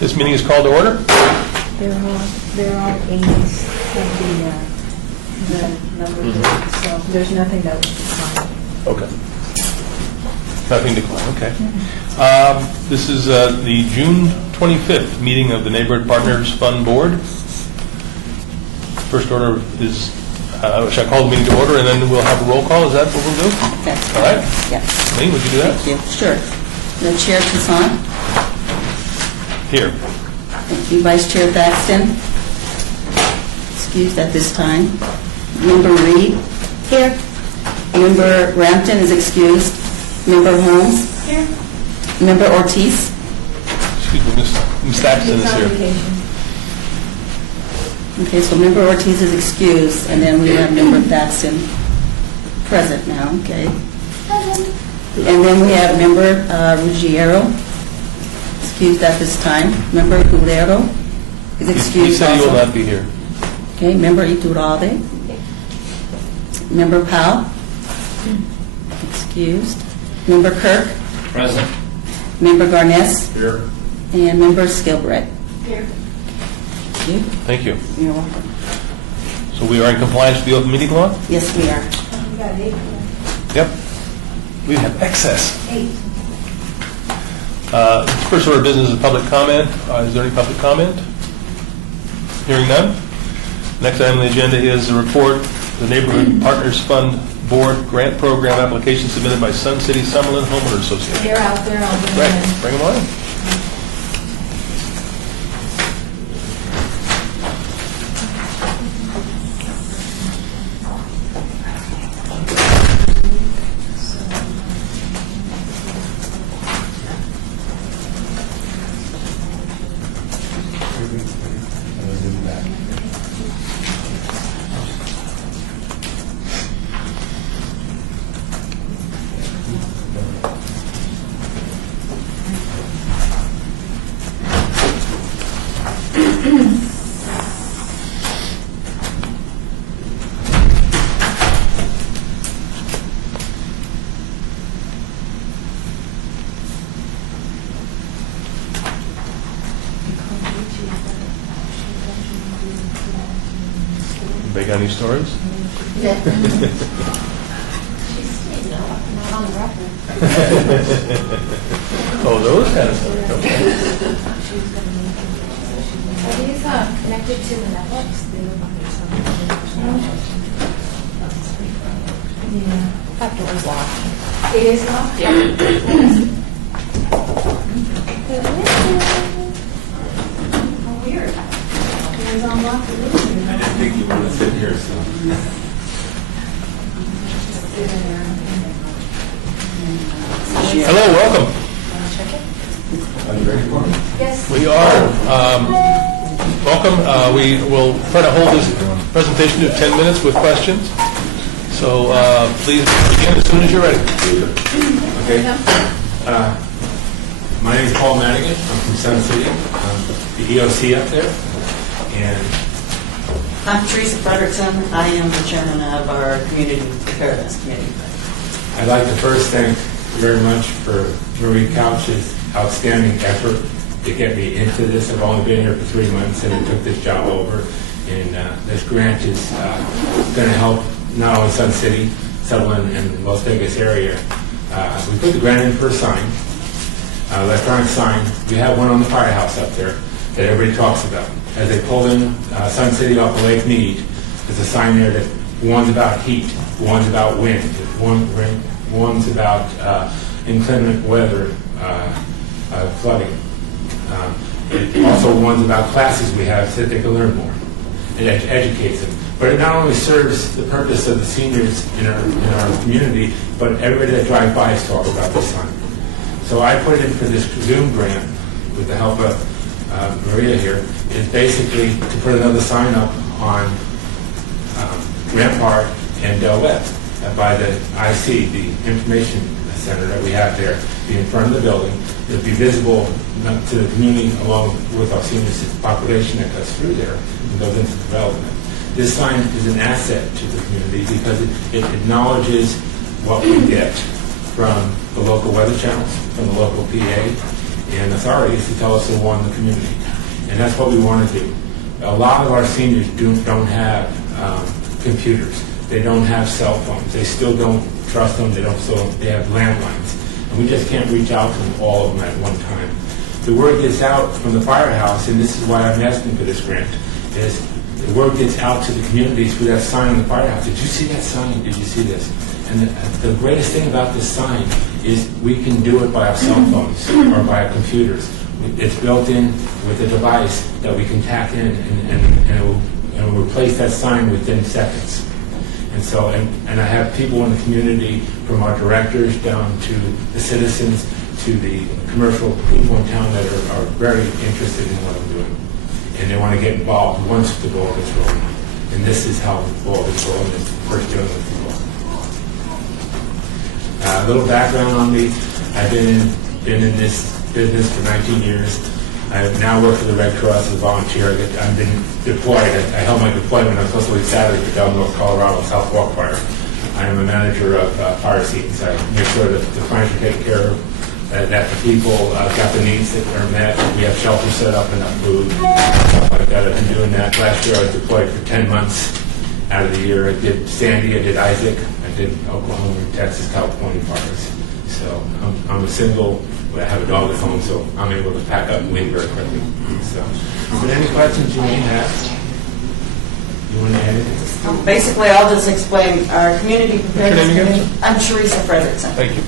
This meeting is called to order. They're all 80s of the number, so there's nothing that was defined. Okay. Nothing declined, okay. This is the June 25th meeting of the Neighborhood Partners Fund Board. First order is, shall I call the meeting to order and then we'll have a roll call? Is that what we'll do? That's All right. Yes. Lee, would you do that? Thank you. Sure. The Chair Toussaint. Here. Thank you. Vice Chair Thaxton. Excused at this time. Member Reed. Here. Member Rampton is excused. Member Holmes. Here. Member Ortiz. Excuse me, Ms. Thaxton is here. Okay, so Member Ortiz is excused, and then we have Member Thaxton present now, okay? And then we have Member Ruggiero, excused at this time. Member Culero is He excused said he will also. not be here. Okay, Member Iturralde. Member Powell, excused. Member Kirk. Present. Member Garnes. Here. And Member Skilbrett. Here. Thank you. Thank you. You're welcome. So we are in compliance with the open meeting law? Yes, we are. We got 8. Yep. We have excess. 8. First order of business is public comment. Is there any public comment? Hearing none. Next item on the agenda is the report, the Neighborhood Partners Fund Board Grant Program application submitted by Sun City Summerlin Homeowners Association. They're out there. I'll bring Right, them in. bring them on. Anybody got any stories? Oh, those kind of stories, okay. Are these connected to the networks? Yeah. That door's locked. It is locked? Yeah. How weird. Doors unlocked. I didn't think you wanted to sit here, so. Hello, welcome. Are you ready for me? Yes. We are. Welcome. We will try to hold this presentation to 10 minutes with questions. So please begin as soon as you're ready. Okay. My name is Paul Madigan. I'm from Sun City. I'm the EOC up there. And I'm Teresa Frederickson. I am the chairman of our community preparedness committee. I'd like to first thank you very much for Marie Couch's outstanding effort to get me into this. I've only been here for 3 months and I took this job over. And this grant is going to help not only Sun City, Sutherland, and Las Vegas area. We put the grant in for a sign, electronic sign. We have one on the firehouse up there that everybody talks about. As they pull in Sun City off of Lake Mead, there's a sign there that warns about heat, warns about wind, warns about inclement weather, flooding. It also warns about classes we have so that they can learn more. It educates them. But it not only serves the purpose of the seniors in our community, but everybody that drives by is talking about this sign. So I put in for this Zoom grant with the help of Maria here, is basically to put another sign up on Rampart and Del Webb by the IC, the information center that we have there, be in front of the building. It'll be visible to the community along with our senior population that goes through there and goes into development. This sign is an asset to the community because it acknowledges what we get from the local weather channels, from the local PA, and authorities to tell us to warn the community. And that's what we want to do. A lot of our seniors don't have computers. They don't have cell phones. They still don't trust them. They have landlines. And we just can't reach out to all of them at one time. The word gets out from the firehouse, and this is why I'm asking for this grant, is the word gets out to the communities through that sign on the firehouse. Did you see that sign? Did you see this? And the greatest thing about this sign is we can do it by our cell phones or by our computers. It's built in with a device that we can tack in, and it will replace that sign within seconds. And so, and I have people in the community, from our directors down to the citizens, to the commercial people in town that are very interested in what I'm doing. And they want to get involved once the ball gets rolling. And this is how the ball gets rolling, is first dealing with the ball. A little background on me. I've been in this business for 19 years. I now work for the Red Cross as a volunteer. I've been deployed. I held my deployment. I was supposed to leave Saturday for Del North, Colorado, South Fork Fire. I am a manager of fire scenes. I make sure that the fires are taken care of, that the people got the needs that are met. We have shelters set up, enough food, stuff like that. I've been doing that. Last year I was deployed for 10 months out of the year. I did Sandy, I did Isaac, I did Oklahoma, Texas, California fires. So I'm a single, I have a dog at home, so I'm able to pack up and leave very quickly. So, but any questions you may have? You want to add anything? Basically, I'll just explain our community preparedness What's your name committee. I'm Teresa Frederickson. Thank you.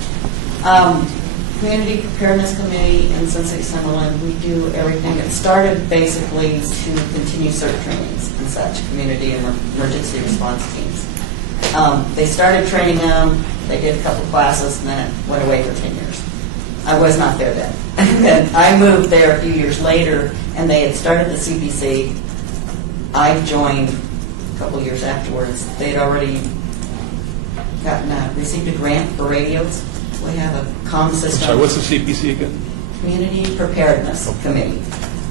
Community Preparedness Committee in Sun City, Summerlin, we do everything. It started basically to continue CERT trainings and such, community and emergency response teams. They started training them, they did a couple classes, and then it went away for 10 years. I was not there then. And I moved there a few years later, and they had started the CPC. I joined a couple years afterwards. They had already received a grant for radios. We have a comm I'm system. sorry, what's the CPC again? Community Preparedness Committee.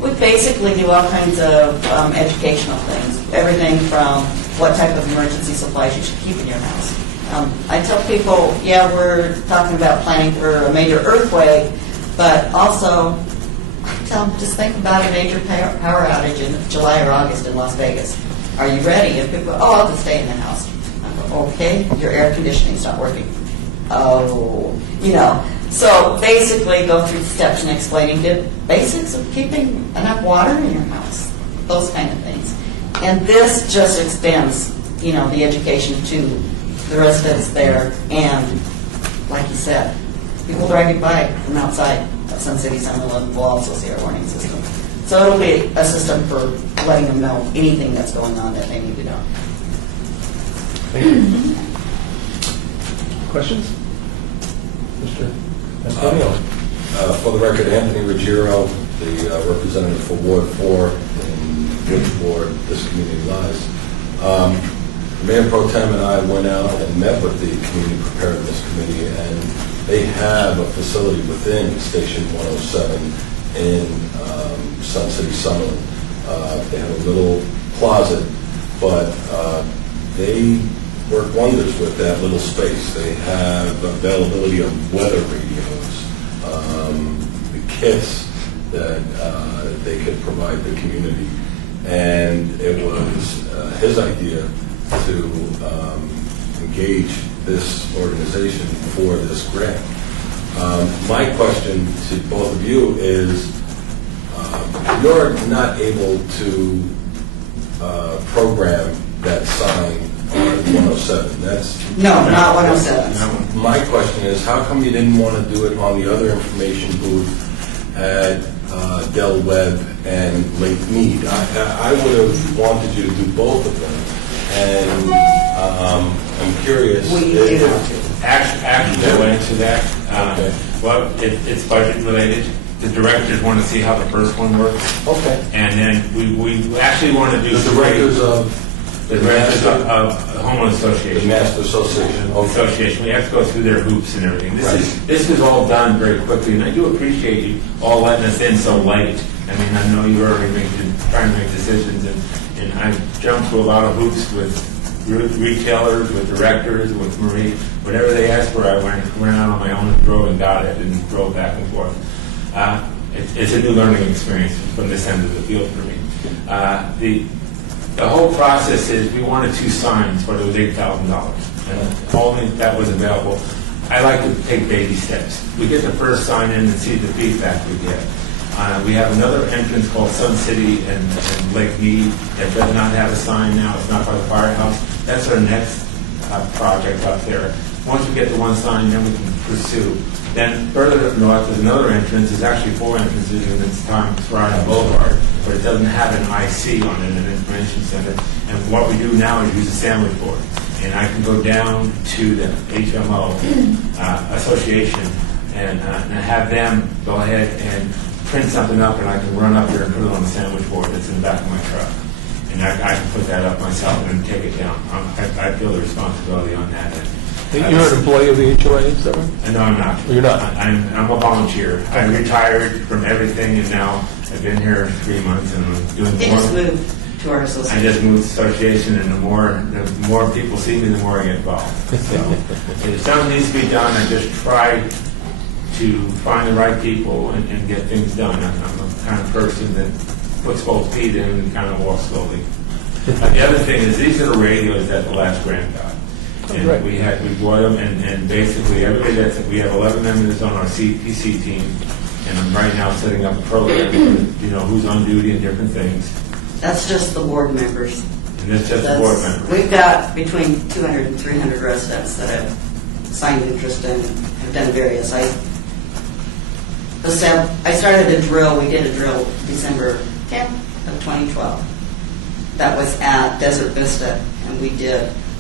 We basically do all kinds of educational things, everything from what type of emergency supplies you should keep in your house. I tell people, yeah, we're talking about planning for a major earthquake, but also I tell them, just think about a major power outage in July or August in Las Vegas. Are you ready? And people go, oh, I'll just stay in the house. I go, okay, your air conditioning's not working. Oh, so basically go through the steps and explaining the basics of keeping enough water in your house, those kind of things. And this just extends, the education to the residents there, and like you said, people driving by from outside of Sun City, Summerlin will also see our warning system. So it'll be a system for letting them know anything that's going on that they need to know. Thank you. Questions? Mr. Antonio? For the record, Anthony Ruggiero, the representative for Ward 4, in which ward this community lies. Mayor Pro Tem and I went out and met with the Community Preparedness Committee, and they have a facility within Station 107 in Sun City, Summerlin. They have a little closet, but they work wonders with that little space. They have availability of weather radios, the kits that they could provide the community. And it was his idea to engage this organization for this grant. My question to both of you is, you're not able to program that sign on 107. That's No, not 107. my question is, how come you didn't want to do it on the other information booth at Del Webb and Lake Mead? I would have wanted you to do both of them, and I'm curious. We do if- want to. Actually, I went into that. Okay. Well, it's budget related. The directors want to see how the first one works, Okay. and then we actually want to do The directors of the directors of the homeowners the association. Master Association. Association. We have to go through their hoops and everything. This is all done very quickly, and I do appreciate you all letting us in so late. I mean, I know you're already trying to make decisions, and I jumped through a lot of hoops with retailers, with directors, with Marie. Whatever they asked for, I went out on my own and drove and got it, and drove back and forth. it's a new learning experience from this end of the field for me. The whole process is we wanted 2 signs, but it was $8,000, and only that was available. I like to take baby steps. We get the first sign in and see the feedback we get. We have another entrance called Sun City and Lake Mead that does not have a sign now. It's not by the firehouse. That's our next project up there. Once we get the 1 sign, then we can pursue. Then further up north, there's another entrance. There's actually 4 entrances, and it's Times Ryan Boulevard, but it doesn't have an IC on it, an information center. And what we do now is use a sandwich board. And I can go down to the HMO association and have them go ahead and print something up, and I can run up here and put it on the sandwich board that's in the back of my truck. And I can put that up myself and take it down. I feel the responsibility on that. You're an employee of the HOA, is that right? No, I'm not. You're not? I'm a volunteer. I retired from everything, and now I've been here 3 months, and I'm doing They more. just moved to our association. I just moved to the association, and the more people see me, the more I get involved. So if something needs to be done, I just try to find the right people and get things done. I'm the kind of person that puts both feet in and kind of walks slowly. The other thing is, these are the radios that the last grant got. And Right. we bought them, and basically everybody we have 11 members on our CPC team, and I'm right now setting up a program, who's on duty and different things. That's just the board members. And it's just the board members. We've got between 200 and 300 residents that have signed interest and have done various. I started a drill. We did a drill December 10th of 2012. That was at Desert Vista, and we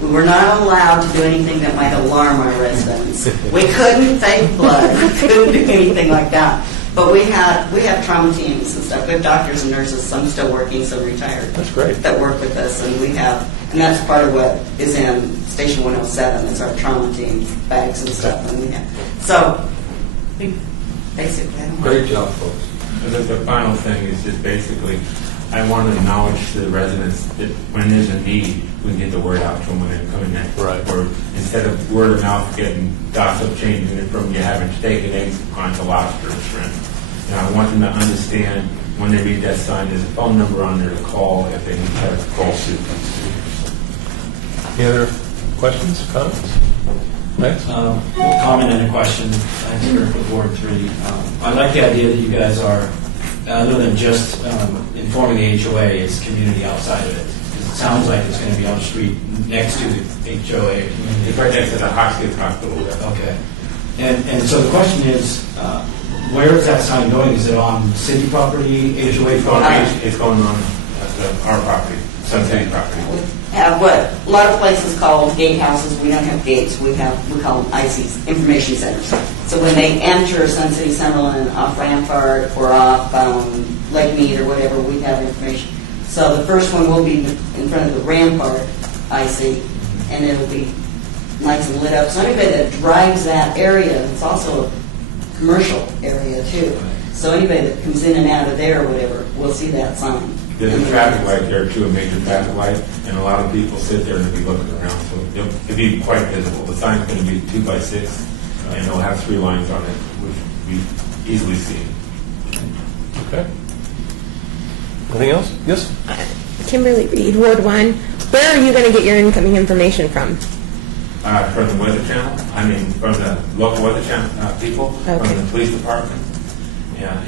were not allowed to do anything that might alarm our residents. We couldn't fake blood. We couldn't do anything like that. But we have trauma teams and stuff. We have doctors and nurses, some still working, some retired. That's great. That work with us, and that's part of what is in Station 107. It's our trauma team bags and stuff. And basically, I don't know. Great job, folks. The final thing is just basically, I want to acknowledge to the residents that when there's a need, we can get the word out to them when they're coming in. Right. Or instead of word of mouth getting gossip, changing it from you having steak and eggs onto lobster and shrimp. And I want them to understand when they read that sign, there's a phone number on there to call if they need to call soup. Any other questions, comments? Thanks. Comment and a question. Thanks for Board 3. I like the idea that you guys are, other than just informing the HOA, it's community outside of it. It sounds like it's going to be on the street next to the HOA. It's right next to the Hotchkiss Hospital. Okay. And so the question is, where is that sign going? Is it on city property, HOA property? It's going on our property, Sun City property. We have what a lot of places call gatehouses. We don't have gates. We call them ICs, information centers. So when they enter Sun City Summerlin off Rampart or off Lake Mead or whatever, we have information. So the first one will be in front of the Rampart IC, and it'll be nice and lit up. So anybody that drives that area, it's also a commercial area too. So anybody that comes in and out of there or whatever will see that sign. There's a traffic light there too, a major traffic light, and a lot of people sit there and they'll be looking around, so it'll be quite visible. The sign's going to be 2 by 6, and it'll have 3 lines on it, which will be easily seen. Okay. Anything else? Yes? Kimberly Reed, Ward 1. Where are you going to get your incoming information from? From the Weather Channel, from the local Weather Channel people, Okay. from the police department,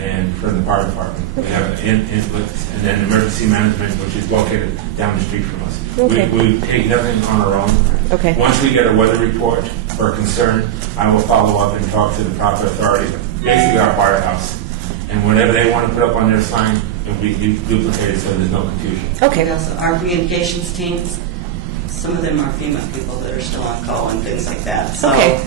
and from the fire department. We have inputs, and then emergency management, which is located down the street from us. Okay. We take nothing on our own. Okay. Once we get a weather report or concern, I will follow up and talk to the proper authority, basically our firehouse. And whatever they want to put up on their sign, it will be duplicated so there's no confusion. Okay. Also, our communications teams, some of them are FEMA people that are still on call and things like that. So, Okay.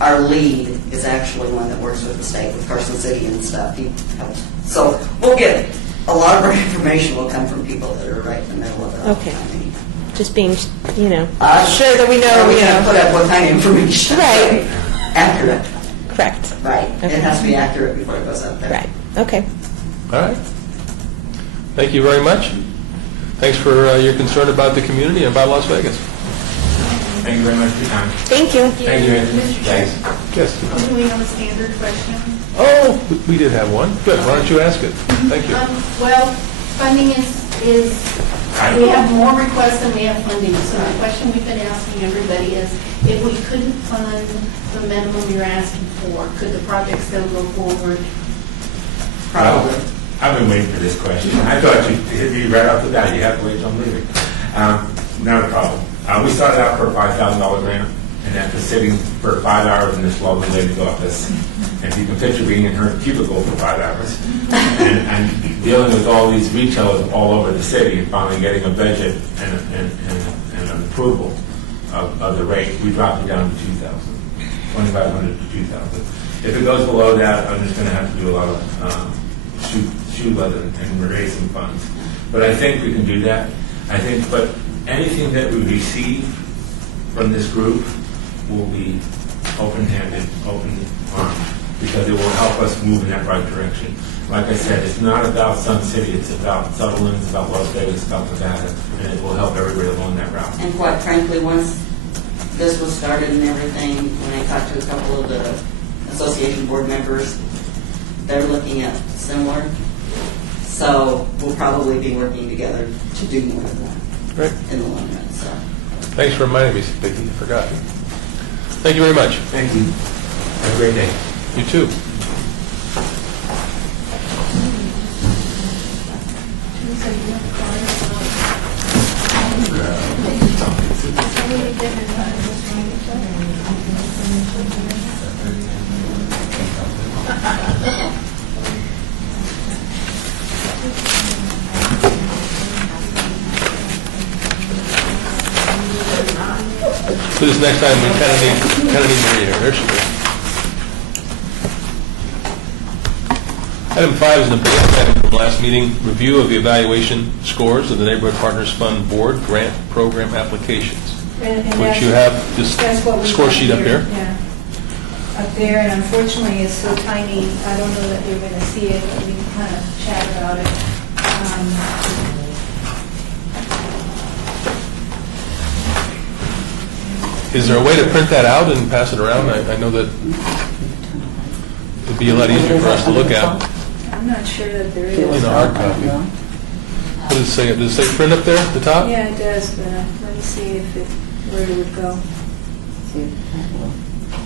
our lead is actually one that works with the state, with Carson City and stuff. He helps. So we'll get a lot of our information will come from people that are right in the middle of it. Okay. Just being, sure that we know. We can't put up what kind of information. Right. Accurate. Correct. Right. Okay. It has to be accurate before it goes up there. Right. Okay. All right. Thank you very much. Thanks for your concern about the community and about Las Vegas. Thank you very much for your time. Thank you. Thank you, Anthony. Mr. Chair, Thanks. Yes. do we have a standard question? Oh, we did have one. Good, why don't you ask it? Thank you. Well, funding is, we have more requests than we have funding. So the question we've been asking everybody is, if we couldn't fund the minimum you're asking for, could the project still go forward? Probably. I've been waiting for this question. I thought you'd hit me right off the bat. You have to wait till I'm leaving. Not a problem. We started out for a $5,000 grant, and after sitting for 5 hours in this lovely lady's office, and if you can picture being in her cubicle for 5 hours, and dealing with all these retailers all over the city, and finally getting a budget and an approval of the rate, we dropped it down to $2,000, $2,500 to $2,000. If it goes below that, I'm just going to have to do a lot of shoe leather and raise some funds. But I think we can do that. But anything that we receive from this group will be open-handed, open-armed, because it will help us move in that right direction. Like I said, it's not about Sun City, it's about Sutherland, it's about Las Vegas, it's about Nevada, and it will help everybody along that route. And quite frankly, once this was started and everything, when I talked to a couple of the association board members, they're looking at similar. So we'll probably be working together to do more of that Great. in the long run. So Thanks for reminding me, Vicki, I forgot. Thank you very much. Thank you. Have a great day. You too. For this next item, we kind of need Maria here. There she is. Item 5 is an update from the last meeting, review of the evaluation scores of the Neighborhood Partners Fund Board grant program applications, And which that's- you have this that's what we score have sheet up here. Yeah, up there, and unfortunately, it's so tiny, I don't know that you're going to see it, but we can kind of chat about it. Is there a way to print that out and pass it around? I know that it'd be a lot easier for us to look at. I'm not sure that there In is. a hard copy. What does it say? Does it say print up there at the top? Yeah, it does, but let me see if it, where it would go.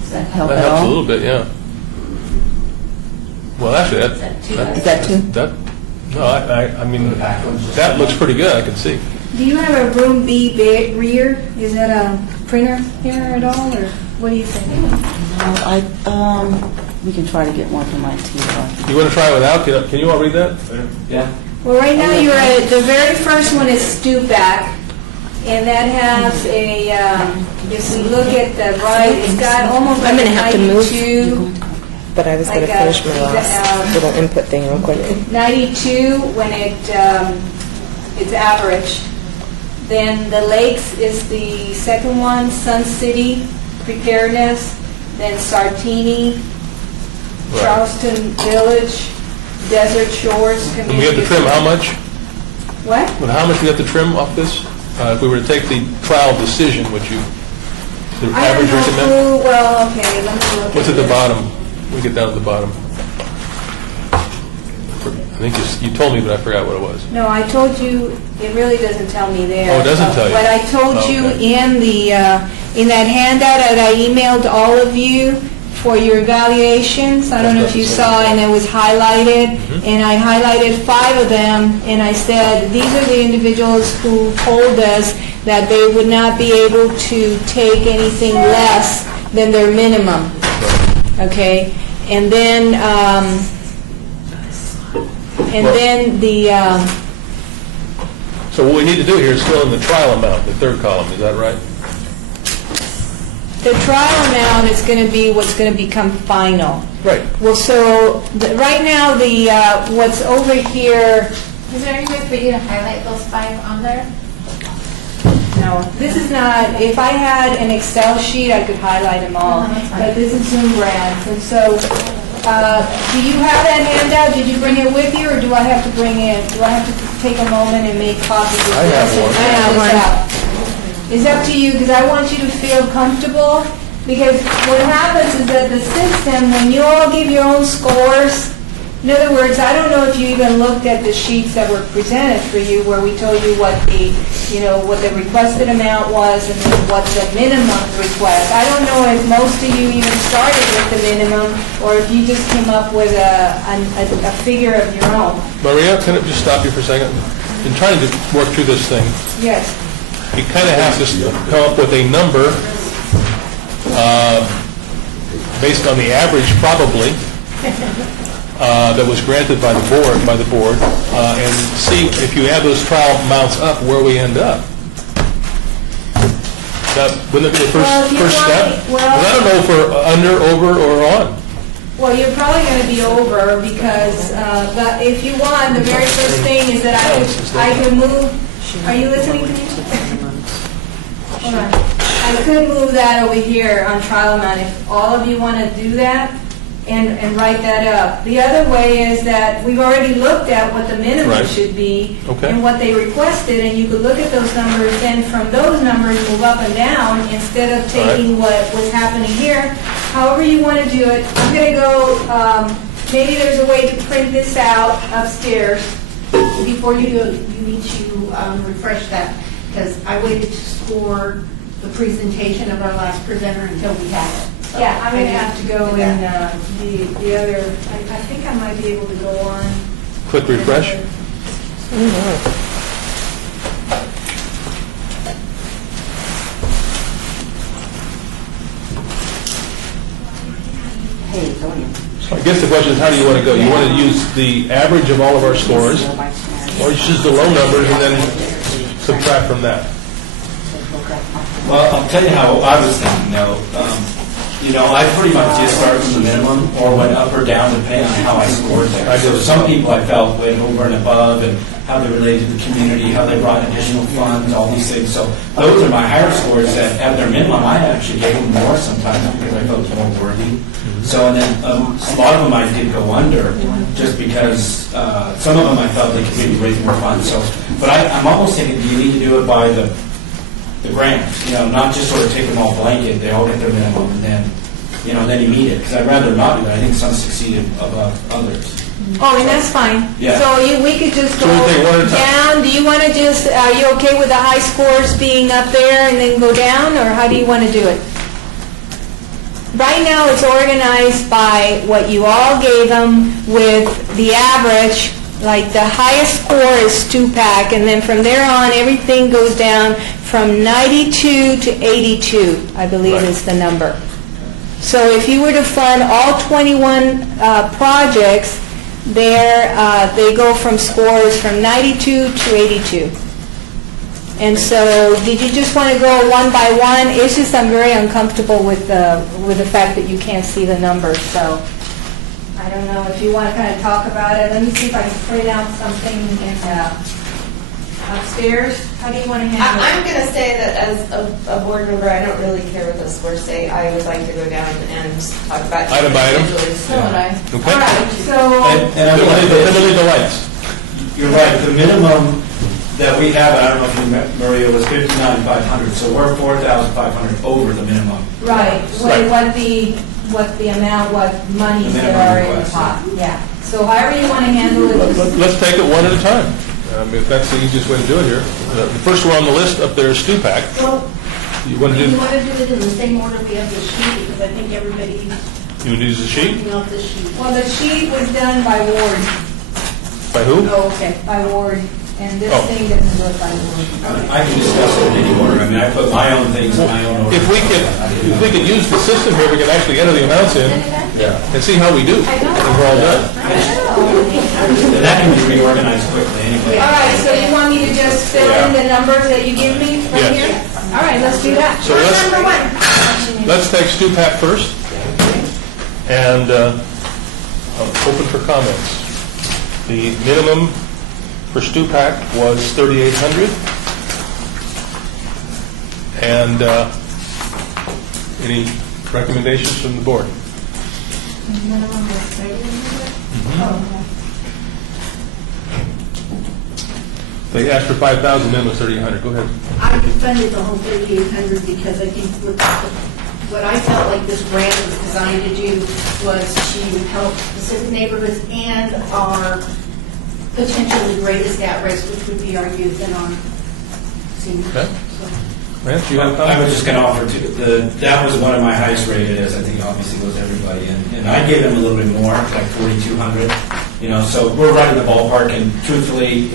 does that help That at helps a all? little bit, yeah. Well, actually, Is that too? no, I mean, that looks pretty good, I can see. Do you have a room B rear? Is that a printer here at all, or what do you think? We can try to get one from IT. You want to try it without? Can you all read that? Yeah. Well, right now, you're at, the very first one is Stupak, and that has a, if we look at the right, it's got almost like I'm gonna a have to move. 92. But I was going to Like, finish my last um, little input thing real quick. 92 when it's average. Then the Lakes is the second one, Sun City, Preparedness, then Sartini, Right. Charleston Village, Desert Shores And Community. we have to trim how much? What? But how much do we have to trim off this? If we were to take the trial decision, would you, the I have average no recommend? clue. Well, okay, let me look. What's at the this. bottom? We get down to the bottom. I think you told me, but I forgot what it was. No, I told you, it really doesn't tell me there. Oh, it doesn't tell you? But I told you Okay. in that handout that I emailed all of you for your evaluations. I don't know if you saw, and it was highlighted, and I highlighted 5 of them, and I said, these are the individuals who told us that they would not be able to take anything less than their minimum. Okay? And then, So what we need to do here is fill in the trial amount, the third column, is that right? the trial amount is going to be what's going to become final. Right. Well, so, right now, what's over here, Is there any way for you to highlight those 5 on there? no, this is not, if I had an Excel sheet, I could highlight them all, That's fine. but this is Zoom Brands, and so, do you have that handout? Did you bring it with you, or do I have to bring it, do I have to take a moment and make copies of this? I have one. and I have print one. this out? It's up to you, because I want you to feel comfortable Because what happens is that the system, when you all give your own scores, in other words, I don't know if you even looked at the sheets that were presented for you where we told you what the, what the requested amount was and then what the minimum request. I don't know if most of you even started with the minimum or if you just came up with a figure of your own. Maria, can I just stop you for a second? In trying to work through this thing, Yes. you kind of have to come up with a number based on the average, probably, that was granted by the board, and see if you add those trial amounts up, where we end up. Wouldn't it be the Well, if you first want step? me- well- 'Cause I don't know if we're under, over, or on. Well, you're probably going to be over because, but if you want, the very first thing is that I could move, are you listening to me? Hold on. I could move that over here on trial amount if all of you want to do that and write that up. The other way is that we've already looked at what the minimum Right. should be Okay. and what they requested, and you could look at those numbers, and from those numbers move up and down instead of taking what was happening here. However you want to do it, I'm going to go, maybe there's a way to print this out upstairs. Before you do it, you need to refresh that, because I waited to score the presentation of our last presenter until we had it. So Yeah, I'm going to I have to didn't go do in that. the other, I think I might be able to go on. Click refresh. Hey, Tony. So I guess the question is, how do you want to go? You want to use the average of all of our scores, or just the low numbers and then subtract from that? Well, I'll tell you how I was thinking though. I pretty much just started from the minimum or went up or down depending on how I scored there. I did So as some well. people I felt went over and above and how they related to the community, how they brought additional funds, all these things. So those are my higher scores that at their minimum, I actually gave them more sometimes because I felt it was more worthy. So, and then a lot of them I did go under just because some of them I felt they could maybe raise more funds. So, but I'm almost thinking, do you need to do it by the grant, not just sort of take them all blanket, they all get their minimum, and then, then you meet it, because I'd rather not do that. I think some succeeded above others. Oh, and that's fine. Yeah. So we could just go So we'll take one at a time. down. Do you want to just, are you okay with the high scores being up there and then go down, or how do you want to do it? Right now, it's organized by what you all gave them with the average, like the highest score is Stupak, and then from there on, everything goes down from 92 to 82, I believe Right. is the number. So if you were to fund all 21 projects, they go from scores from 92 to 82. And so, did you just want to go one by one? It's just I'm very uncomfortable with the fact that you can't see the numbers, so I don't know if you want to kind of talk about it. Let me see if I can print out something upstairs. How do you want to handle it? I'm going to say that as a board member, I don't really care what the scores say. I would like to go down and talk about Item by item? individually. So would I. Okay? All right, so, And I believe Then we'll leave that the lights. you're right, the minimum that we have, I don't know if you met, Maria, was 59,500, so we're 4,500 over the minimum. right, Right. what the amount, what monies The that minimum are in the request. pot, yeah. So however you want to handle it. Let's take it one at a time. If that's the easiest way to do it here. The first one on the list up there is Stupak. Well, You want to do do, you want to do it in the same order we have the sheet? Because I think everybody's you want to use the sheet? working off the sheet. Well, the sheet was done by ward. By who? Oh, okay. By ward, and this Oh. thing doesn't do it by ward. I can discuss it in any order. I mean, I put my own things in my own order. If we could use the system here, we can actually enter the amounts in and see how we do when we're all done. And that can be reorganized quickly anyway. All right, so you want me to just fill in the numbers that you give me right Yes. here? All right, let's do that. So let's- Number one. Let's take Stupak first and open for comments. The minimum for Stupak was 3,800. And any recommendations from the board? Minimum was 3,800? Oh, They asked for 5,000, minimum was 3,800. Go ahead. I funded the whole 3,800 because I think with what I felt like this grant was designed to do was to help specific neighborhoods and our potentially greatest at risk, which would be our youth and our seniors. Okay. So- Lance, you have a I comment? was just going to offer that was one of my highest rated, as I think obviously was everybody, and I gave them a little bit more, like 4,200. So we're right in the ballpark, and truthfully,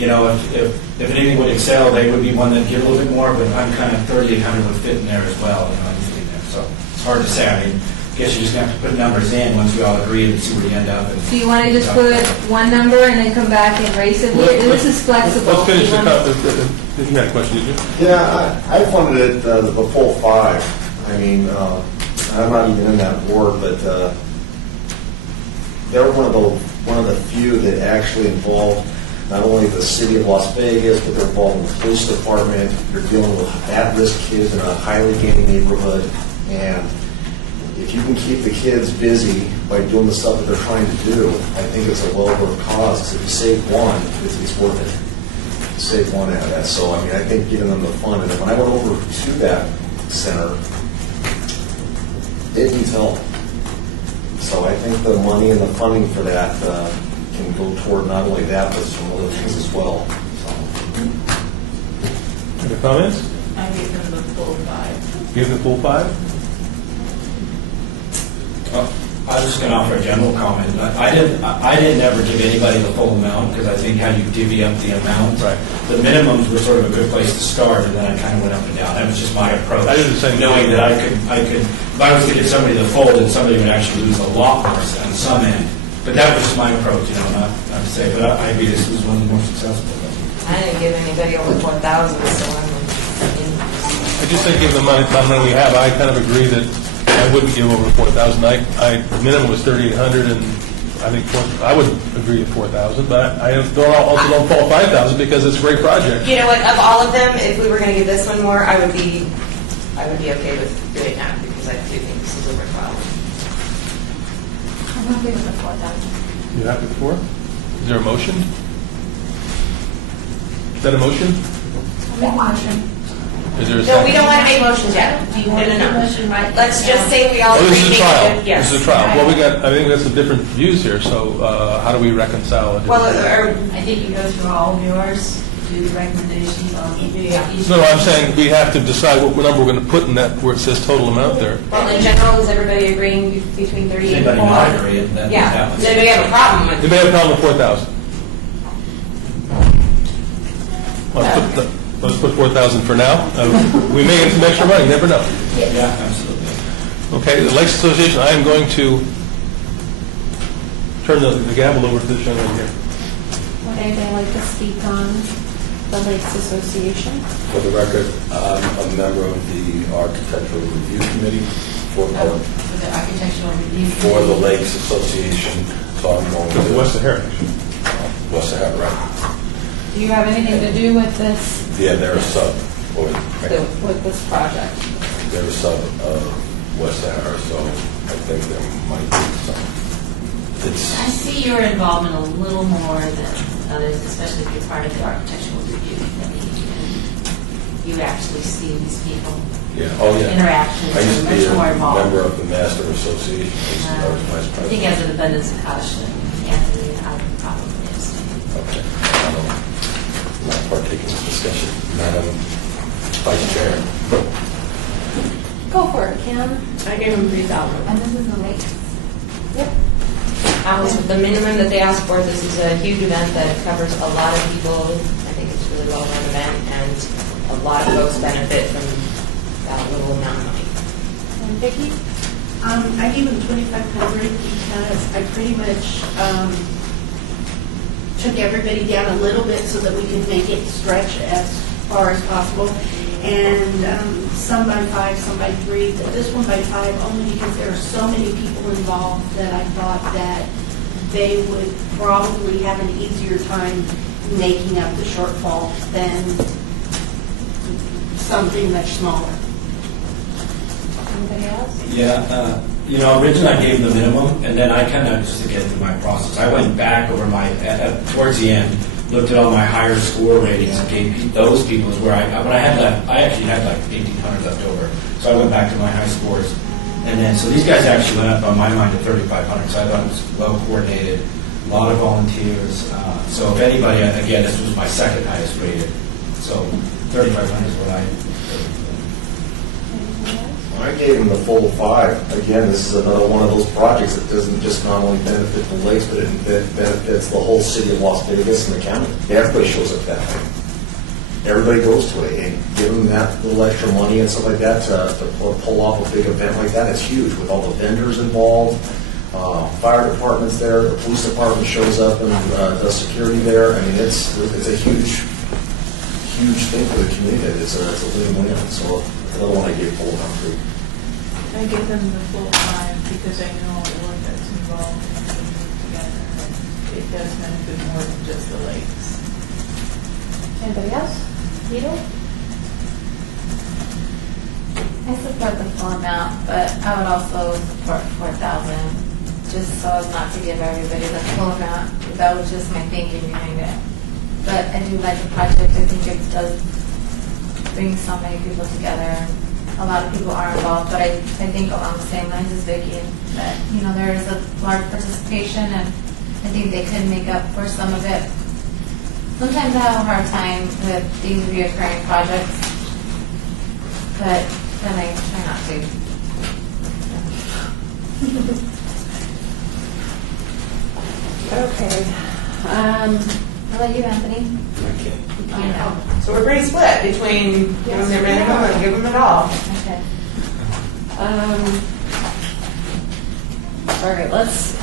if anything would excel, they would be one that'd give a little bit more, but I'm kind of 3,800 would fit in there as well, easily there. So it's hard to say. I mean, I guess you just have to put numbers in once we all agree and see where you end up. So you want to just put one number and then come back and raise it? This is flexible. Let's finish You the want- you had a question, did you? Yeah, I funded it, the full 5. I mean, I'm not even in that board, but they're one of the few that actually involved not only the city of Las Vegas, but they're involved in the police department. You're dealing with at-risk kids in a highly gated neighborhood, and if you can keep the kids busy by doing the stuff that they're trying to do, I think it's a well-worth cause. 'Cause if you save one, it's worth it. Save one out of that. So, I mean, I think giving them the fund. And then when I went over to that center, it needs help. So I think the money and the funding for that can go toward not only that, but some other things as well. So. Any comments? I gave them the full 5. Give the full 5? I was just going to offer a general comment. I didn't ever give anybody the full amount because I think how you divvy up the amount. Right. The minimums were sort of a good place to start, and then I kind of went up and down. That was just my approach. I did the same. Knowing that I could, if I was to give somebody the full, then somebody would actually lose a lot more on some end. But that was just my approach, not to say. But I agree this was one of the more successful. I didn't give anybody over 4,000, so I just think given the amount of money we have, I kind of agree that I wouldn't give over 4,000. The minimum was 3,800, and I think I would agree at 4,000, but I also don't fall 5,000 because it's a great project. You know what? Of all of them, if we were going to give this one more, I would be okay with doing that because I do think this is a worthwhile. I'm happy with the 4,000. You happy with 4? Is there a motion? Is that a motion? I'll make a motion. Is there a No, second? we don't want to make motions yet. Do you want to make a motion right Let's now? just say we all Oh, this is agree a make trial. it. Yes. This is a trial. Well, I think we got some different views here, so how do we reconcile it? Well, I think you go through all of yours, do the recommendations on each. No, I'm saying we have to decide what number we're going to put in that where it says total amount there. well, in general, is everybody agreeing between 38 and 4? Anybody not agree? And then Yeah. that was- Then we have a problem with Anybody have a problem with 4,000? Let's put 4,000 for now. We may get some extra money, never know. Yeah, absolutely. Okay, the Lakes Association, I am going to turn the gavel over to this young lady here. Would anybody like to speak on the Lakes Association? For the record, I'm a member of the Architectural Review Committee for For the architectural review. the Lakes Association, so I'm going to... West Sahara. West Sahara, right? Do you have anything to do with this, Yeah, they're a sub, or with this project? they're a sub of West Sahara, so I think there might be some. I see your involvement a little more than others, especially if you're part of the architectural review committee and you actually see these people. Yeah, oh yeah. Interactions I used to are be much more a involved. member of the Master Association, I was vice I think president. as an abundance of caution, Anthony, I would probably abstain. Okay. Not partaking in this discussion. Madam Vice Chair. Go for it, Kim. I gave them 3,000. And this is the lake. The minimum that they asked for, this is a huge event that covers a lot of people. I think it's a really well-run event, and a lot of folks benefit from that little amount of money. And Vicki? I gave them 2,500 because I pretty much took everybody down a little bit so that we could make it stretch as far as possible. And some by 5, some by 3, but this one by 5 only because there are so many people involved that I thought that they would probably have an easier time making up the shortfall than something much smaller. Anybody else? Yeah, originally I gave the minimum, and then I kind of, just to get through my process, I went back over towards the end, looked at all my higher score ratings and gave those people is where I actually had like 1,800 left over. So I went back to my high scores. And then, so these guys actually went up on my mind to 3,500, so I thought it was well coordinated, a lot of volunteers. So if anybody, again, this was my second highest rated, so 3,500 is what I. I gave them the full 5. Again, this is another one of those projects that doesn't just not only benefit the lakes, but it benefits the whole city of Las Vegas and the county. Everybody shows up that way. Everybody goes to it, and give them that little extra money and stuff like that to pull off a big event like that. It's huge with all the vendors involved. Fire department's there, the police department shows up and does security there. I mean, it's a huge thing for the community. It's a win-win. So another one I gave full amount to. I give them the full 5 because I know all the work that's involved in putting it together. It does benefit more than just the lakes. Anybody else? Vito? I support the full amount, but I would also support 4,000, just so as not to give everybody the full amount. That was just my thinking behind it. But I do like the project. I think it does bring so many people together. A lot of people are involved, but I think along the same lines as Vicki, that there is a large participation, and I think they could make up for some of it. Sometimes I have a hard time with these reoccurring projects, but then I try not to. Okay. How about you, Anthony? I know. So we're pretty split between give them their minimum and give them it all. Okay. All right, let's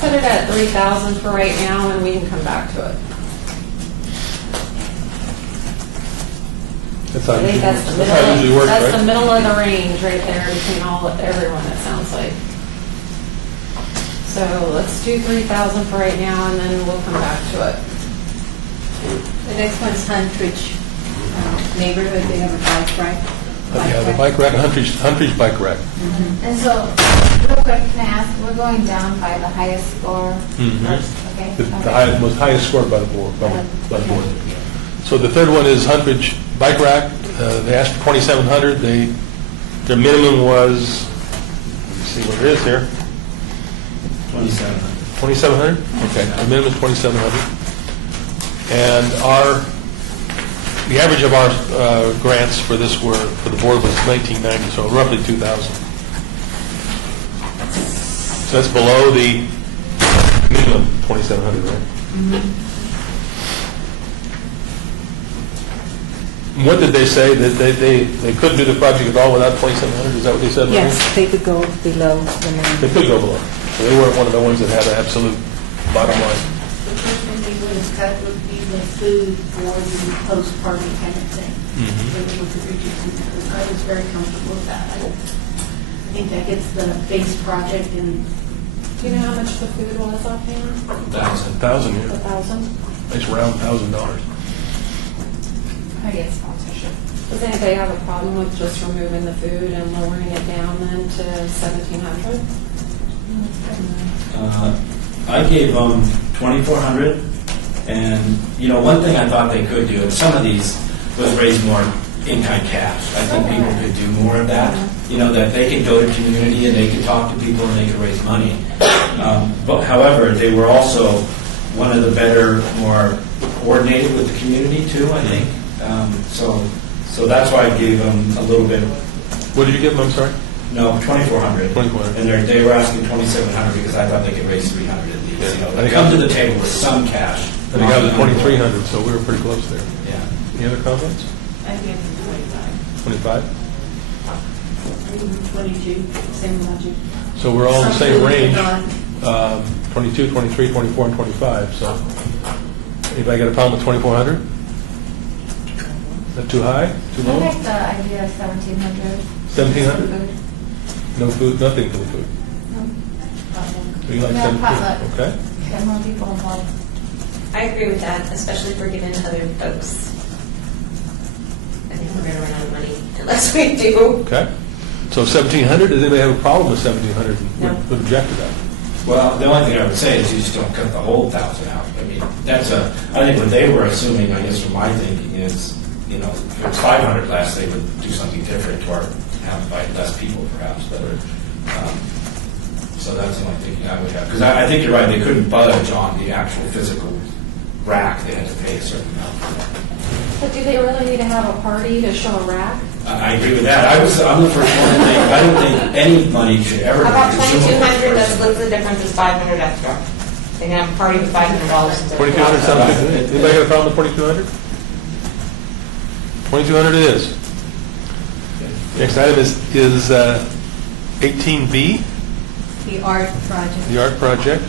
put it at 3,000 for right now, and we can come back to it. That's how I it think usually that's works. the That's how it usually middle. works, That's right? the middle of the range right there between everyone. It sounds like. So let's do 3,000 for right now, and then we'll come back to it. The next one's Huntridge neighborhood, they have a bike rack. Yeah, the bike rack, Huntridge Bike Rack. And so, real quick, can I ask, we're going down by the highest score Mhm. first, okay? The Okay. most highest scored by the board. So the third one is Huntridge Bike Rack. They asked for 2,700. Their minimum was, let's see what it is here. 2,700. 2,700? Okay, the minimum is 2,700. And the average of our grants for this for the board was 1,990, so roughly 2,000. So that's below the minimum 2,700, right? What did they say, that they couldn't do the project at all without 2,700? Is that what they said? Maria? Yes, they could go below the minimum. They could go below. So they weren't one of the ones that had an absolute bottom line. The first thing they would have cut would be the food for the post-party kind of thing. Mhm. They were able to reduce it. I was very comfortable with that. I think that gets the base project and Do you know how much the food was offhand? 1,000. 1,000, yeah. 1,000. Nice round $1,000. I get sponsorship. Does anybody have a problem with just removing the food and lowering it down then to 1,700? I gave them 2,400, and one thing I thought they could do, and some of these was raise more in-kind cash. I think people could do more of that. That they could go to community and they could talk to people and they could raise money. But however, they were also one of the better, more coordinated with the community too, I think. So that's why I gave them a little bit. What did you give them, I'm sorry? No, 2,400. 2,400. And they were asking 2,700 because I thought they could raise 300 at least. Yeah. They come to the table with some cash. I think I was 2,300, so we were pretty close there. Yeah. Any other comments? I gave them 25. 25? 22, same logic. So we're all in the same Some food range, gone. 22, 23, 24, and 25. So anybody got a problem with 2,400? Is that too high, too I low? like the idea of 1,700. 1,700? Food. No food, nothing for the food. No. So you like Yeah, 750? potluck. Okay. Get more people involved. I agree with that, especially if we're giving other folks. I think we're going to run out of money unless we do. Okay. So 1,700, does anybody have a problem with 1,700 and No. would object to that? Well, the only thing I would say is you just don't cut the whole 1,000 out. I mean, I think what they were assuming, I guess from my thinking is, if it was 500 less, they would do something different to our have by less people perhaps, but, so that's the only thinking I would have. Because I think you're right, they couldn't budge on the actual physical rack, they had to pay a certain amount for that. But do they really need to have a party to show a rack? I agree with that. I'm the first one to think, I don't think any money should ever How be about consumed. 2,200, that splits the difference, is 500 extra. They can have a party with $500 instead of 2,200 sounds good to me. Anybody got a problem with 2,200? 2,200 it is. Next item is 18B, The art project, the art project.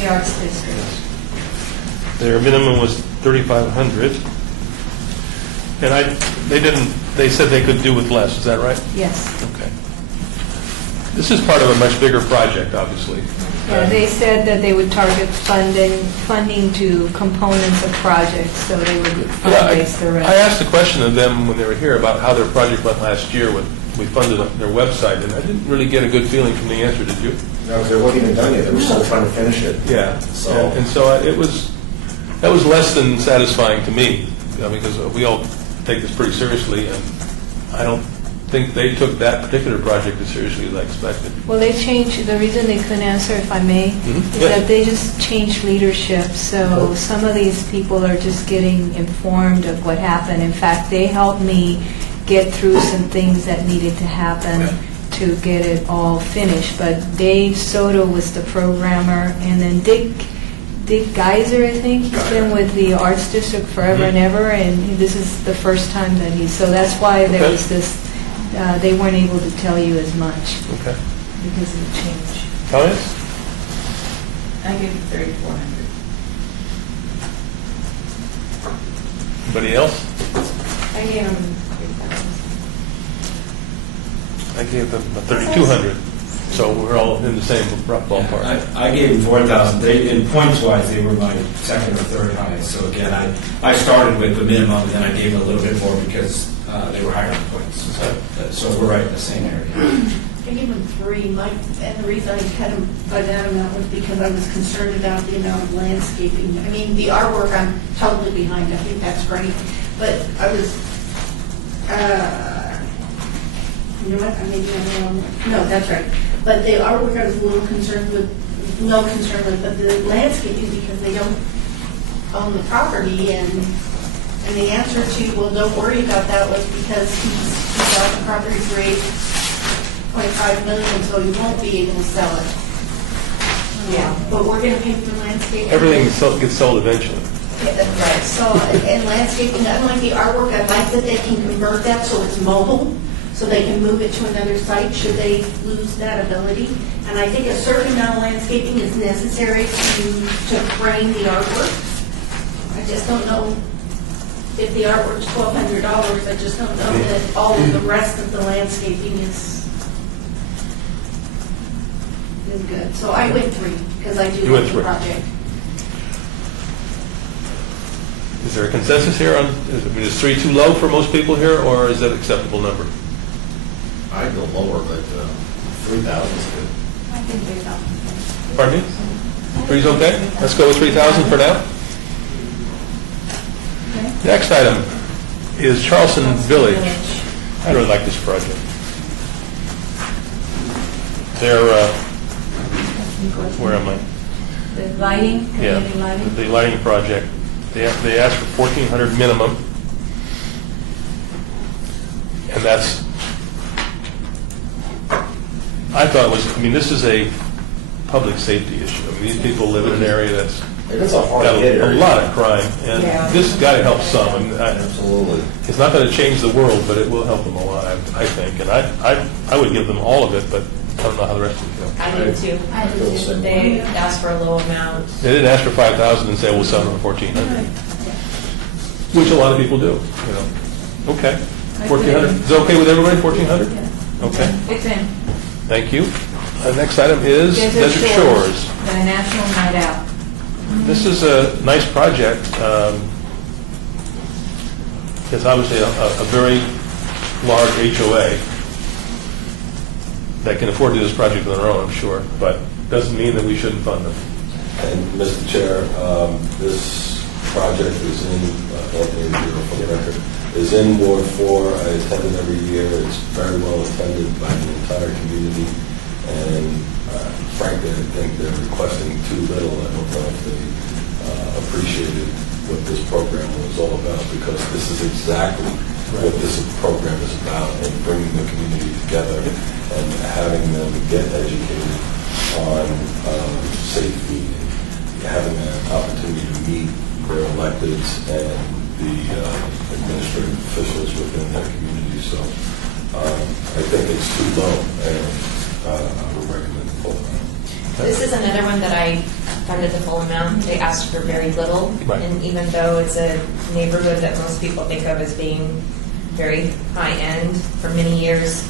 the arts district. Their minimum was 3,500. And they said they could do with less, is that right? Yes. Okay. This is part of a much bigger project, obviously. Yeah, they said that they would target funding to components of projects, so they would fundraise the rest. I asked a question of them when they were here about how their project went last year when we funded their website, and I didn't really get a good feeling from the answer, did you? No, because they weren't even done yet. They were still trying to finish it. Yeah. So- And so that was less than satisfying to me, because we all take this pretty seriously, and I don't think they took that particular project as seriously as I expected. Well, they changed, the reason they couldn't answer, if I may, is Yeah. that they just changed leadership. So some of these people are just getting informed of what happened. In fact, they helped me get through some things that needed to happen to get it all finished. But Dave Soto was the programmer, and then Dick Geiser, I think, he's been with the Arts District forever and ever, and this is the first time that so that's why there was this, they weren't able to tell you as much Okay. because of the change. Comments? I give you 3,400. Anybody else? I gave them 3,000. I gave them 3,200. So we're all in the same rough ballpark. I gave them 4,000. In points wise, they were my second or third highest. So again, I started with the minimum, and then I gave them a little bit more because they were higher in points. So we're right in the same area. I give them 3, and the reason I cut them by that amount was because I was concerned about the amount of landscaping. I mean, the artwork, I'm totally behind, I think that's great, but I was, you know what, I may be on the wrong one. No, that's right. But the artwork I was a little concerned with, but the landscaping, because they don't own the property, and the answer to, well, don't worry about that, was because he's got the property for $8.5 million, so he won't be able to sell it. Yeah. But we're going to pay for landscaping. Everything gets sold eventually. Yeah, that's right. So, and landscaping, unlike the artwork, I like that they can convert that so it's mobile, so they can move it to another site should they lose that ability. And I think a certain amount of landscaping is necessary to frame the artwork. I just don't know if the artwork's $1,200, I just don't know that all of the rest of the landscaping is good. So I went 3, because I do You went like the 3. project. Is there a consensus here on, is 3 too low for most people here, or is that an acceptable number? I'd go lower, but 3,000 is good. I think 3,000. Pardon me? 3's okay? Let's go with 3,000 for now. Next item is Charleston Village. I really like this project. They're, where am I? The lighting, Yeah, community lighting. the lighting project. They asked for 1,400 minimum, and that's, I thought it was, this is a public safety issue. These people live in an area that's It's a hard got hit a area. lot of crime, and this has got to help some. Absolutely. It's not going to change the world, but it will help them a lot, I think. And I would give them all of it, but I don't know how the rest of it go. I do too. I feel the same way. They asked for a low amount. They didn't ask for 5,000 and say, we'll sell them for 1,400, which a lot of people do, Okay. 1,400. Is it okay with everybody, 1,400? Okay. It's in Thank you. Next item is Desert Shores. the National Night Out. This is a nice project. It's obviously a very large HOA that can afford to do this project on their own, I'm sure, but doesn't mean that we shouldn't fund them. And Mr. Chair, this project is in, Anthony Ruggiero for the record, is in Ward 4. I attend it every year. It's very well attended by the entire community. And frankly, I think they're requesting too little. I don't know if they appreciated what this program was all about, because this is exactly what this program is about, and bringing the community together and having them get educated on safety, and having an opportunity to meet their electeds and the administrative officials within their community. So I think it's too low, and I would recommend the full amount. This is another one that I funded the full amount. They asked for very little, Right. and even though it's a neighborhood that most people think of as being very high-end, for many years,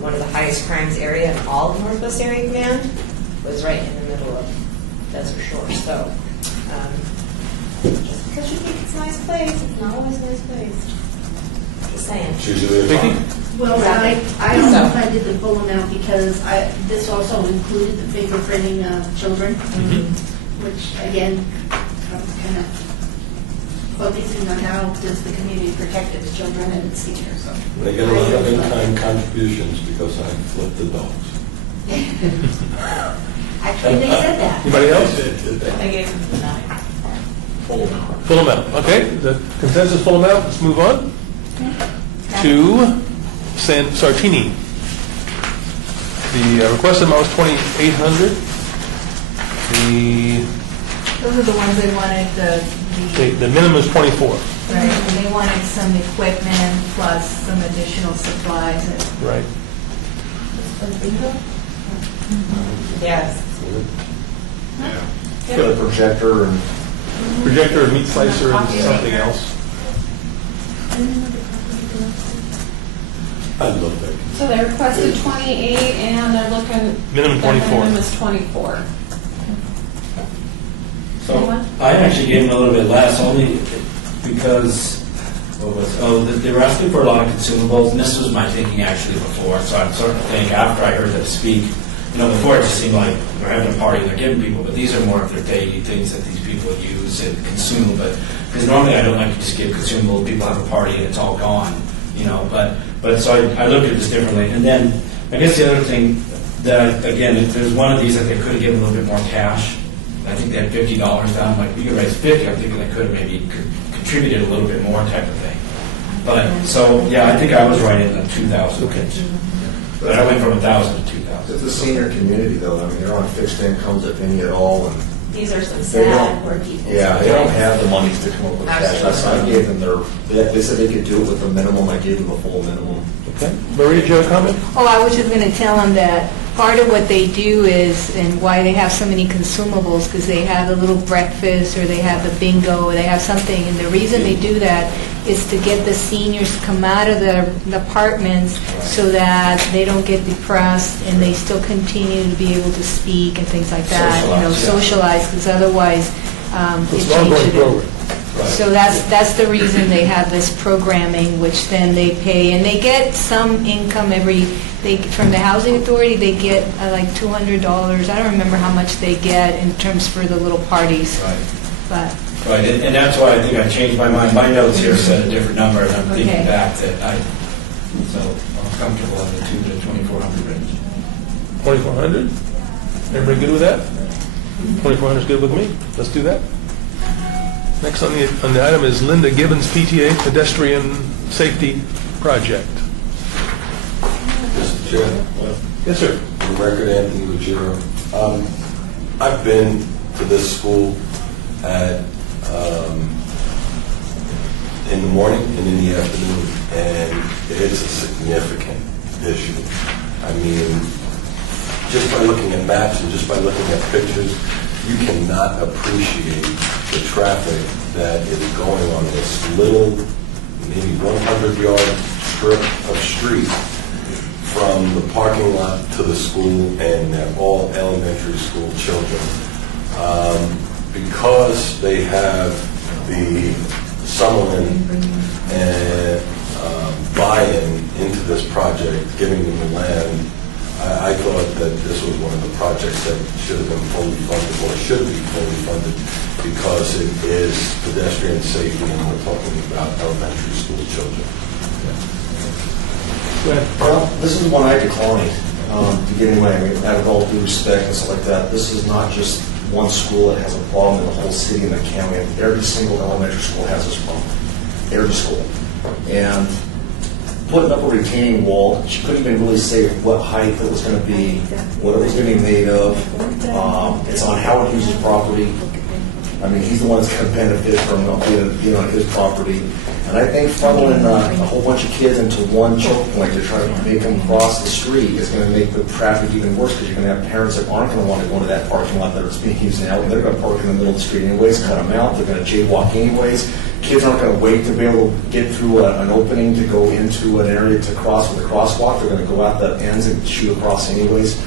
one of the highest crimes area in all of Northwest Area Command was right in the middle of Desert Shore. So just because you think it's a nice place, it's not always a nice place. Just saying. It's usually a Vicki? fine. Well, I also funded the full amount because this also included the fingerprinting of children, which again, I was kind of focusing on how does the community protect its children and its seniors. So They get a lot of in-kind contributions because I flipped the dogs. Actually, they said that. Anybody else? I gave them 9. Full amount. Okay, the consensus full amount. Let's move on to Sartini. The requested amount was $2,800. Those are the ones they wanted, The minimum is 24. right, and they wanted some equipment plus some additional supplies. Right. Yes. Got a projector and Projector, meat slicer, and something else. I love that. So they requested 28 and they're looking. Minimum their 24. Minimum is 24. So I actually gave them a little bit less, only because, they were asking for a lot of consumables, and this was my thinking actually before, so I'm starting to think after I heard them speak, before it just seemed like they're having a party, they're giving people, but these are more of their daily things that these people use and consume, because normally I don't like to just give consumables, people have a party and it's all gone, but so I looked at this differently, and then I guess the other thing that, again, if there's one of these that they could have given a little bit more cash, I think they had $50 down. Like, we could raise 50. I'm thinking they could have maybe contributed a little bit more type of thing. But so yeah, I think I was right in the 2,000 range. But I went from 1,000 to 2,000. it's a senior community, though. I mean, they're on fixed incomes, if any at all, and These are some they sad don't. poor people. Yeah, they don't have the money to come up with cash. That's why I gave them they said they could do it with the minimum. I gave them a full minimum. Okay. Maria, did you have a comment? Oh, I was just going to tell them that part of what they do is, and why they have so many consumables, because they have the little breakfast, or they have the bingo, or they have something, and the reason they do that is to get the seniors to come out of the apartments so that they don't get depressed and they still continue to be able to speak and things like that, socialize, because otherwise It's it an ongoing changes it. program. So that's the reason they have this programming, which then they pay, and they get some income from the housing authority. They get like $200. I don't remember how much they get in terms for the little parties. Right. But Right, and that's why I think I changed my mind. My notes here said a different number, and I'm thinking Okay. back that so I'm comfortable in the 2,000 to 2,400 range. 2,400? Everybody good with that? 2,400 is good with me. Let's do that. Next on the item is Linda Gibbons, PTA Pedestrian Safety Project. Mr. Chair. Yes, sir. For the record, Anthony Ruggiero. I've been to this school in the morning and in the afternoon, and it's a significant issue. I mean, just by looking at maps and just by looking at pictures, you cannot appreciate the traffic that is going on this little, maybe 100-yard strip of street from the parking lot to the school, and they're all elementary school children. Because they have the Summerlin and buy-in into this project, giving them the land, I thought that this was one of the projects that should have been fully funded, or should be fully funded, because it is pedestrian safety, and we're talking about elementary school children. Go ahead. Well, this is one I declined to get anyway. I mean, out of all due respect and stuff like that, this is not just one school that has a problem in the whole city and the county. Every single elementary school has this problem. Every school. And putting up a retaining wall, she couldn't even really say what height it was going to be, what it was going to be made of. It's on Howard Hughes' property. I mean, he's the one that's going to benefit from being on his property. And I think funneling a whole bunch of kids into one choke point to try to make them cross the street is going to make the traffic even worse, because you're going to have parents that aren't going to want to go into that parking lot that it's being used now, and they're going to park in the middle of the street anyways, cut them out. They're going to jaywalk anyways. Kids aren't going to wait to be able to get through an opening to go into an area to cross with a crosswalk. They're going to go out the ends and shoot across anyways.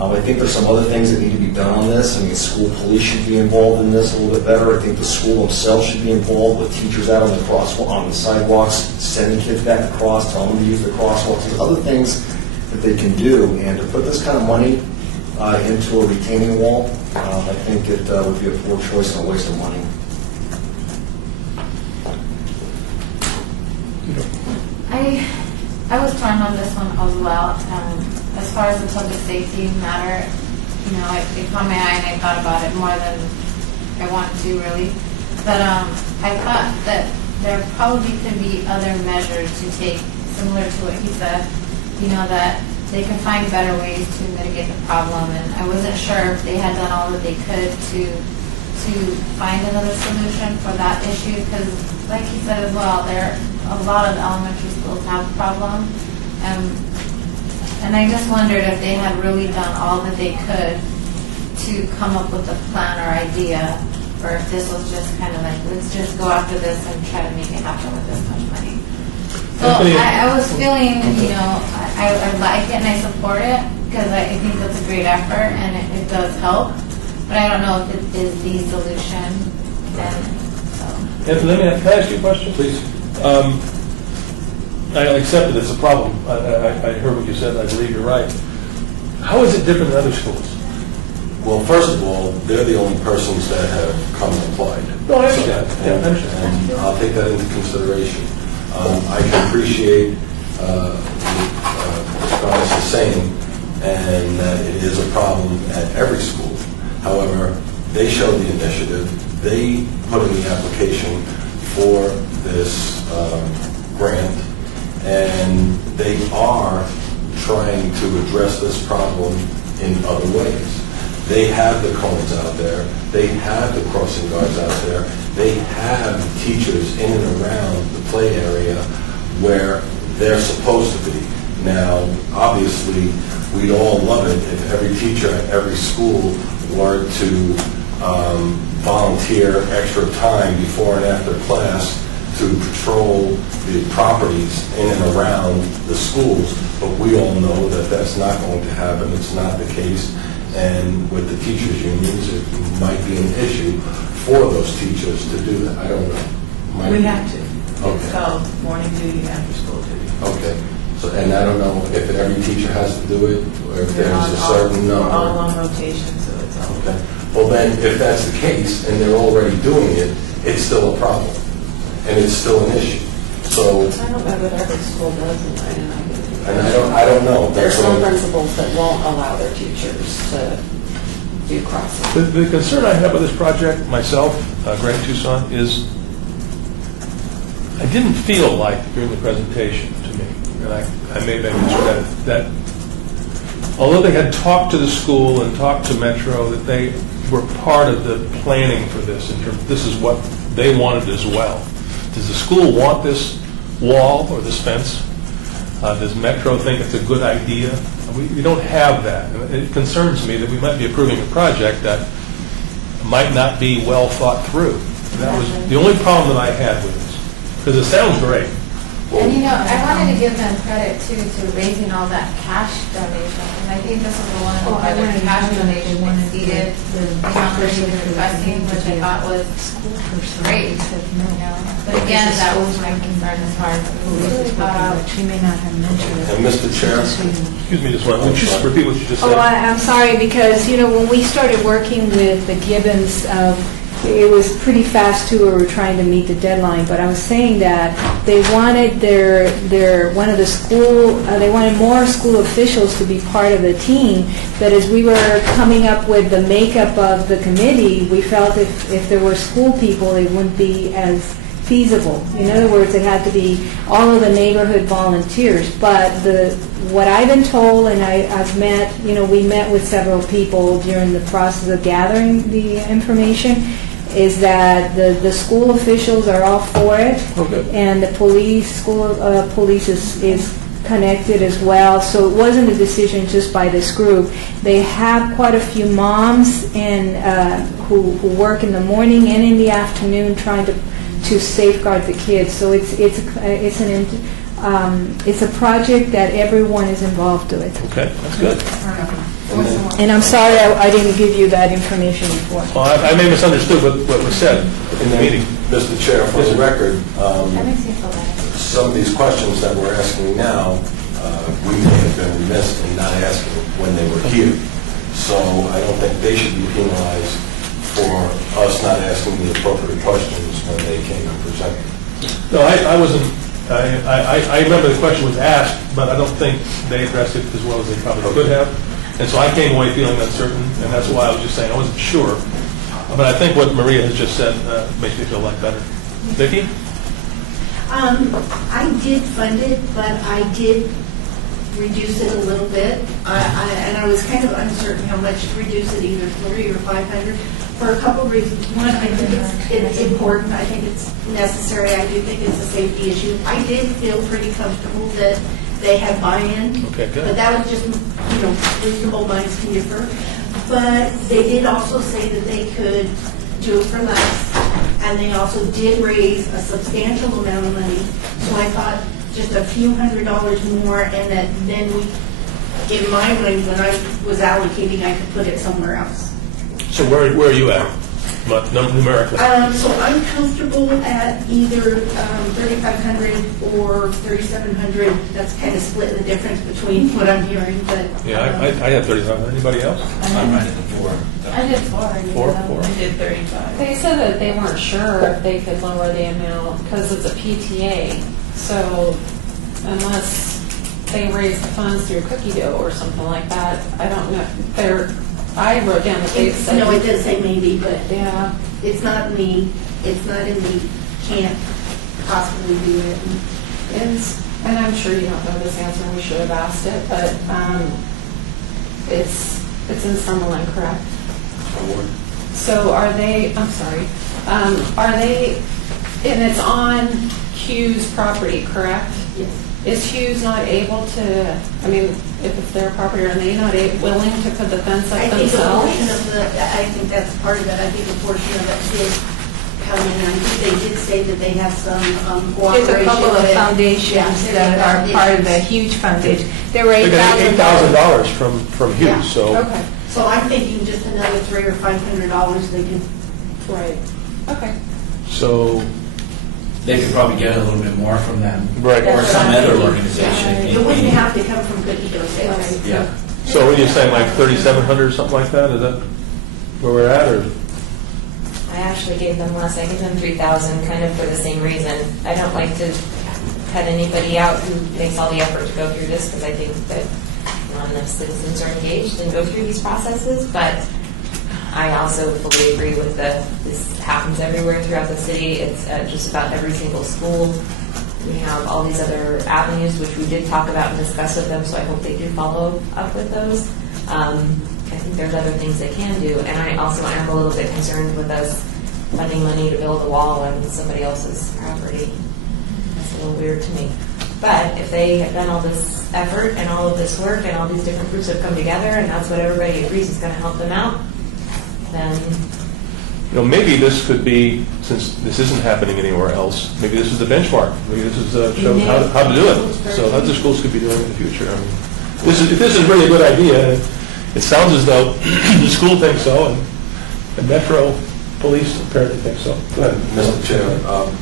I think there's some other things that need to be done on this. I mean, school police should be involved in this a little bit better. I think the school themselves should be involved, with teachers out on the sidewalks, sending kids back across, telling them to use the crosswalks. There's other things that they can do, and to put this kind of money into a retaining wall, I think it would be a poor choice and a waste of money. I was torn on this one as well. As far as the public safety matter, you know, it caught my eye and I thought about it more than I wanted to really. But I thought that there probably could be other measures to take, similar to what he said, you know, that they could find better ways to mitigate the problem. And I wasn't sure if they had done all that they could to find another solution for that issue, because like he said as well, a lot of elementary schools have a problem. And I just wondered if they had really done all that they could to come up with a plan or idea, or if this was just kind of like, let's just go after this and try to make it happen with this much money. So I was feeling, you know, I like it and I support it, because I think that's a great effort and it does help. But I don't know if it is the solution. Anthony, let me ask you a question, please. I accept that it's a problem. I heard what you said. I believe you're right. How is it different than other schools? Well, first of all, they're the only persons that have come and applied. No, I understand. And, I understand. and I'll take that into consideration. I can appreciate what Scott is saying, and that it is a problem at every school. However, they showed the initiative. They put in the application for this grant, and they are trying to address this problem in other ways. They have the cones out there. They have the crossing guards out there. They have teachers in and around the play area where they're supposed to be. Now, obviously, we'd all love it if every teacher at every school were to volunteer extra time before and after class to patrol the properties in and around the schools, but we all know that that's not going to happen. It's not the case. And with the teachers' unions, it might be an issue for those teachers to do that. I don't know. We have to. Okay. It's called morning duty, after school duty. Okay. So, and I don't know if every teacher has to do it, or if there's a certain number. We're all on rotation, so it's all. Okay. Well, then, if that's the case, and they're already doing it, it's still a problem, and it's still an issue. So, I don't know that every school does it, and I don't know. There's That's some what I'm- principals that won't allow their teachers to do crossing. The concern I have with this project, myself, Greg Tucson, is I didn't feel like during the presentation to me, and I maybe I misread it, that although they had talked to the school and talked to Metro, that they were part of the planning for this. In terms, this is what they wanted as well. Does the school want this wall or this fence? Does Metro think it's a good idea? We don't have that. It concerns me that we might be approving a project that might not be well thought through. That was the only problem that I had with this. Because it sounds great. And you know, I wanted to give them credit too to raising all that cash donation. And I think this was the one where the cash donation exceeded the amount that he was requesting, which I thought was great. You know. But again, that was my concern as far as She may not have mentioned it. And Mr. Chair, Excuse me, just one, would you just repeat what you just said? Oh, I'm sorry, because, you know, when we started working with the Gibbons, it was pretty fast too, we were trying to meet the deadline, but I was saying that they wanted one of the school, they wanted more school officials to be part of the team, but as we were coming up with the makeup of the committee, we felt if there were school people, it wouldn't be as feasible. In other words, it had to be all of the neighborhood volunteers, but what I've been told, and I've met, you know, we met with several people during the process of gathering the information, is that the school officials are all for it, and the police is connected as well. So it wasn't a decision just by this group. They have quite a few moms and who work in the morning and in the afternoon trying to safeguard the kids. So it's a project that everyone is involved with. Okay, that's good. And I'm sorry I didn't give you that information before. Well, I may have misunderstood what was said in the meeting. Mr. Chair, for the record, that makes me feel better. some of these questions that we're asking now, we may have been remiss in not asking when they were here. So I don't think they should be penalized for us not asking the appropriate questions when they came and presented. No, I wasn't, I remember the question was asked, but I don't think they addressed it as well as they probably could have. And so I came away feeling uncertain, and that's why I was just saying I wasn't sure. But I think what Maria has just said makes me feel a lot better. Vicki? I did fund it, but I did reduce it a little bit. And I was kind of uncertain how much to reduce it, either 300 or 500, for a couple of reasons. One, I think it's important. I think it's necessary. I do think it's a safety issue. I did feel pretty comfortable that they had buy-in. Okay, good. But that was just, you know, reasonable minds can differ. But they did also say that they could do it for less. And they also did raise a substantial amount of money. So I thought just a few $100s more, and that then we, in my mind, when I was allocating, I could put it somewhere else. So where are you at, numerically? So I'm comfortable at either 3,500 or 3,700. That's kind of split the difference between what I'm hearing, but. Yeah, I had 35. Anybody else? I'm right at the 4. I did 4. Four? I did 35. They said that they weren't sure if they could lower the amount because it's a PTA. So unless they raise the funds through cookie dough or something like that, I don't know. I wrote down that they said. No, it does say maybe, but Yeah. it's not in the can't possibly do it. And I'm sure you don't know this answer, we should have asked it, but it's in Summerlin, correct? So are they, I'm sorry, are they, and it's on Hughes' property, correct? Yes. Is Hughes not able to, I mean, if it's their property, are they not willing to put the fence up I think a portion themselves? of I think that's part of it. I think a portion of it did come in. I think they did say that they have some cooperation. There's a couple of with- foundations Yeah, that are part of the huge foundation. There were They got $8,000. $8,000 from Yeah. Hughes, so. Okay, So I'm thinking just another $300 or $500 they can. right, okay. So, They could probably get a little bit more from them. right. Or That's some what I'm other thinking. organization. It wouldn't have to come from cookie dough sales. Yeah. So what are you saying, like 3,700 or something like that? Is that where we're at, or? I actually gave them less. I gave them 3,000, kind of for the same reason. I don't like to cut anybody out who makes all the effort to go through this, because I think that not enough citizens are engaged and go through these processes. But I also fully agree with this happens everywhere throughout the city. It's just about every single school. We have all these other avenues, which we did talk about and discuss with them, so I hope they do follow up with those. I think there's other things they can do, and I also am a little bit concerned with us funding money to build a wall on somebody else's property. That's a little weird to me. But if they have done all this effort and all of this work and all these different groups have come together and that's what everybody agrees is going to help them out, then maybe this could be, since this isn't happening anywhere else, maybe this is the benchmark. Maybe this is shows how to do it. So other schools could be doing it in the future. I mean, if this is really a good idea, it sounds as though the school thinks so, and the Metro Police apparently think so. Go ahead. Mr. Chair,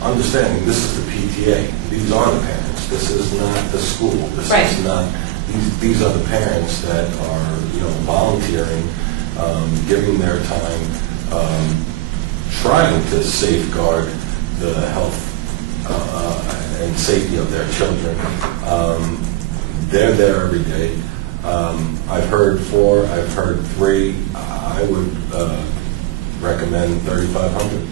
understanding this is the PTA. These are the parents. This is not the school. This Right. is not. These are the parents that are, volunteering, giving their time, trying to safeguard the health and safety of their children. They're there every day. I've heard 4. I've heard 3. I would recommend 3,500 in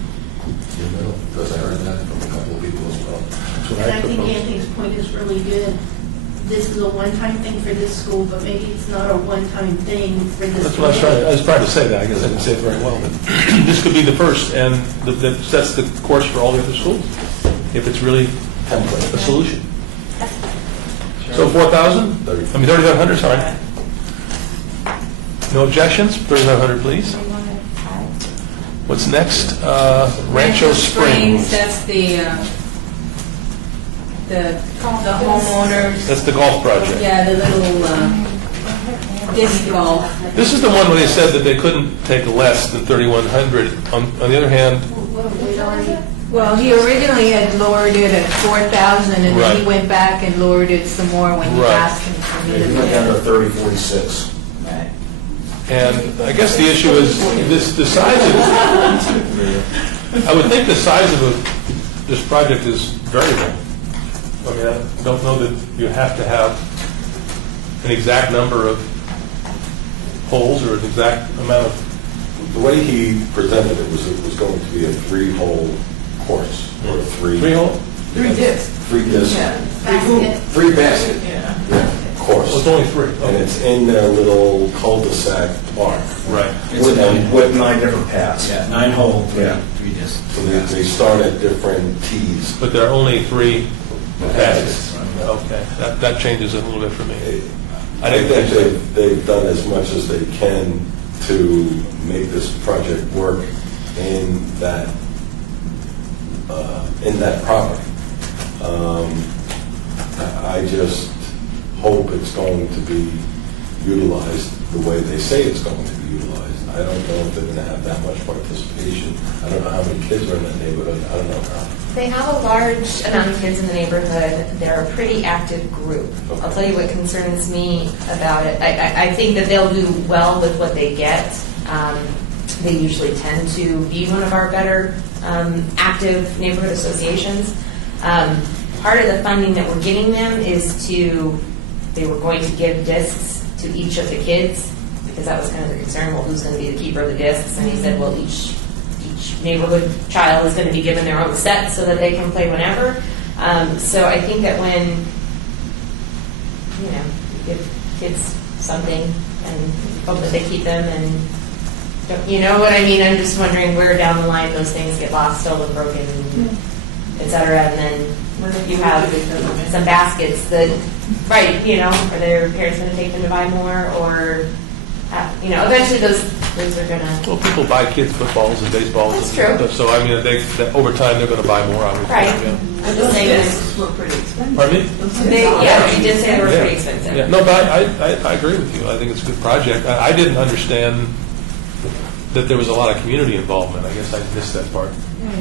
the middle, because I heard that from a couple of people as well. And I think Anthony's point is really good. This is a one-time thing for this school, but maybe it's not a one-time thing for this. That's what I was trying to say that. I guess I didn't say it very well. But this could be the first, and that sets the course for all the other schools, if it's really a solution. So 4,000? I mean, 3,500, sorry. No objections? 3,500, please. What's next? Rancho Springs. That's the homeowners. That's the golf project. Yeah, the little disc golf. This is the one where they said that they couldn't take less than 3,100. On the other hand, Well, he originally had lowered it at 4,000, and then he Right. went back and lowered it some more when you Right. asked him to It meet went down him. to 3046. and I guess the issue is the size of I would think the size of this project is variable. I mean, I don't know that you have to have an exact number of holes or an exact amount of. The way he presented it was going to be a 3-hole course, or a 3-hole? 3 discs. 3 disc, Basket. 3 basket Yeah. course. Well, it's only 3. And it's in their little cul-de-sac park. Right. With 9 different paths. Yeah, 9-hole, Yeah. 3 discs. So they start at different tees. But there are only 3 baskets. Okay, that changes it a little bit for me. I think they've done as much as they can to make this project work in that property. I just hope it's going to be utilized the way they say it's going to be utilized. I don't know if they're going to have that much participation. I don't know how many kids are in that neighborhood. I don't know how. They have a large amount of kids in the neighborhood. They're a pretty active group. I'll tell you what concerns me about it. I think that they'll do well with what they get. They usually tend to be one of our better active neighborhood associations. Part of the funding that we're giving them is they were going to give discs to each of the kids, because that was kind of the concern. Well, who's going to be the keeper of the discs? And he said, well, each neighborhood child is going to be given their own set so that they can play whenever. So I think that when, you give kids something and hope that they keep them, and you know what I mean? I'm just wondering where down the line those things get lost, stolen, broken, et cetera, and then you have some baskets that, right, are their parents going to take them to buy more, or eventually those are going to. Well, people buy kids footballs and baseballs. That's and true. stuff, so I mean, over time they're going to buy more. Obviously. Right. Yeah. I'm just saying that. Discs were pretty expensive. Pardon me? Yeah, you did say they were Yeah. pretty expensive. Yeah. No, but I agree with you. I think it's a good project. I didn't understand that there was a lot of community involvement. I guess I missed that part.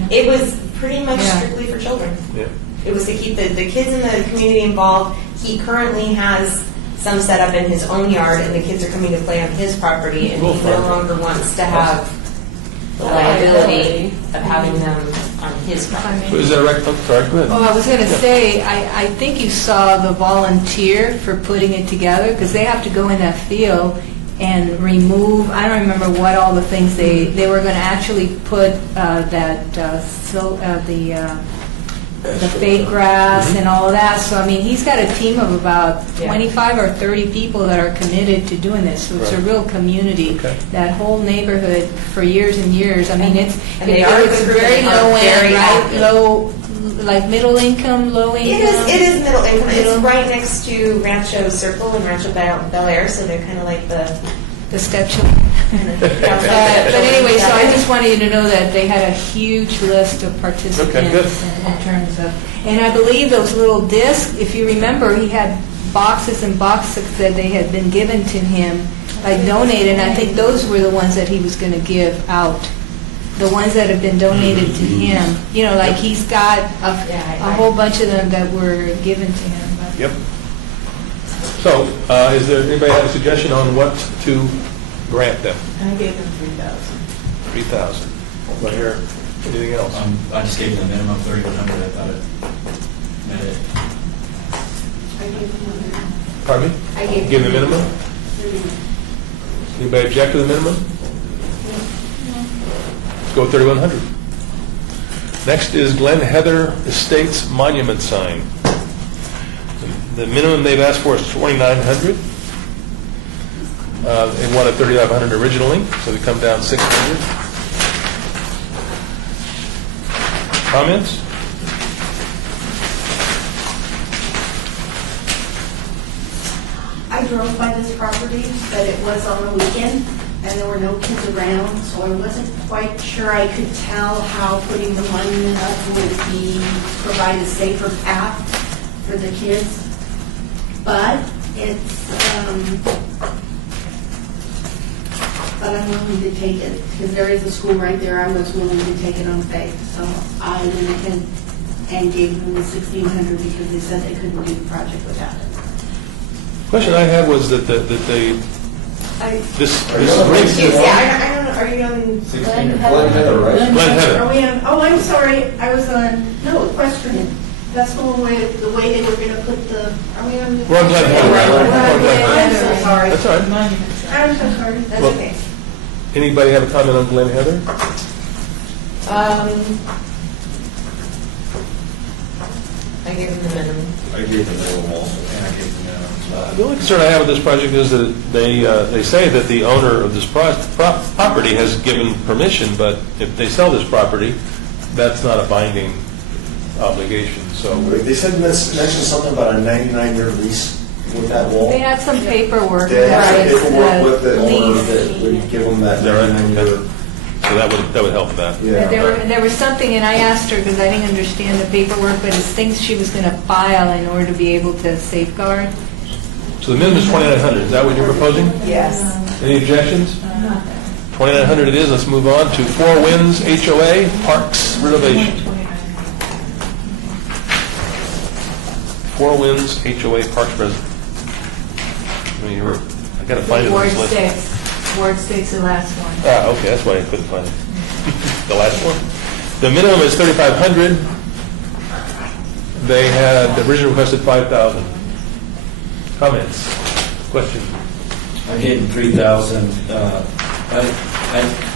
It was pretty much Yeah. strictly for children. Yeah. It was to keep the kids in the community involved. He currently has some set up in his own yard, and the kids are coming to play on his property, and he no longer wants to have the liability of having them on his property. Is that right? Oh, sorry, go ahead. Oh, I was going to say, I think you saw the volunteer for putting it together, because they have to go in that field and remove, I don't remember what all the things they were going to actually put the fake grass and all of that. So, I mean, he's got a team of about 25 or 30 people that are committed to doing this. So it's a real community. Okay. That whole neighborhood for years and years. I mean, it's they are very low end, right? Low, like middle income, low income. It is middle income. Middle. It's right next to Rancho Circle and Rancho Bel Air, so they're kind of like the the step children. But anyway, so I just wanted you to know that they had a huge list of participants Okay, good. in terms of, and I believe those little discs, if you remember, he had boxes and boxes that they had been given to him, like donated, and I think those were the ones that he was going to give out. The ones that have been donated to him. You know, like he's got a whole bunch of them that were given to him. But Yep. So, is there, anybody have a suggestion on what to grant them? I gave them 3,000. 3,000. But here, anything else? I just gave them the minimum 3,100. I thought it met it. I gave them one. Pardon me? I gave Give the minimum? Anybody object to the minimum? Let's go with 3,100. Next is Glen Heather Estates Monument Sign. The minimum they've asked for is 2,900. They wanted 3,500 originally, so they come down 600. Comments? I drove by this property, but it was on the weekend, and there were no kids around, so I wasn't quite sure I could tell how putting the monument up would provide a safer path for the kids. But but I'm willing to take it, because there is a school right there. I was willing to take it on faith, so I went ahead and gave them the 1,600 because they said they couldn't do the project without it. Question I had was that this Excuse me, I don't know, are you on? Glen Heather, right? Glen Heather. Are we on, oh, I'm sorry, I was on, no, Equestrian. That's the way they were gonna put the, are we on? We're on Glen Heather. We're on Glen I'm Heather. so sorry. That's all right. I'm so sorry, that's Well- okay. Anybody have a comment on Glen Heather? I gave them the minimum. I gave the minimum also, and I gave the minimum. The only concern I have with this project is that they say that the owner of this property has given permission, but if they sell this property, that's not a binding obligation, so. They said, mentioned something about a 99-year lease with that wall. they had some paperwork. They had that some paperwork with the owner lease. that would give them that Is that right? 99-year. So that would help with that. Yeah. There was something, and I asked her, because I didn't understand the paperwork, but it's things she was going to file in order to be able to safeguard. So the minimum is 2,900, is that what you're proposing? Yes. Any objections? 2,900 it is, let's move on to Four Winds HOA Parks renovation. Four Winds HOA Parks renovation. I gotta find it on Ward this list. 6. Ward 6, the last one. Ah, okay, that's why I couldn't find it. The last one. The minimum is 3,500. They had originally requested 5,000. Comments? Questions? I gave them 3,000.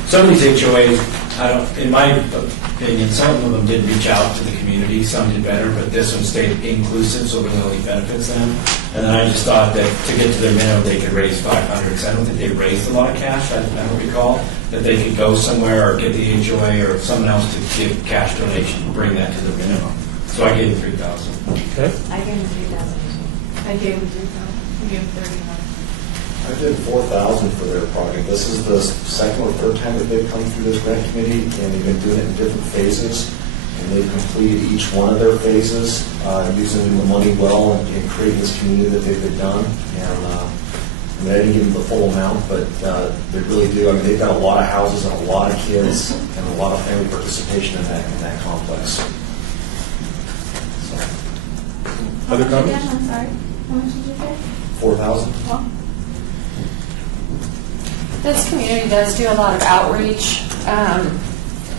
Some of these HOAs, in my opinion, some of them did reach out to the community, some did better, but this one stayed inclusive, so it really benefits them. And then I just thought that to get to their minimum, they could raise 500, because I don't think they raised a lot of cash, I don't recall, that they could go somewhere or get the HOA or someone else to give cash donation and bring that to the minimum. So I gave them 3,000. Okay. I gave them 3,000. I gave them 3,000. I gave them 31. I did 4,000 for their project. This is the second or third time that they've come through this grant committee, and they've been doing it in different phases. And they've completed each one of their phases, using the money well and creating this community that they've done. And I didn't give them the full amount, but they really do. I mean, they've got a lot of houses and a lot of kids and a lot of family participation in that complex. So, Other comments? I'm sorry. How much did you say? 4,000. This community does do a lot of outreach,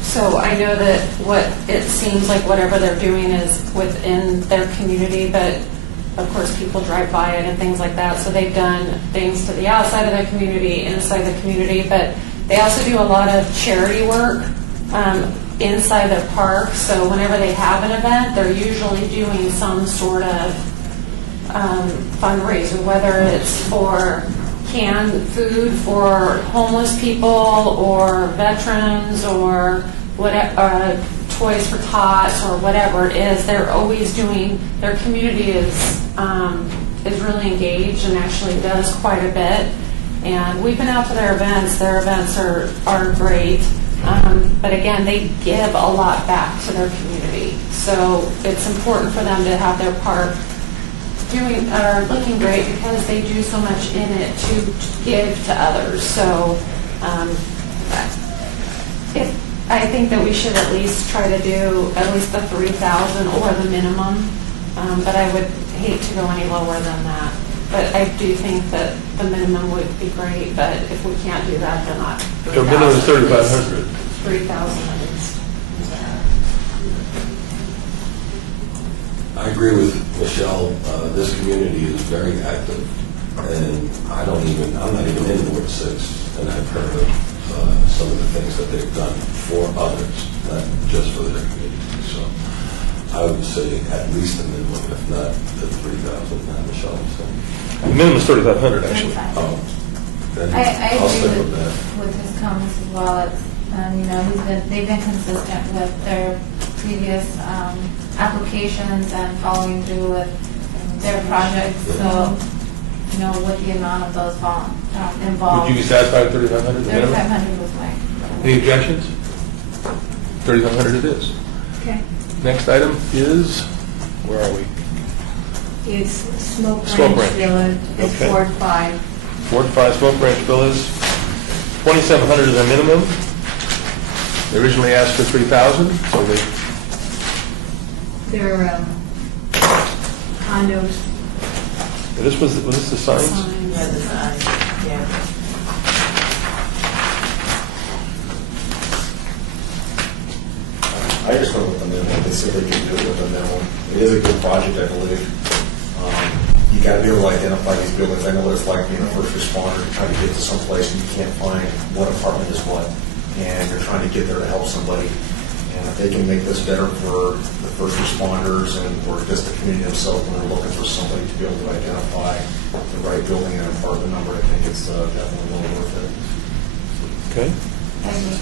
so I know that what it seems like whatever they're doing is within their community, but of course people drive by it and things like that, so they've done things to the outside of the community, inside the community, but they also do a lot of charity work inside the park, so whenever they have an event, they're usually doing some sort of fundraiser, whether it's for canned food for homeless people or veterans or whatever, toys for tots or whatever it is. They're always doing. Their community is really engaged and actually does quite a bit. And we've been out to their events. Their events are great. But again, they give a lot back to their community. So it's important for them to have their park looking great because they do so much in it to give to others. So I think that we should at least try to do at least the 3,000 or the minimum. But I would hate to go any lower than that. But I do think that the minimum would be great, but if we can't do that, then not. Their minimum is 3,500. 3,000 at least. I agree with Michelle. This community is very active, and I'm not even in Ward 6, and I've heard of some of the things that they've done for others, not just for their community. So I would say at least the minimum, if not the 3,000, that Michelle was saying. The minimum is 3,500, actually. 35. Oh, then I I'll agree stick with that. with his comments as well. They've been consistent with their previous applications and following through with their projects. So, with the amount of those involved. Would you be satisfied with 3,500? 3,500 was my. Any objections? 3,500 it is. Okay. Next item is, where are we? It's Smoke Smoke Ranch Ranch. Village, it's Okay. Ward 5. Ward 5 Smoke Ranch Villas, 2,700 is their minimum. They originally asked for 3,000, so They're condos. this was this the signs? Yeah, the sign, yeah. I just went with the minimum. They said they could do it with the minimum. It is a good project, I believe. You got to be able to identify these buildings. I know what it's like being a first responder, trying to get to some place and you can't find what apartment is what, and you're trying to get there to help somebody. And if they can make this better for the first responders and or just the community themselves when they're looking for somebody to be able to identify the right building and apartment number, I think it's definitely well worth it. Okay. I agree.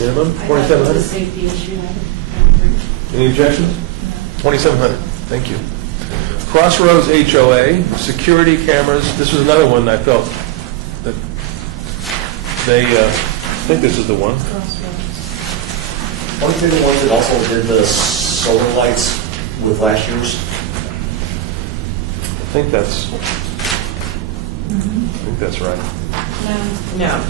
Minimum, I thought it was a 2,700? safety issue. Any objections? 2,700, thank you. Crossroads HOA, security cameras, this was another one I felt that they, I think this is the one. One thing, the ones that also did the solar lights with last year's. I think that's right. No.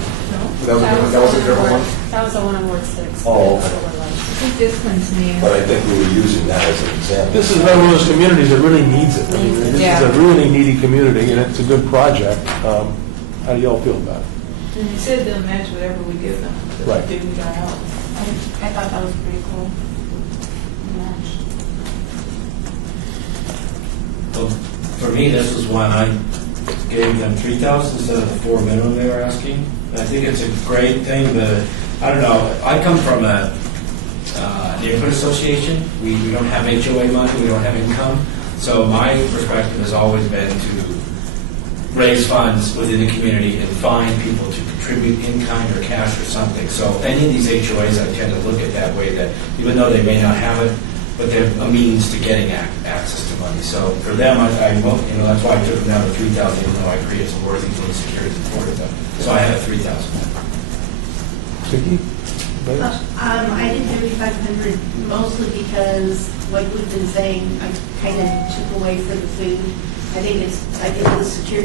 That was a different one? That was the one on Ward 6. Oh, okay. I think this one's new. But I think we were using that as an example. This is another one of those communities that really needs it. I mean, this is Yeah. a really needy community, and it's a good project. How do y'all feel about it? And you said they'll match whatever we give them. Right. Do we got out? I thought that was pretty cool. Well, for me, this was one I gave them 3,000 instead of the 4 minimum they were asking. I think it's a great thing, but I don't know. I come from a neighborhood association. We don't have HOA money. We don't have income. So my perspective has always been to raise funds within the community and find people to contribute in kind or cash or something. So any of these HOAs, I tend to look at that way, that even though they may not have it, but they're a means to getting access to money. So for them, that's why I took them down to 3,000, even though I agree it's a worthy thing to security for them. So I had 3,000. Vicki? I did 3,500 mostly because, like we've been saying, I kind of took away for the food. I think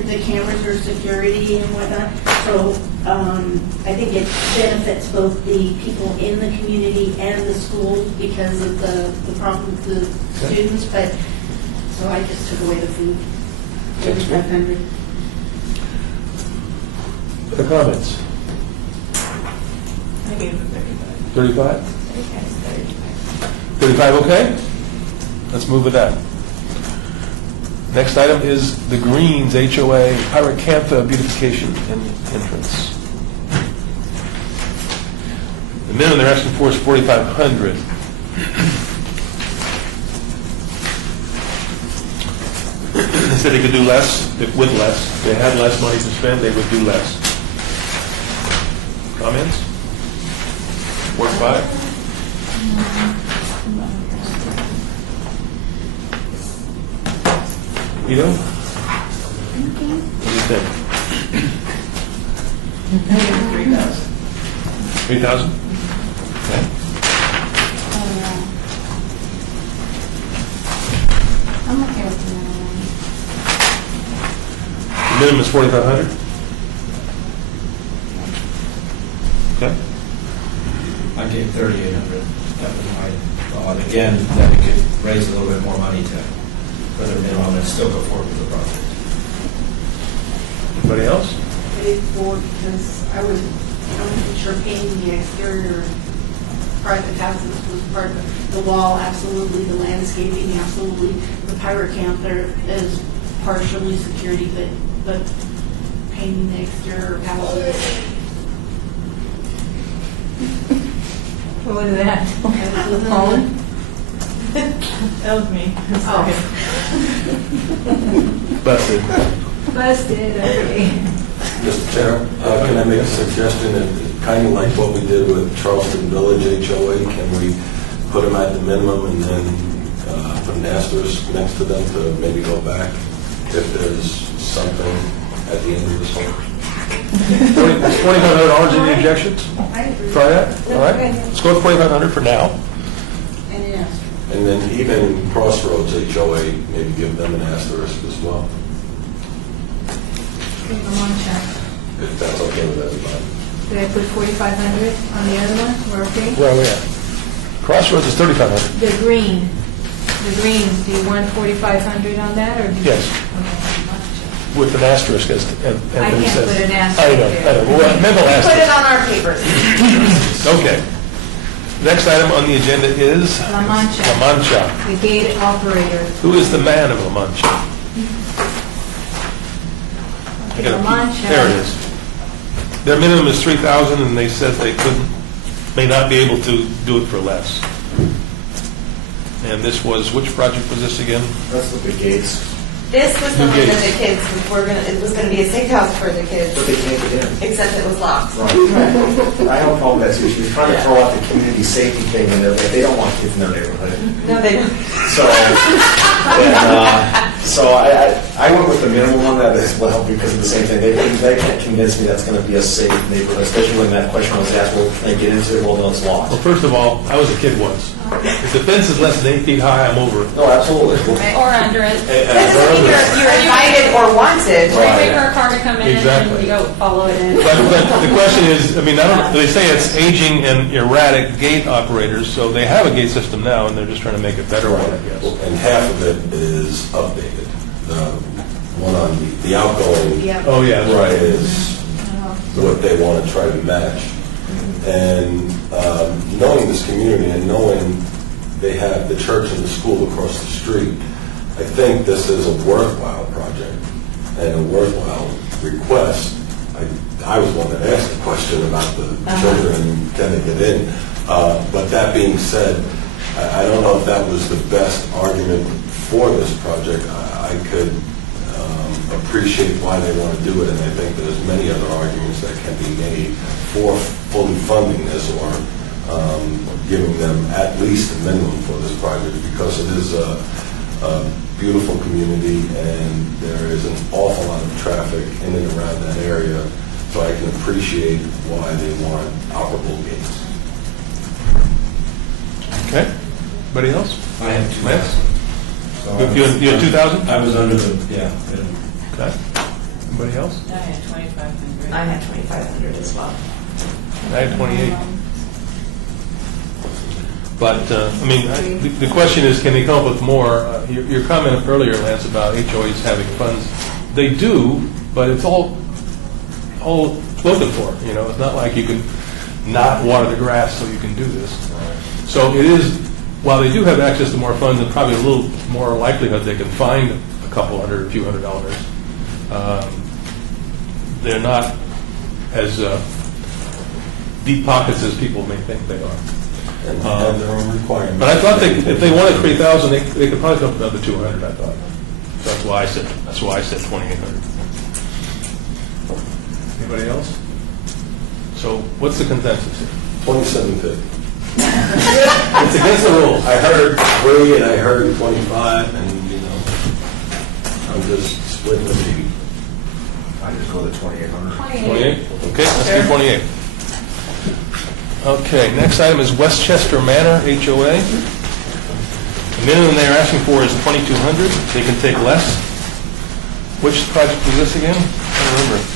the cameras are security and whatnot. So I think it benefits both the people in the community and the schools because of the problem with the students. But so I just took away the food. 3,500. The comments? I gave them 35? 35, okay? Let's move with that. Next item is the Greens HOA Pyracantha beautification and entrance. The minimum they're asking for is 4,500. They said they could do less, with less. If they had less money to spend, they would do less. Comments? Ward 5? Ito? What do you think? 3,000. 3,000? I'm okay with the minimum. Minimum is 4,500? Okay. I gave 3,800. That was my thought. Again, that we could raise a little bit more money to, for the minimum and still go forward with the project. Anybody else? Paid for because I wasn't sure painting the exterior of private houses was part of the wall, absolutely, the landscaping, absolutely. The pirate camp there is partially security, but painting the exterior of houses. What was that? Colin? That was me. Oh. Busted. Busted, okay. Mr. Chair, can I make a suggestion that kind of like what we did with Charleston Village HOA, can we put them at the minimum and then put an asterisk next to them to maybe go back if there's something at the end of this one? $2,500, any objections? I agree. Try that? All right. Let's go with 4,500 for now. And yes. And then even Crossroads HOA, maybe give them an asterisk as well, I'm on check. if that's okay with everybody. Did I put 4,500 on the other one? We're okay? Where are we at? Crossroads is 3,500. The green, do you want 4,500 on that, or? do you- Yes. With an asterisk as Anthony I can't says. put an I asterisk know, there. I know. Well, mental Put it asterisk. on our papers. Okay. Next item on the agenda is La Mancha. La Mancha. The gate operator. Who is the man of La Mancha? I La gotta keep- Mancha. There it is. Their minimum is 3,000, and they said they may not be able to do it for less. And this was, which project was this again? That's the big gates, This was the New one that gates. the kids were gonna, it was gonna be a safe house for the kids, but they can't get in. except it was locked. Right. I have a problem with that too. She was trying to throw out the community safety thing, and they're like, they don't want kids in their neighborhood. No, they don't. So I went with the minimum on that as well because of the same thing. They can't convince me that's going to be a safe neighborhood, especially when that question was asked, well, can they get into it? Well, no, it's locked. Well, first of all, I was a kid once. If the fence is less than 8 feet high, I'm over it. No, absolutely. Or under it. That doesn't mean you're invited or wanted. Or you wait for a car to come in Exactly. and you go follow it in. But the question is, I mean, I don't, they say it's aging and erratic gate operators, so they have a gate system now, and they're just trying to make a better one, I guess. And half of it is updated. The one on the outgoing Oh, yeah, that's right right. is what they want to try to match. And knowing this community and knowing they have the church and the school across the street, I think this is a worthwhile project and a worthwhile request. I was one that asked the question about the children and can they get in. But that being said, I don't know if that was the best argument for this project. I could appreciate why they want to do it, and I think there's many other arguments that can be made for fully funding this or giving them at least a minimum for this project, because it is a beautiful community and there is an awful lot of traffic in and around that area, so I can appreciate why they want operable gates. Okay. Anybody else? I have two. Lance? So You had 2,000? I was under the, yeah. Okay. Anybody else? I had 2,500. I had 2,500 as well. I had 28. But, I mean, the question is, can they come up with more? Your comment earlier, Lance, about HOAs having funds, they do, but it's all spoken for, you know? It's not like you can not water the grass so you can do this. So it is, while they do have access to more funds and probably a little more likelihood they can find a couple hundred, a few $100s, they're not as deep pockets as people may think they are. And have their own requirements. But I thought if they wanted 3,000, they could probably come up with another 200, I thought. So that's why I said 2,800. Anybody else? So what's the consensus here? 2750. It's against the rules. I heard 3 and I heard 25, and I'm just splitting the baby. I just go to the 2,800. 28? Okay, let's do 28. Okay, next item is Westchester Manor HOA. The minimum they're asking for is 2,200. They can take less. Which project was this again? I don't remember.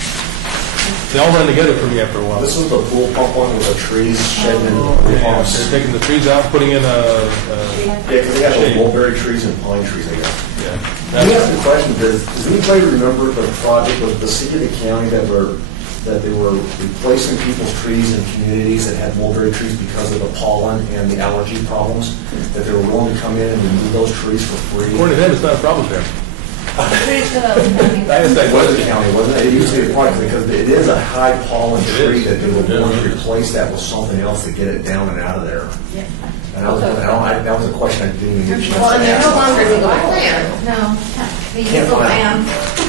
They all run together for me after a while. This was the pool pump one with the trees shedding in the pool Yeah, pumps. they're taking the trees out, putting in Yeah, because they got those shade. mulberry trees and pine trees, I guess. Yeah. Let me ask you a question, does anybody remember the project with the city and the county that they were replacing people's trees in communities that had mulberry trees because of the pollen and the allergy problems? That they were willing to come in and remove those trees for free? According to them, it's not a problem there. Pretty sure that was county. I asked that It was the question. county, wasn't it? It used to be a project because it is a high pollen It tree is. that they were willing Yeah. to replace that with something else to get it down and out of there. Yeah. And that was a question I didn't even get a chance to Well, and they're no ask. longer legal plan. No, they Can't used to find ban.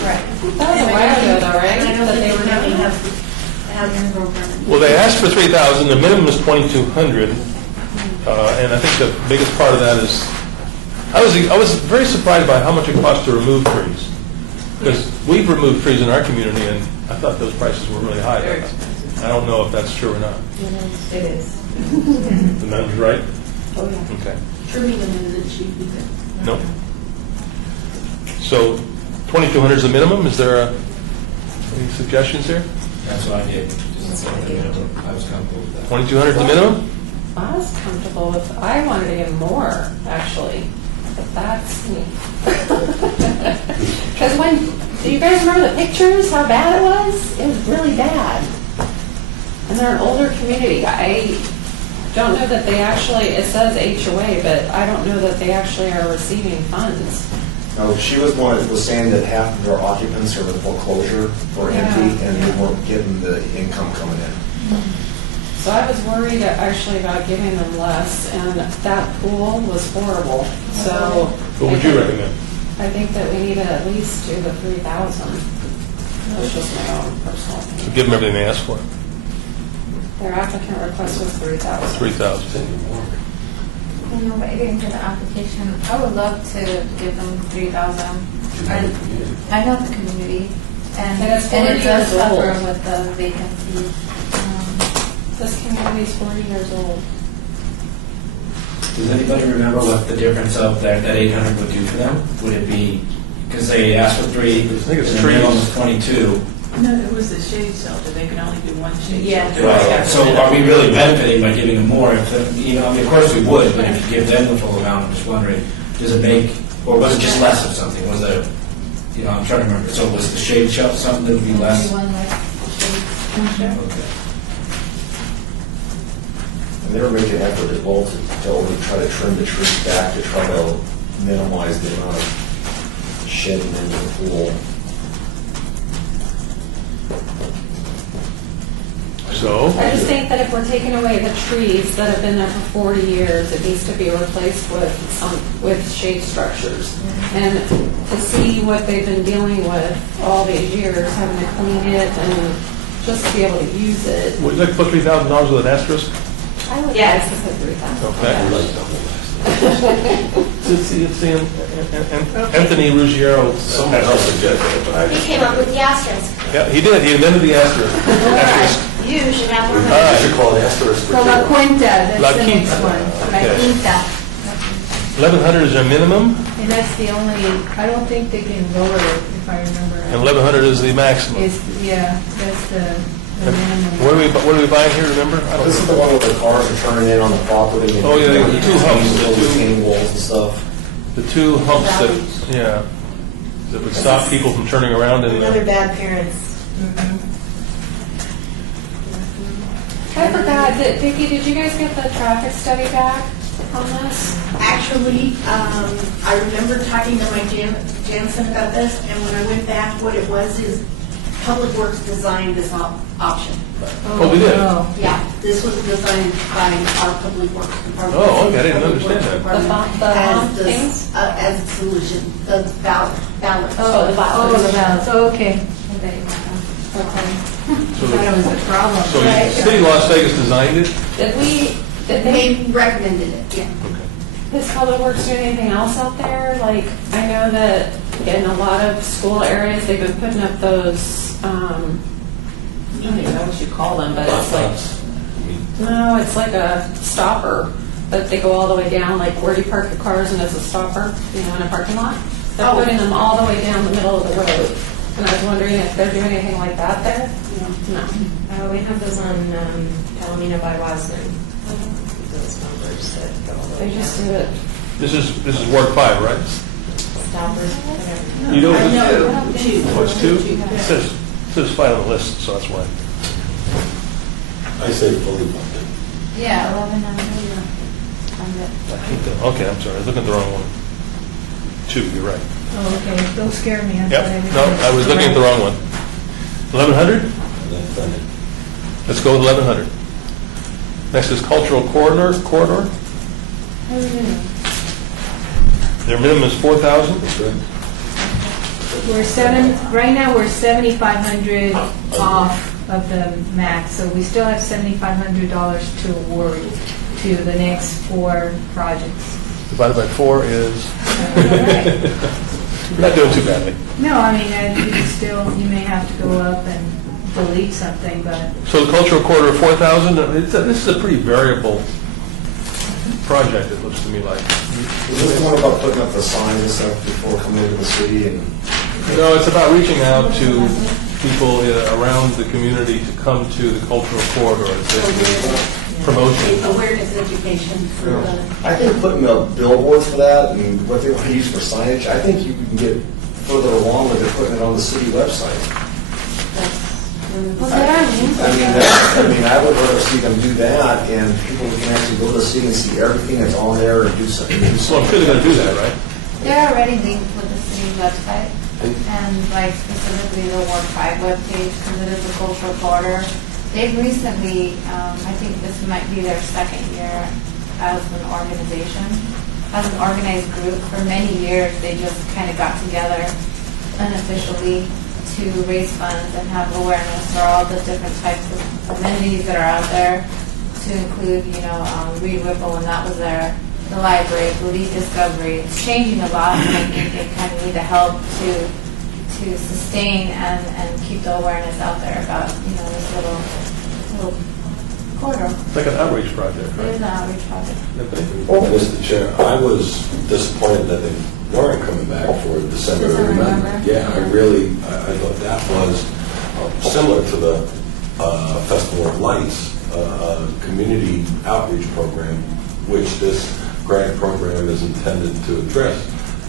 Right. That was a while ago though, right? And I don't That they think were the county doing has, that? has a program. Well, they asked for 3,000, the minimum is 2,200, and I think the biggest part of that is, I was very surprised by how much it costs to remove trees. Because we've removed trees in our community, and I thought those prices were really high. Very expensive. I don't know if that's true or not. It is. The number's right? Oh, yeah. Okay. Trimming them isn't cheap either. Nope. So 2,200 is the minimum, is there any suggestions here? That's what I did. Just the minimum. I was comfortable with that. 2,200 is the minimum? I was comfortable with, I wanted to give more, actually, but that's me. Because do you guys remember the pictures, how bad it was? It was really bad. And they're an older community. I don't know that they actually, it says HOA, but I don't know that they actually are receiving funds. No, she was one that was saying that half of their occupants are in foreclosure or empty, and they weren't getting the income coming in. So I was worried actually about giving them less, and that pool was horrible. So What would you recommend? I think that we need to at least do the 3,000. That's just my own personal So opinion. give them everything they asked for, Their applicant request was 3,000. 3,000. You know, but getting to the application, I would love to give them 3,000. I know the community, and And it's 40 it does years old. suffer with the vacancy. This community's 40 years old. Does anybody remember what the difference of that 800 would do for them? Would it be, because they asked for 3, think it's and the minimum trees. was 22. No, it was the shade shelter, they can only do one shade Yeah. shelter. Right. So are we really benefiting by giving them more? If, you know, I mean, of course we would, but if you give them the full amount, I'm just wondering, does it make, or was it just less of something? Was it, you know, I'm trying to remember. So was the shade shelter something that would be less? One like shade. Okay. And they were making an effort as well to only try to trim the trees back to try to minimize the amount of shedding into the pool. So, I just think that if we're taking away the trees that have been there for 40 years, it needs to be replaced with shade structures. And to see what they've been dealing with all these years, having to clean it and just to be able to use it. would you like to put $3,000 with an asterisk? I would Yes. like to put 3,000. Okay. It's Anthony Ruggiero. Someone else suggested it, but I He just... came up with the asterisk. Yeah, he did, he invented the asterisk. Asterisk. You should have one. All You should right, call it asterisk. So La Quinta, that's La the Quinta. next one. La Okay. Quinta. 1,100 is our minimum, And that's the only, I don't think they can lower it, if I remember. and 1,100 is the maximum. Yeah, that's the minimum. What are we buying here, remember? I don't This is know. the one where the cars are turning in on the property. and- Oh, yeah, the two humps, the two- Retaining walls and stuff. The two humps that, yeah, that would stop people from turning around in Another the... bad parents. I forgot, Vicki, did you guys get the traffic study back on this? Actually, I remember talking to my Jansen about this, and when I went back, what it was is Public Works designed this option. Oh, we did? Yeah, this was designed by our Public Works Department. Oh, okay, I didn't Public understand Works that. Department The as the- things? As a solution, the ballot. Oh, the ballot. Oh, the ballots, oh, okay. So I thought it was a problem. so City of Las Vegas designed it? Did they, They recommended it, yeah. does Public Works do anything else out there? Like, I know that in a lot of school areas, they've been putting up those I don't even know what you call them, but it's like, no, it's like a stopper, but they go all the way down, like where you park your cars and there's a stopper, in a parking lot. They're putting them all the way down the middle of the road. And I was wondering if they're doing anything like that there? No. We have those on Palomino by Wasden. Those numbers that go all the way They just down. do it. This is Ward 5, right? Stoppers, whatever. You know, No, two. oh, it's 2? It says 5 on the list, so that's why. I say fully funded. Yeah, 1,100. I think that, okay, I'm sorry, I was looking at the wrong one. 2, you're right. Oh, okay, don't scare me. Yep, no, I was looking at the wrong one. 1,100? And then funded. Let's go with 1,100. Next is cultural corridor. Their minimum is 4,000. That's right. Right now, we're 7,500 off of the max, so we still have $7,500 to award to the next 4 projects. Divided by 4 is, we're not doing too badly. No, I mean, you may have to go up and delete something, but So the cultural corridor, 4,000, this is a pretty variable project, it looks to me like. Is this the one about putting up the signs and stuff before coming into the city and? No, it's about reaching out to people around the community to come to the cultural corridor. It's basically promotion. Awareness education for the. I think putting up billboards for that and what they want to use for signage, I think you can get further along with it putting it on the city website. Well, there are links. I mean, I would rather see them do that and people can actually go to the city and see everything that's on there and do something. Well, I'm sure they're going to do that, right? They're already linked with the city website, and like specifically the Ward 5 webpage, because it is a cultural corridor. They've recently, I think this might be their second year as an organization, as an organized group. For many years, they just kind of got together unofficially to raise funds and have awareness for all the different types of amenities that are out there, to include, Reed Whipple when that was there, the library, Believe Discovery. It's changing a lot, and I think they kind of need the help to sustain and keep the awareness out there about, this little corridor. It's like an outreach project, It right? is an outreach project. Mr. Chair, I was disappointed that they weren't coming back for December December, Remember. Remember. Yeah, I thought that was similar to the Festival of Lights, community outreach program, which this grant program is intended to address.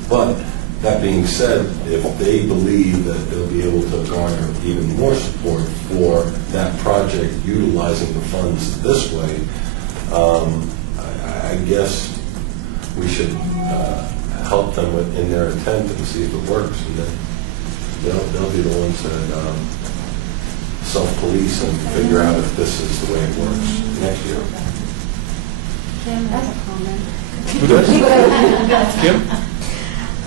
But that being said, if they believe that they'll be able to garner even more support for that project utilizing the funds this way, I guess we should help them in their attempt and see if it works. And then they'll be the ones that self-police and figure out if this is the way it works next year. Kim has a comment. Who does? Kim?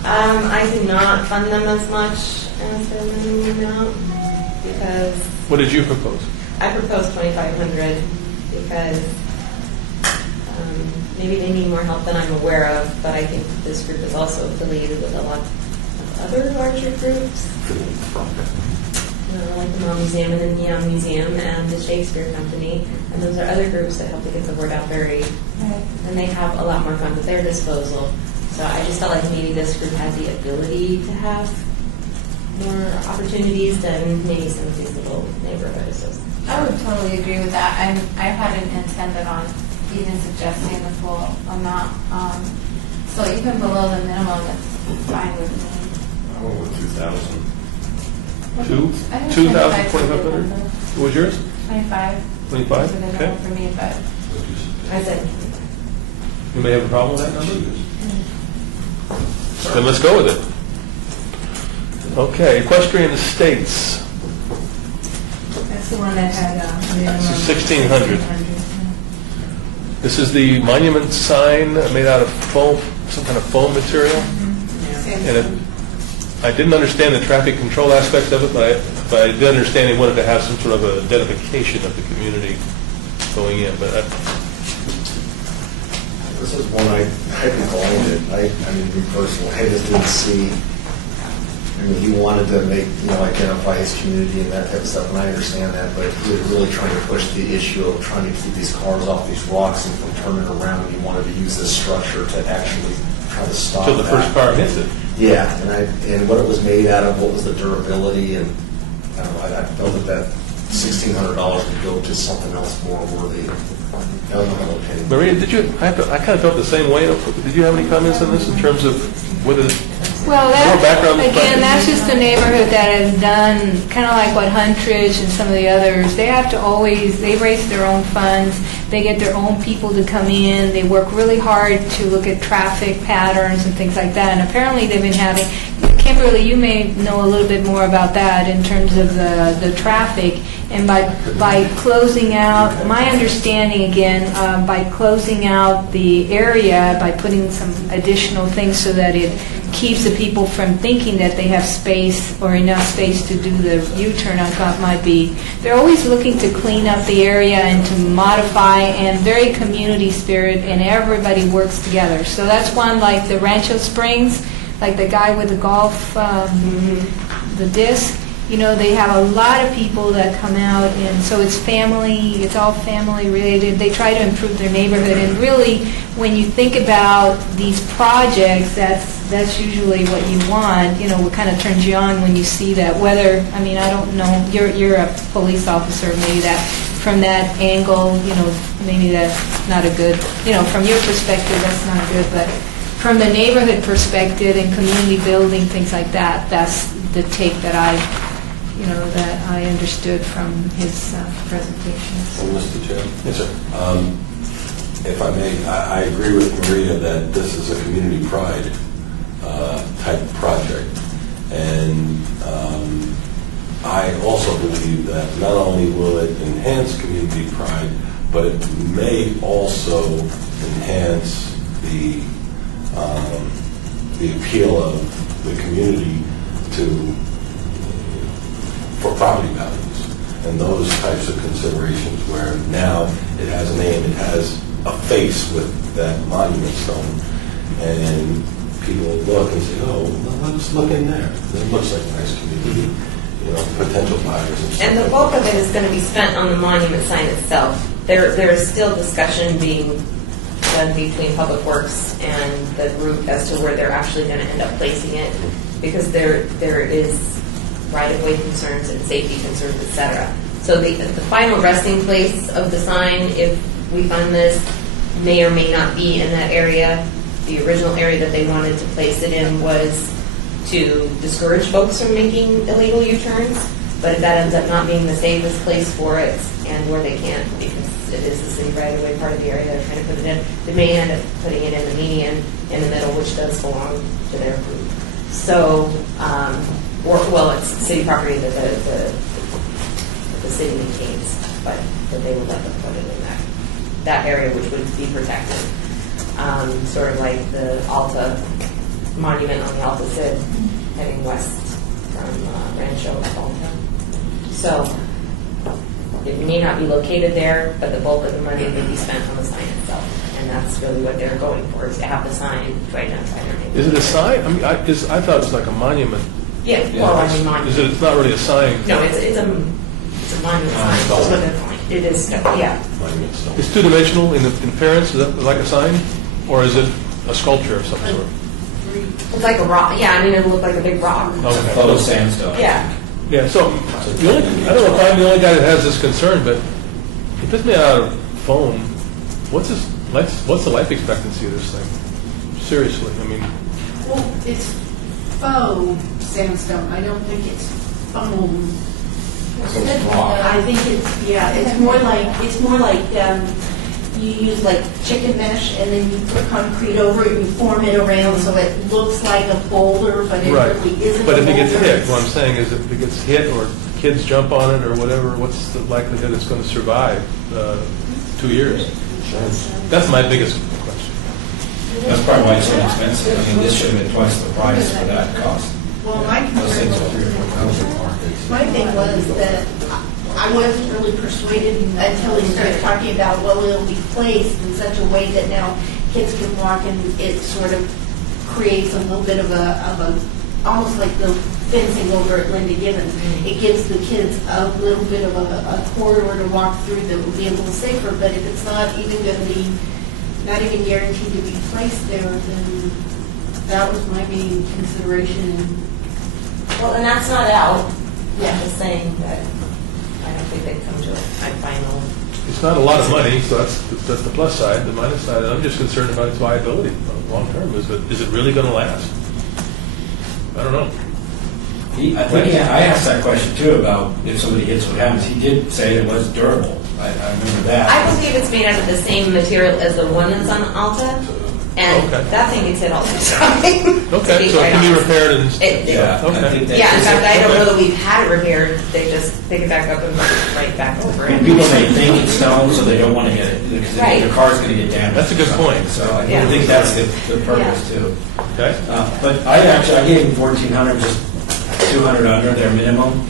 I do not fund them as much as their minimum amount because What did you propose? I proposed 2,500 because maybe they need more help than I'm aware of, but I think this group is also affiliated with a lot of other larger groups, like the Mom Museum and the Neon Museum and the Shakespeare Company, and those are other groups that help to get the word out and they have a lot more funds at their disposal. So I just felt like maybe this group has the ability to have more opportunities than maybe some of these little neighborhoods. I would totally agree with that. I hadn't intended on even suggesting the full amount. So even below the minimum, it's fine with me. Oh, 2,000. 2,000, 2,500? What was yours? 25. 25? Is the minimum Okay. for me, but I said, You may have a problem with that number? Then let's go with it. Okay, Equestrian Estates. that's the one that had a minimum. This is 1,600. This is the monument sign made out of foam, some kind of foam material. And I didn't understand the traffic control aspects of it, but I did understand they wanted to have some sort of identification of the community going in. But This is one I didn't own it. I mean, me personally, I just didn't see I mean, he wanted to make, identify his community and that type of stuff, and I understand that, but he was really trying to push the issue of trying to keep these cars off these rocks and from turning around. He wanted to use this structure to actually try to stop Till the first car hits it. Yeah, and what it was made out of, what was the durability, and I don't know, I felt that $1,600 could go to something else more worthy. I don't know how to opinion. Maria, did you? I kind of felt the same way. Did you have any comments on this in terms of whether? Well, More background. again, that's just a neighborhood that has done, kind of like what Huntridge and some of the others, they have to always, they raise their own funds, they get their own people to come in, they work really hard to look at traffic patterns and things like that, and apparently they've been having, Kimberly, you may know a little bit more about that in terms of the traffic, and by closing out, my understanding again, by closing out the area, by putting some additional things so that it keeps the people from thinking that they have space or enough space to do the U-turn on Cop might be. They're always looking to clean up the area and to modify, and very community spirit, and everybody works together. So that's one, like the Rancho Springs, like the guy with the golf, the disc. They have a lot of people that come out, and so it's all family related. They try to improve their neighborhood, and really, when you think about these projects, that's usually what you want. What kind of turns you on when you see that. Whether, I don't know, you're a police officer, maybe that from that angle, maybe that's not a good, from your perspective, that's not good, but from the neighborhood perspective and community building, things like that, that's the take that I understood from his presentation. Well, Mr. Chair? Yes, sir. If I may, I agree with Maria that this is a community pride type project. And I also believe that not only will it enhance community pride, but it may also enhance the appeal of the community for property values and those types of considerations, where now it has a name, it has a face with that monument stone, and people look and say, oh, well, let's look in there. It looks like a nice community, potential buyers and stuff. And the bulk of it is going to be spent on the monument sign itself. There is still discussion being done between Public Works and the group as to where they're actually going to end up placing it, because there is right-of-way concerns and safety concerns, etc. So the final resting place of the sign, if we fund this, may or may not be in that area. The original area that they wanted to place it in was to discourage folks from making illegal U-turns, but if that ends up not being the safest place for it, and where they can't, because it is the city right-of-way part of the area they're trying to put it in, they may end up putting it in the median in the middle, which does belong to their group. So, it's city property that the city maintains, but that they would let them put it in that area, which would be protected. Sort of like the Alta monument on the Alta Cid heading west from Rancho Alta. So it may not be located there, but the bulk of the money may be spent on the sign itself. And that's really what they're going for, is to have the sign to identify their name. Is it a sign? I thought it was like a monument. Yeah, well, monument. It's not really a sign. No, it's a monument sign. That's what they're calling it. It is, yeah. It's two-dimensional in appearance. Is that like a sign? Or is it a sculpture of some sort? It's like a rock. Yeah, it'll look like a big rock. Okay. Photo sandstone. Yeah. Yeah, so I don't know if I'm the only guy that has this concern, but if it's made out of foam, what's the life expectancy of this thing? Seriously, Well, it's faux sandstone. I don't think it's foam. I think it's more like you use like chicken mesh, and then you put concrete over it and you form it around so it looks like a boulder, but it really isn't. But a if it gets boulder. hit, what I'm saying is if it gets hit or kids jump on it or whatever, what's the likelihood it's going to survive 2 years? That's my biggest question. That's probably why it's so expensive. This should have been twice the price for that cost. Well, my Those things are concern, $3,000 or $4,000. my thing was that I wasn't really persuaded until he started talking about, well, it'll be placed in such a way that now kids can walk, and it sort of creates a little bit of a almost like the fencing over at Linda Gibbons. It gives the kids a little bit of a corridor to walk through that will be a little safer, but if it's not even going to be, not even guaranteed to be placed there, then that was my main consideration. Well, and that's not out. Yeah. I'm just saying that I don't think they've come to a final. It's not a lot of money, so that's the plus side. The minus side, I'm just concerned about its viability long term. Is it really going to last? I don't know. I think I asked that question too about if somebody hits what happens. He did say it was durable. I remember that. I believe it's made out of the same material as the one that's on Alta, and Okay. that thing gets hit all the time. Okay, so it can be repaired and... Yeah, I Okay. think that's Yeah, in just- fact, I don't know that we've had it repaired. They just pick it back up and put it right back over And it. people may think it's stone, so they don't want to get it because Right. their car's going to get damaged. That's a good or something. point. So I Yeah. think that's the purpose too. Okay. But I gave them 1,400, just 200 under their minimum,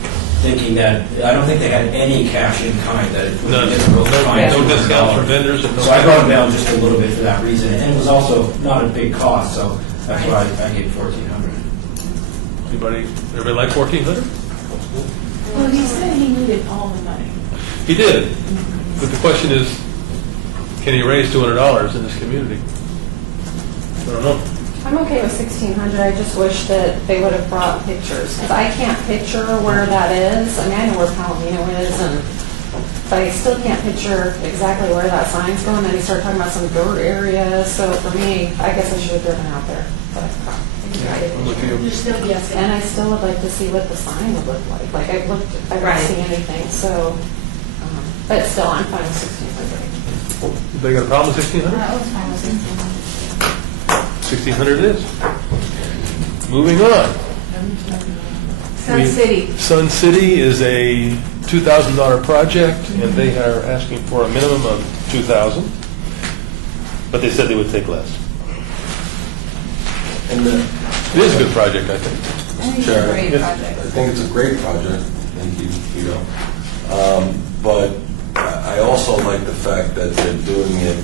thinking that I don't think they had any cash in kind. That it would None. be difficult to find. No discounts from vendors. And no- So I brought them down just a little bit for that reason, and it was also not a big cost. So that's why I gave 1,400. Everybody like 1,400? Well, he said he needed all the money. He did. But the question is, can he raise $200 in this community? I don't know. I'm okay with 1,600. I just wish that they would have brought pictures, because I can't picture where that is. I mean, I know where Palomino is, but I still can't picture exactly where that sign's going. Then he started talking about some dirt area. So for me, I guess I should have driven out there. But I'm with you. You're still guessing. and I still would like to see what the sign would look like. Like I don't Right. see anything. So, but still, I'm fine with 1,600. Anybody got a problem with 1,600? That was fine with 1,600. 1,600 it is. Moving on. Sun City. Sun City is a $2,000 project, and they are asking for a minimum of $2,000, but they said they would take less. And It is a good project, I think. I think it's Chair, a great yes. project. I think it's a great project, thank you, Guido. But I also like the fact that they're doing it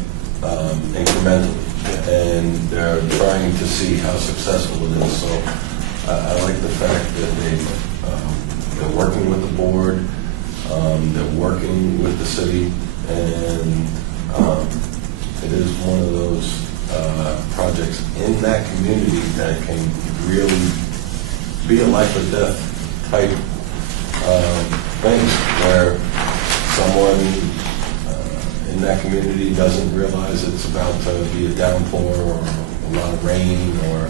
incrementally, and they're trying to see how successful it is. So I like the fact that they're working with the board, they're working with the city, and it is one of those projects in that community that can really be a life or death type thing, where someone in that community doesn't realize it's about to be a downpour or a lot of rain or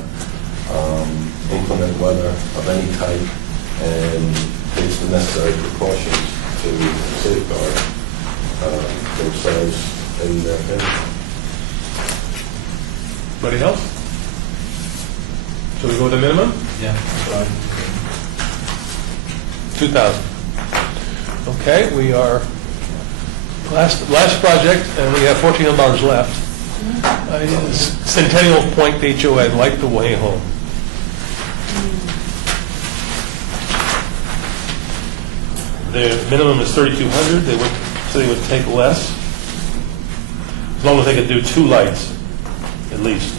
inclement weather of any type, and takes the necessary precautions to safeguard themselves and their family. Anybody else? Shall we go with the minimum? Yeah. 2,000. Okay, we are, last project, and we have $1,400 left. Is Centennial Point HOA, Light the Way Home. The minimum is 3,200. They would say they would take less, as long as they could do 2 lights, at least.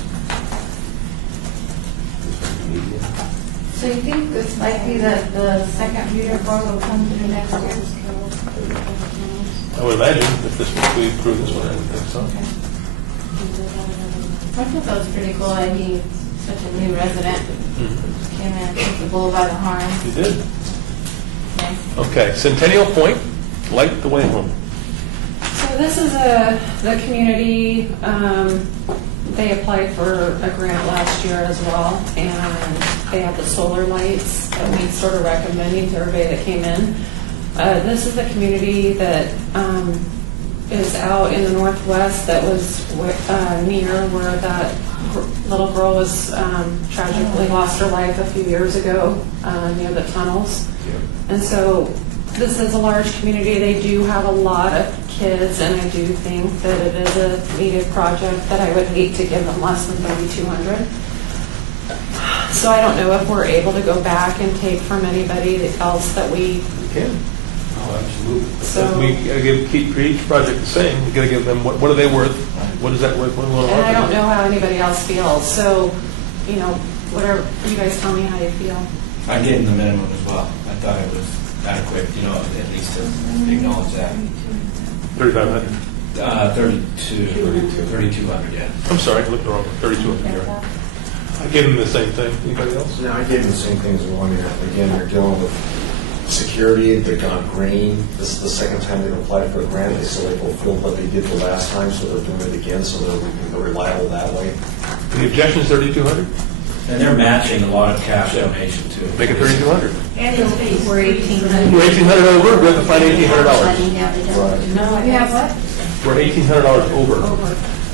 So you think it's likely that the second reader board will come to the next year? I would imagine if we approve this one, I would think so. I thought that was pretty cool. I mean, such a new resident came in and took the bull by the horns. You did. Nice. Okay, Centennial Point, Light the Way Home. So this is the community, they applied for a grant last year as well, and they have the solar lights that we sort of recommending to everybody that came in. This is the community that is out in the northwest that was near where that little girl was tragically lost her life a few years ago near the tunnels. And so this is a large community. They do have a lot of kids, and I do think that it is a needed project that I would hate to give them less than 3,200. So I don't know if we're able to go back and take from anybody else that we. You can. Oh, absolutely. So- We gotta keep each project the same. We gotta give them, what are they worth? What is that worth? And I don't know how anybody else feels. So you know, whatever, you guys tell me how you feel. I gave him the minimum as well. I thought it was adequate, you know, at least to acknowledge that. 3,500. 3,200, yeah. I'm sorry, I looked wrong. 3,200. You're right. I gave them the same thing. Anybody else? No, I gave them the same thing as well. I mean, again, you're dealing with security, they've gone green. This is the second time they've applied for a grant. They said they fulfilled what they did the last time, so they're doing it again, so they're reliable that way. Any objections, 3,200? And they're matching a lot of cash donation too. Make it 3,200. Annual fees. We're 1,800. We're 1,800 over, we have to find $1,800. No, We have what? We're $1,800 over.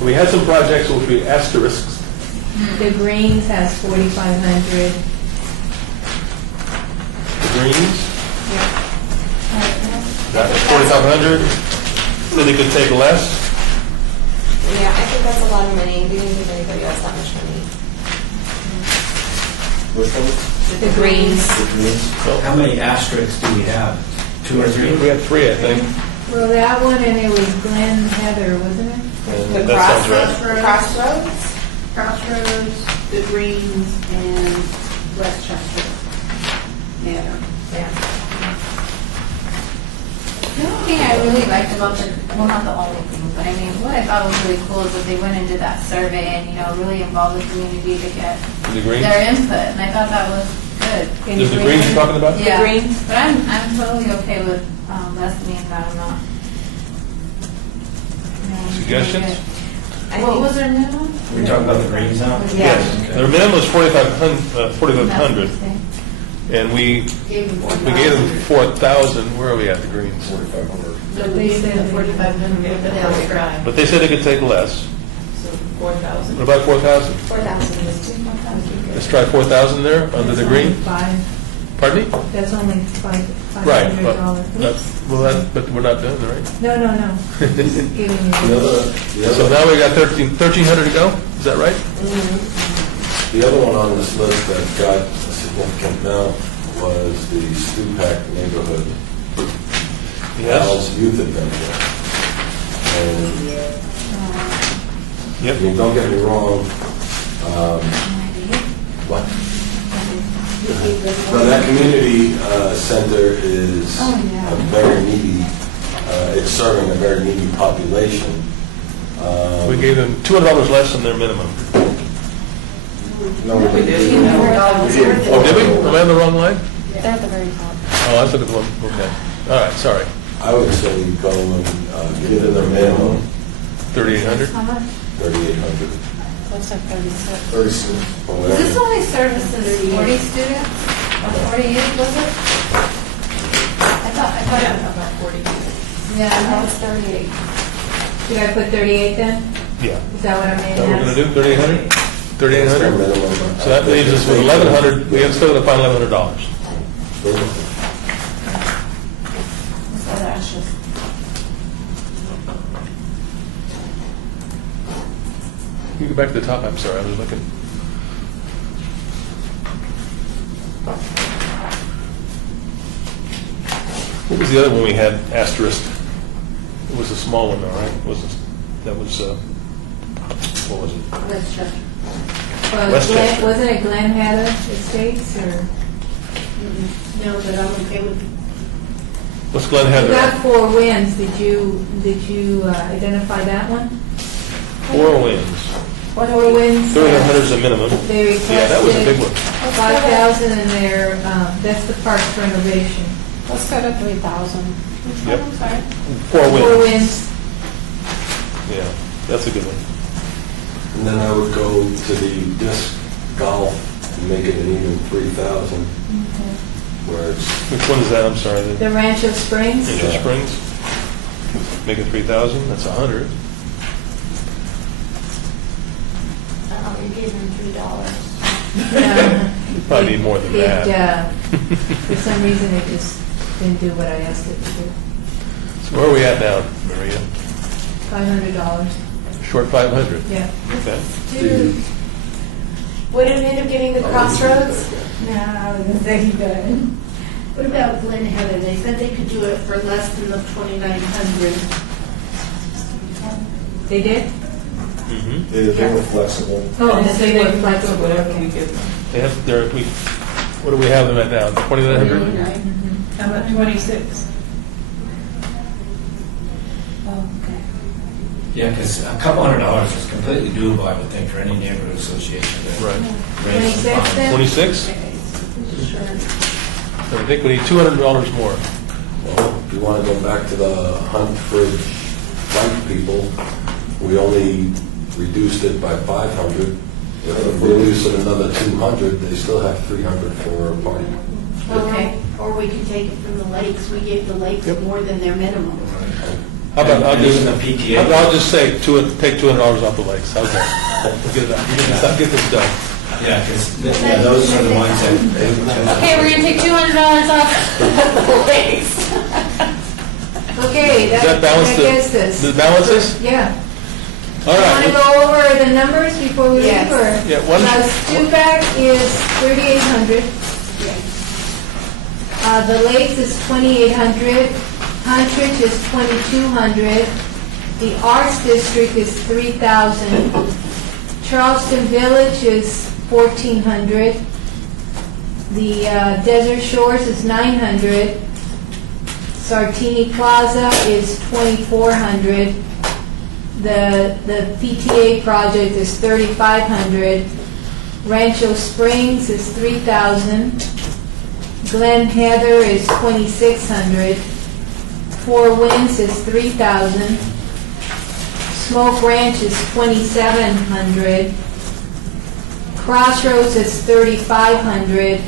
We had some projects with the asterisks. The Greens has 4,500. The Greens, that was 4,500. Said they could take less. Yeah, I think that's a lot of money. We didn't give anybody else that much money. Which one? The Greens. The greens. How many asterisks do we have? 2 or 3? We had 3, I think. Well, that one, and it was Glen Heather, wasn't it? The That sounds right. Crossroads? Crossroads, the Greens, and Westchester. Yeah. The only thing I really liked about the, well, not the only thing, but I mean, what I thought was really cool is that they went and did that survey and, you know, really involved the community to get The Greens? their input, and I thought that was good. Is the Greens you're talking about? Yeah, Greens? but I'm totally okay with lessening that amount. Yeah, Suggestions? What was their minimum? We're talking about the Greens now? Yes. Okay. Their minimum was 4,500, and we gave them 4,000. Where are we at, the Greens? 4,500. So they said 4,500, but they'll try. But they said they could take less. So 4,000. What about 4,000? 4,000 is too much. Let's try 4,000 there under the green. Pardon me? That's only $500. Right, but we're not done, right? No. Just giving you. So now we got 1,300 to go? Is that right? The other one on this list that got a significant amount was the Stupak Neighborhood House Youth Adventure. And, I mean, don't get me wrong, what? Well, that community center is a very needy, it's serving a very needy population. We gave them $200 less than their minimum. No, we did. Oh, did we? Am I on the wrong line? They're at the very top. Oh, I took it the one, okay. All right, sorry. I would say go and give them their minimum, 3,800? How much? 3,800. Looks like 36. 36. or Is whatever. this only services 40 students? Or 48, was it? I thought About 40. yeah, that was 38. Should I put 38 then? Yeah. Is that what I'm Is that what we're going to do, 3,800? That's their 3,800? minimum. So that leaves us with 1,100, we have still to find $1,100. So that's just, You go back to the top, I'm sorry, I was looking. What was the other one we had asterisk? It was a small one though, right? That was, what was it? Westchester. Westchester. Wasn't it Glen Heather Estates or? No, but I'm okay with, What's Glen You Heather? got Four Winds. Did you identify that one? Four Winds. Four Winds. 3,800 is a minimum. They Yeah, that was a big one. requested 5,000 and they're, that's the parks renovation. Let's go to 3,000. Yep. I'm sorry. Four Four Winds. Winds. Yeah, that's a good one. And then I would go to the disc golf and make it an even 3,000, where it's Which one is that? I'm sorry. The Rancho Springs. Angel Springs. Make it 3,000, that's 100. you gave them $3. You probably need more than that. For some reason, it just didn't do what I asked it to do. So where are we at now, Maria? $500. Short 500? Yeah. Okay. What did we end up getting the Crossroads? No, I was going to say you good. What about Glen Heather? They said they could do it for less than the 2,900. They did? Mhm. They were flexible. Oh, And they say were they can work flexible, with whatever okay. we give them. They have, what do we have them at now, 2,900? How about 26? Yeah, because a couple $100 is completely doable, I would think, for any neighborhood association. to Right. raise some 26 funds. then? 26? So I think we need $200 more. Well, if you want to go back to the Huntford Light people, we only reduced it by 500. If we reduce it another 200, they still have 300 for a party. Okay. Or we could take it from the lakes. We gave the lakes more than their minimum. How about, And using the PTA. I'll just say, take $200 off the lakes, how's that? We'll get it out, get this done. Yeah, because, those are the ones that. Okay, we're gonna take $200 off the lakes. Okay, Does that balance gets the, us. does it balance this? Yeah. All You want to right. go over the numbers before we leave, Yes. or? Yeah, one- Stubac is 3,800. The Lakes is 2,800. Huntridge is 2,200. The Arts District is 3,000. Charleston Village is 1,400. The Desert Shores is 900. Sartini Plaza is 2,400. The PTA project is 3,500. Rancho Springs is 3,000. Glen Heather is 2,600. Four Winds is 3,000. Smoke Ranch is 2,700. Crossroads is 3,500.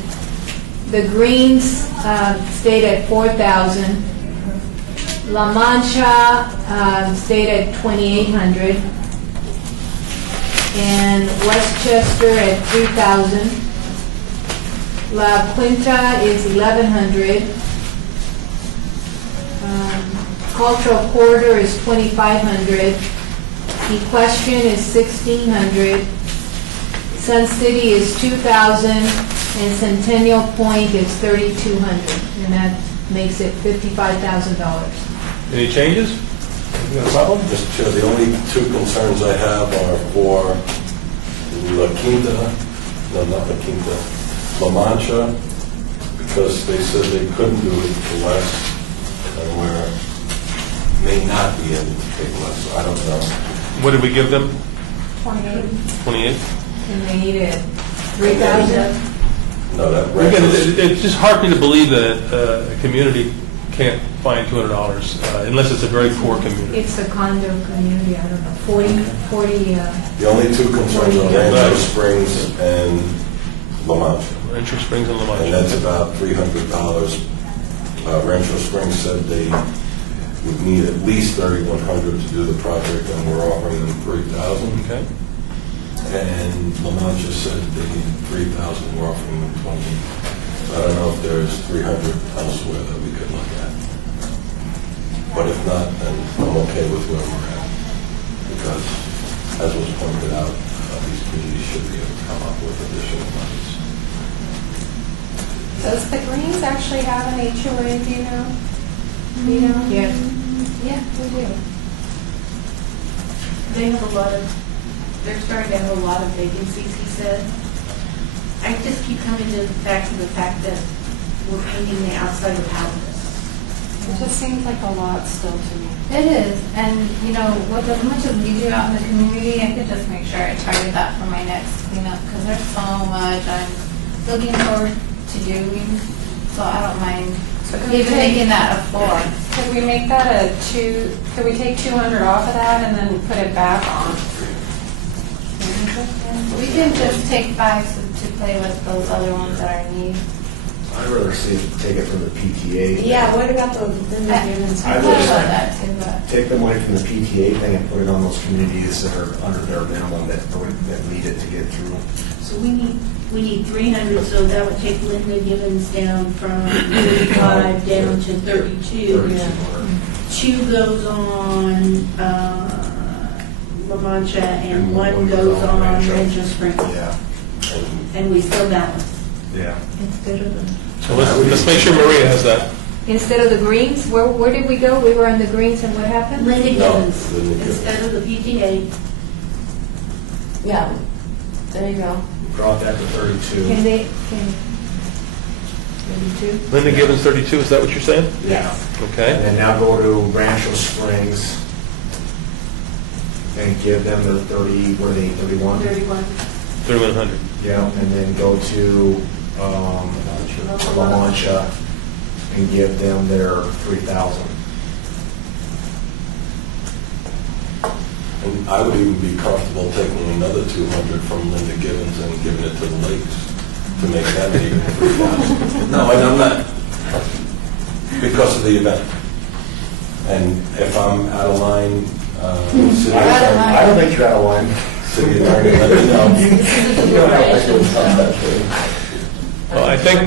The Greens stayed at 4,000. La Mancha stayed at 2,800. And Westchester at 3,000. La Quinta is 1,100. Cultural Corridor is 2,500. Equestrian is 1,600. Sun City is 2,000, and Centennial Point is 3,200, and that makes it $55,000. Any changes? You got a problem? Mr. Chair, the only two concerns I have are for La Quinta, no, not La Quinta, La Mancha, because they said they couldn't do it for less, and we're, may not be able to take less, so I don't know. What did we give them? 28. 28? And they needed 3,000? No, that Again, ranches, it's just hard for me to believe that a community can't find $200 unless it's a very poor community. It's a condo community, I don't know, 40. the only two concerns are Rancho Springs and La Mancha. Rancho Springs and La And Mancha. that's about $300. Rancho Springs said they would need at least $3,100 to do the project, and we're offering them $3,000. Okay. And La Mancha said they needed $3,000, we're offering them $20,000. So I don't know if there's $300 elsewhere that we could look at. But if not, then I'm okay with where we're at. Because, as was pointed out, these communities should be able to come up with additional monies. Does the Greens actually have an HOA, do you know? You know? Yes. Yeah, we do. They have a lot of, they're starting to have a lot of vacancies, he said. I just keep coming to the fact that we're painting the outside of houses. It just seems like a lot still to me. It is, and you know, with as much as we do out in the community, I could just make sure I target that for my next cleanup, because there's so much I'm looking forward to doing, so I don't mind even making that a 4. Could we make that could we take 200 off of that and then put it back on? We can just take 5 to play with those other ones that are in need. I'd rather see it, take it from the PTA. Yeah, what about the Linda Gibbons? I I thought would- about that too, but. Take the money from the PTA thing and put it on those communities that are under their minimum that need it to get through. So we need 300, so that would take Linda Gibbons down from 35 down to 32. 2 goes on La Mancha and 1 goes on Rancho Springs. Yeah, And we still balance. yeah. Instead of the, So let's make sure Maria has that. instead of the Greens, where did we go? We were on the Greens, and what happened? Linda No, Gibbons, Linda Gibbons. instead of the PTA. Yeah, there you go. Drop that to 32. Can they, can, 32? Linda Gibbons, 32, is that what you're saying? Yeah. Okay. And then now go to Rancho Springs and give them the 30, what are they, 31? 3,100. Yeah, and then go to La Mancha and give them their 3,000. And I would even be comfortable taking another 200 from Linda Gibbons and giving it to the Lakes to make that even 3,000. No, I'm not, because of the event. And if I'm out of line, city attorney, I don't think you're out of line. city attorney, let me know. Well, I think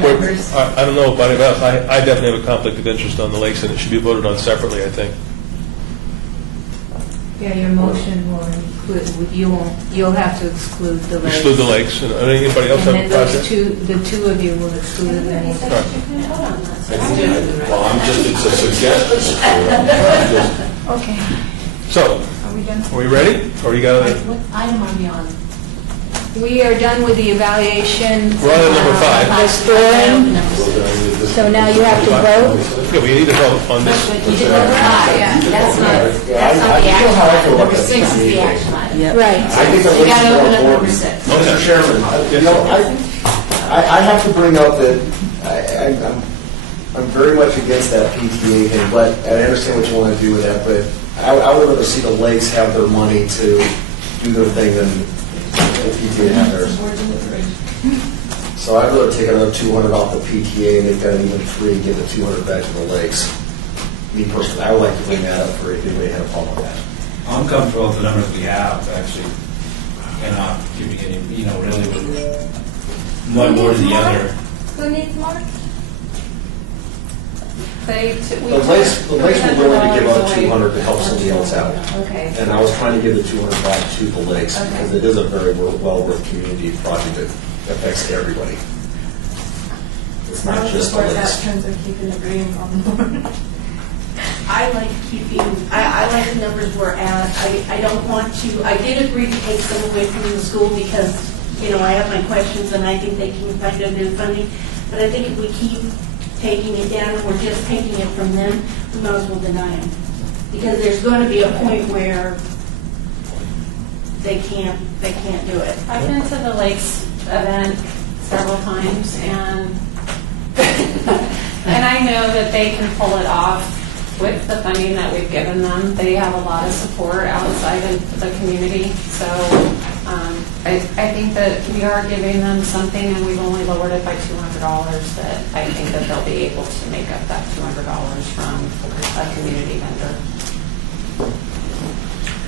I don't know about anybody else, I definitely have a conflict of interest on the Lakes, and it should be voted on separately, I think. Yeah, your motion will include, you'll have to exclude the lakes. Exclude the Lakes, and anybody else have a And then those project? the two of you will exclude them. Well, I'm just, it's a suggestion. Okay. So, Are we done? are we ready? Or you got to, What item are we on? We are done with the evaluation. we're on to number 5. The scoring. So now you have to vote. Yeah, we need to vote on this. You did number 5, yeah. That's not the action item. Number 6 is the action item. Right. I think So you got to open up more number important. 6. Mr. Chairman, you know, I have to bring up that I'm very much against that PTA thing, but I understand what you want to do with that, but I would rather see the Lakes have their money to do their thing than the PTA have theirs. So I'd rather take another 200 off the PTA and they've got an even 3 and give the 200 back to the Lakes. Me personally, I would like to bring that up for if anybody had a problem with that. I'm comfortable with the numbers we have, actually. Cannot give you any, really with one more than the other. Who needs more? The Lakes were willing to give out 200 to help somebody else out. Okay. And I was trying to give the 200 back to the Lakes because it is a very well-worth community project that affects everybody. It's not just the Lakes. terms of keeping the green on the board. I like keeping, I like the numbers we're at. I don't want to, I did agree to take some away from the school because, I have my questions and I think they can find a new funding. But I think if we keep taking it down and we're just taking it from them, we might as well deny them. Because there's going to be a point where they can't do it. I've been to the Lakes event several times, and I know that they can pull it off with the funding that we've given them. They have a lot of support outside of the community, so I think that we are giving them something, and we've only lowered it by $200, that I think that they'll be able to make up that $200 from a community vendor.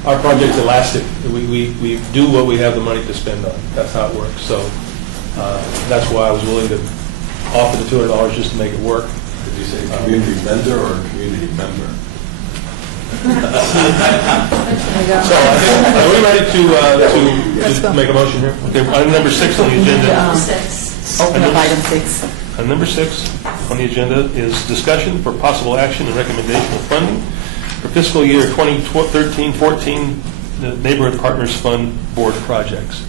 Our project's elastic. We do what we have the money to spend on. That's how it works. So that's why I was willing to offer the $200 just to make it work. Did you say community vendor or community member? So I think, are we ready to make a motion here? Okay, item number 6 on the agenda. Open up item 6. Item number 6 on the agenda is discussion for possible action and recommendation of funding for fiscal year 2013-14, the Neighborhood Partners Fund Board projects.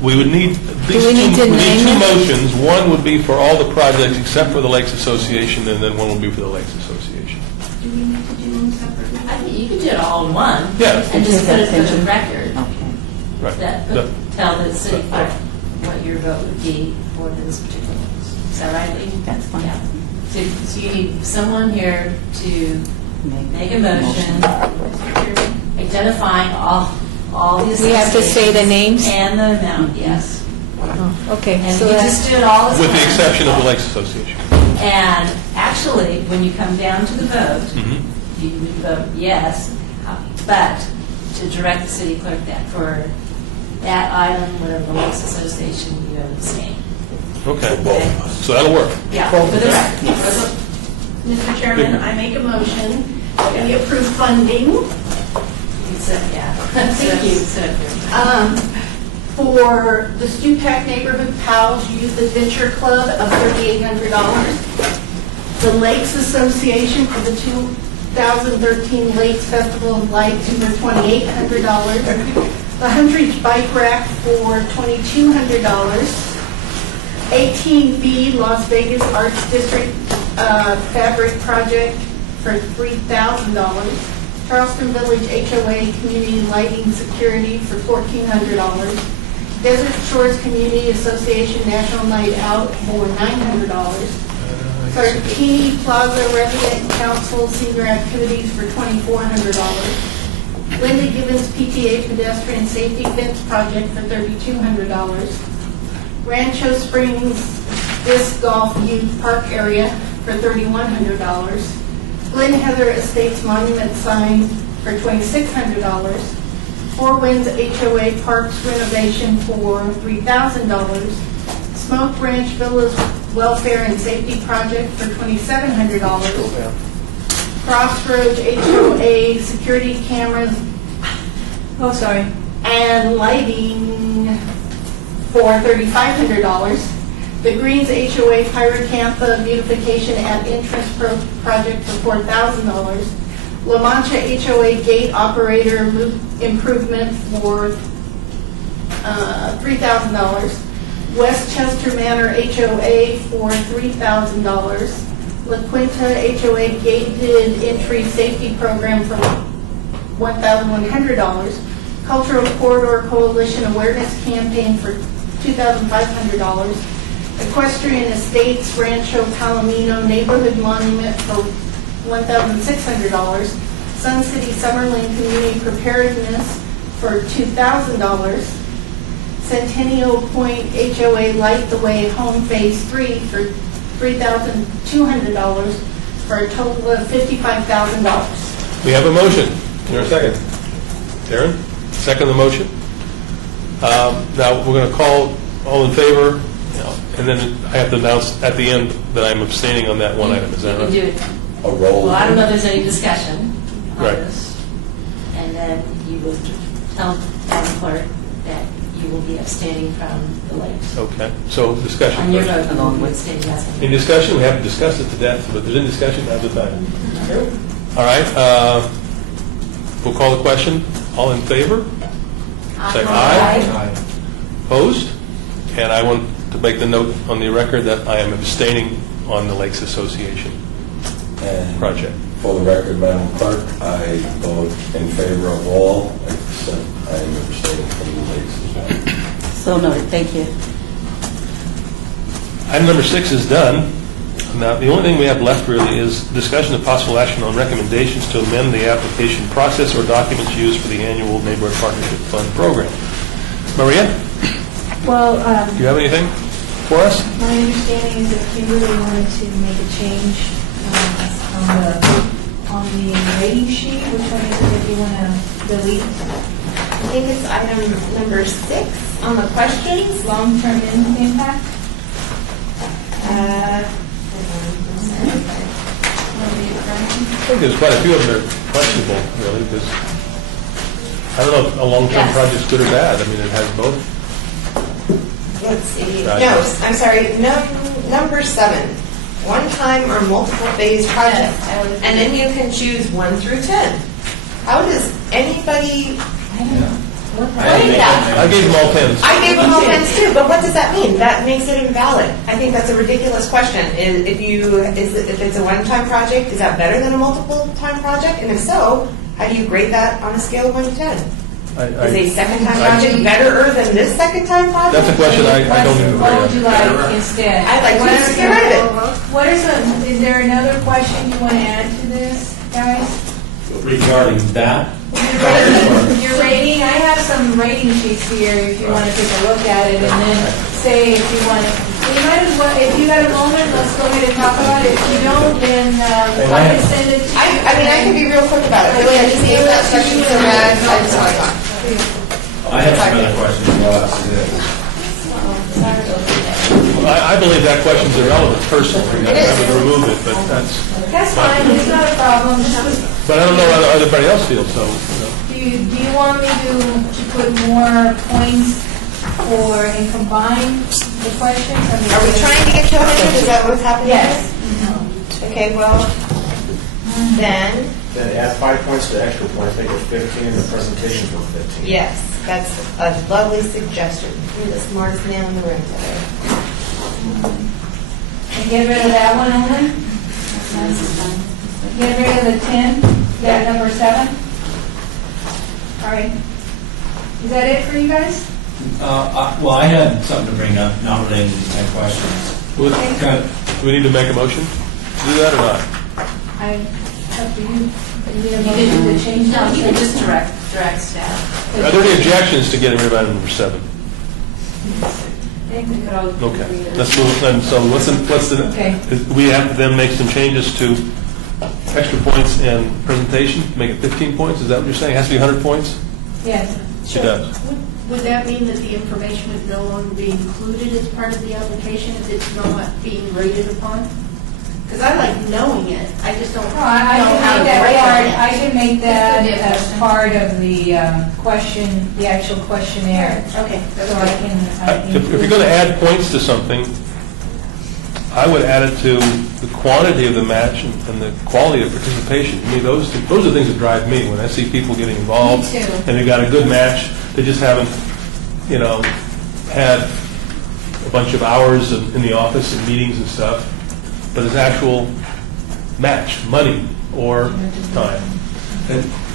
We would need these we need to name two them? motions. One would be for all the projects except for the Lakes Association, and then one would be for the Lakes Association. Do we need to do them separately? I think you can do it all in one. Yeah. And just put it for the record. Right. That, tell the city clerk what your vote would be for this particular one. Is that right, Lee? That's fine. Yeah. So you need someone here to make a motion identifying all the We have to say the names? and the amount, yes. Okay. And So you that's- just do it all the With the time. exception of the Lakes Association. And actually, when you come down to the vote, Mhm. you would vote yes, but to direct the city clerk that for that item, whatever the Lakes Association, you have abstain. Okay. So that'll work. Yeah, for the record. Mr. Chairman, I make a motion that we approve funding You said, yeah. Thank you. For the Stupak Neighborhood Pals Youth Adventure Club of $3,800. The Lakes Association for the 2013 Lakes Festival of Lights for $2,800. The Hundreds bike rack for $2,200. 18B Las Vegas Arts District fabric project for $3,000. Charleston Village HOA Community Lighting Security for $1,400. Desert Shores Community Association National Night Out for $900. Sartini Plaza Resident Council Senior Activities for $2,400. Linda Gibbons PTA Pedestrian Safety Fence Project for $3,200. Rancho Springs Disc Golf Youth Park Area for $3,100. Glen Heather Estates Monument Sign for $2,600. Four Winds HOA Parks Renovation for $3,000. Smoke Ranch Villas Welfare and Safety Project for $2,700. Crossroads HOA Security Cameras and Lighting for $3,500. The Greens HOA Pyracantha Beautification at Entrance Project for $4,000. La Mancha HOA Gate Operator Improvement for $3,000. Westchester Manor HOA for $3,000. La Quinta HOA Gated Entry Safety Program for $1,100. Cultural Corridor Coalition Awareness Campaign for $2,500. Equestrian Estates Rancho Palomino Neighborhood Monument for $1,600. Sun City Summerlin Community Preparedness for $2,000. Centennial Point HOA Light the Way Home Phase 3 for $3,200 for a total of $55,000. We have a motion. Is there a second? Darren, second the motion. Now, we're going to call all in favor, and then I have to announce at the end that I'm abstaining on that one item. Is that You can right? do it. A roll. Well, I don't know if there's any discussion on Right. this. And then you would tell Madam Clerk that you will be abstaining from the late. Okay, so discussion. On your first. vote, along with abstaining, yes. In discussion, we haven't discussed it to death, but there's any discussion at the time. All right, we'll call the question. All in favor? Say aye. Opposed? And I want to make the note on the record that I am abstaining on the Lakes Association And project. for the record, Madam Clerk, I vote in favor of all, except I am abstaining from the lakes as well. So noted, thank you. Item number 6 is done. Now, the only thing we have left really is discussion of possible action on recommendations to amend the application process or documents used for the annual Neighborhood Partnership Fund program. Maria, Well, do you have anything for us? my understanding is that Kimberly wanted to make a change on the rating sheet. Which one is it that you want to delete? I think it's item number 6 on the questions, long-term impact. I think there's quite a few of them that are questionable, really, because I don't know if a long-term Yes. project's good or bad. I mean, it has both. Let's see. Right. No, I'm sorry, number 7, one-time or multiple phase project. And then you can choose 1 through 10. How does anybody write that? I gave them all 10s. I gave them all 10s too, but what does that mean? That makes it invalid. I think that's a ridiculous question. If it's a one-time project, is that better than a multiple-time project? And if so, how do you grade that on a scale of 1 to 10? Is a second-time project better than this second-time project? That's a question I don't even What would agree you like instead? I'd like to just get rid of it. What is is there another question you want to add to this, guys? Regarding that, Your rating, I have some rating sheets here if you want to take a look at it and then say if you want to. You might as well, if you got a moment, let's go ahead and talk about it. If you don't, then I can send it to you. I mean, I can be real quick about it. Really, I just think that section's so bad, I just want to talk. I have some other questions as well after this. I believe that question's irrelevant personally. I would remove it, but that's fine, it's not a problem. But I don't know how everybody else feels, so, Do you want me to put more points or and combine the questions? I mean, Are we trying to get to 100? Is that what's happening? Yes. Okay, well, then, Then add 5 points to extra points, make it 15, and the presentations were 15. Yes, that's a lovely suggestion. You're the smartest man in the room today. And get rid of that one only? Get rid of the 10, that number 7? All right. Is that it for you guys? Well, I had something to bring up, not related to my questions. Do we need to make a motion to do that or not? Up to you. You need a motion to change No, that? you can just direct staff. Are there any objections to getting rid of item number 7? I think we could all Okay, agree to let's move then. So what's the, Okay. we have to then make some changes to extra points and presentation, make it 15 points? Is that what you're saying? It has to be 100 points? Yes. It does. Would that mean that the information would no longer be included as part of the application if it's not being rated upon? Because I like knowing it, I just don't know No, I how can to make that rate part, it. I can make This could be that a as question. part of the question, the actual questionnaire. Okay. So I can. If you're going to add points to something, I would add it to the quantity of the match and the quality of participation. I mean, those are the things that drive me. When I see people getting involved Me too. and they've got a good match, they just haven't, had a bunch of hours in the office and meetings and stuff, but it's actual match, money or time.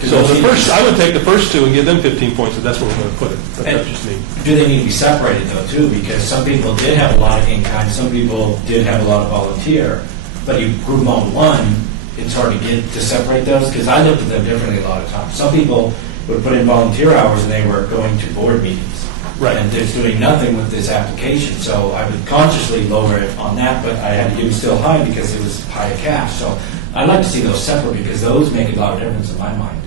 So I would take the first 2 and give them 15 points if that's where we're going to put it. But that's just me. Do they need to be separated though too? Because some people did have a lot of in-kind, some people did have a lot of volunteer, but you group them all in one, it's hard to separate those, because I looked at them differently a lot of times. Some people would put in volunteer hours and they were going to board meetings. Right. And there's doing nothing with this application, so I would consciously lower it on that, but I had to give it still high because it was higher cash. So I'd like to see those separate, because those make a lot of difference in my mind.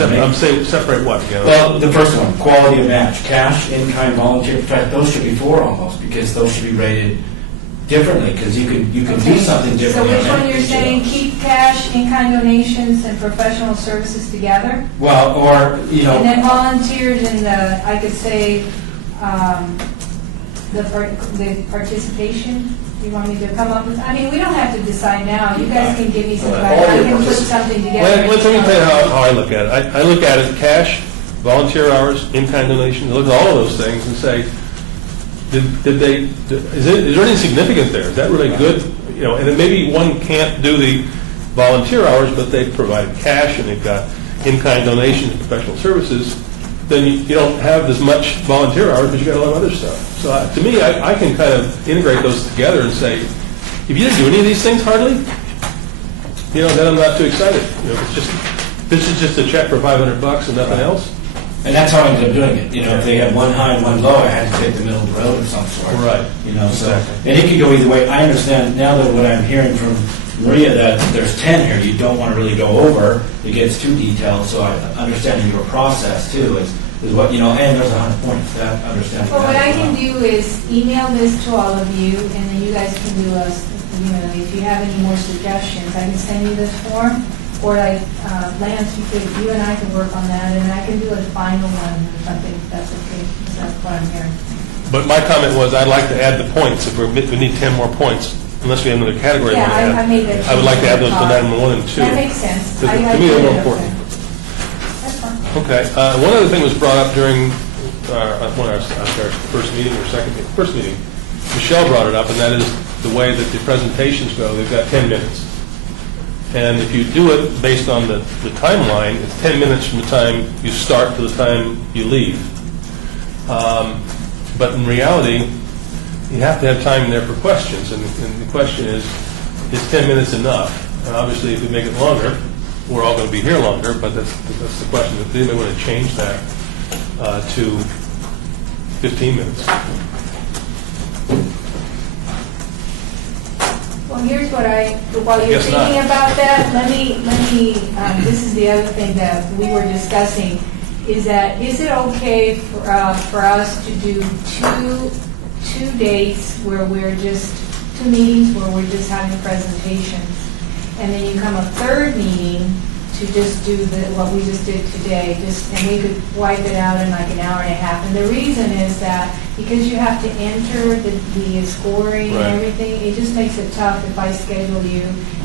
I'm saying separate what again? Well, the first one, quality of match, cash, in-kind, volunteer. In fact, those should be 4 almost, because those should be rated differently, because you can do something So different. which one you're saying, keep cash, in-kind donations, and professional services together? Well, or, And then volunteers in the, I could say, the participation? You want me to come up with, I mean, we don't have to decide now. You guys can give me some, I can put something together. Let me tell you how I look at it. I look at it cash, volunteer hours, in-kind donations, I look at all of those things and say, is there anything significant there? Is that really good? And then maybe one can't do the volunteer hours, but they've provided cash and they've got in-kind donations, professional services, then you don't have as much volunteer hours, but you got a lot of other stuff. So to me, I can kind of integrate those together and say, if you didn't do any of these things hardly, then I'm not too excited. This is just a check for $500 and nothing else. And that's how I ended up doing it. If they had one high and one low, I had to take the middle of the road of some sort. Right. So, Exactly. and it could go either way. I understand now that what I'm hearing from Maria, that there's 10 here, you don't want to really go over, it gets too detailed, so understanding your process too is what, and there's 100 points, that understanding. Well, what that I as can well. do is email this to all of you, and then you guys can do if you have any more suggestions, I can send you this form, or like, Lance, you and I can work on that, and I can do a final one or something, if that's okay, because that's what I'm hearing. But my comment was, I'd like to add the points, if we need 10 more points, unless we have another category. Yeah, we wanna I add. made that I would like to add those to change. item 1 and 2. That makes sense. To I me, like they're more it. important. That's fine. Okay. One other thing was brought up during our first meeting or first meeting. Michelle brought it up, and that is the way that the presentations go. They've got 10 minutes. And if you do it based on the timeline, it's 10 minutes from the time you start to the time you leave. But in reality, you have to have time in there for questions. And the question is 10 minutes enough? And obviously, if we make it longer, we're all going to be here longer, but that's the question. If anybody want to change that to 15 minutes? Well, here's what while you're Guess not. thinking about that, let me, this is the other thing that we were discussing, is it okay for us to do two dates where we're just, 2 meetings where we're just having presentations, and then you come a third meeting to just do what we just did today, and we could wipe it out in like an hour and a half. And the reason is that because you have to enter the scoring Right. and everything, it just makes it tough if I schedule you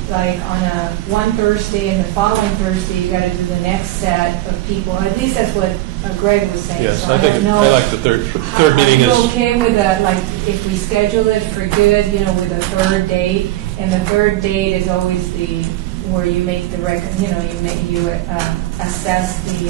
like on one Thursday and the following Thursday you got to do the next set of people. At least that's what Greg was saying. Yes, So I think, don't know. I like the third meeting Are you is, okay with that, like, if we schedule it for good, with a third date, and the third date is always where you make you assess the.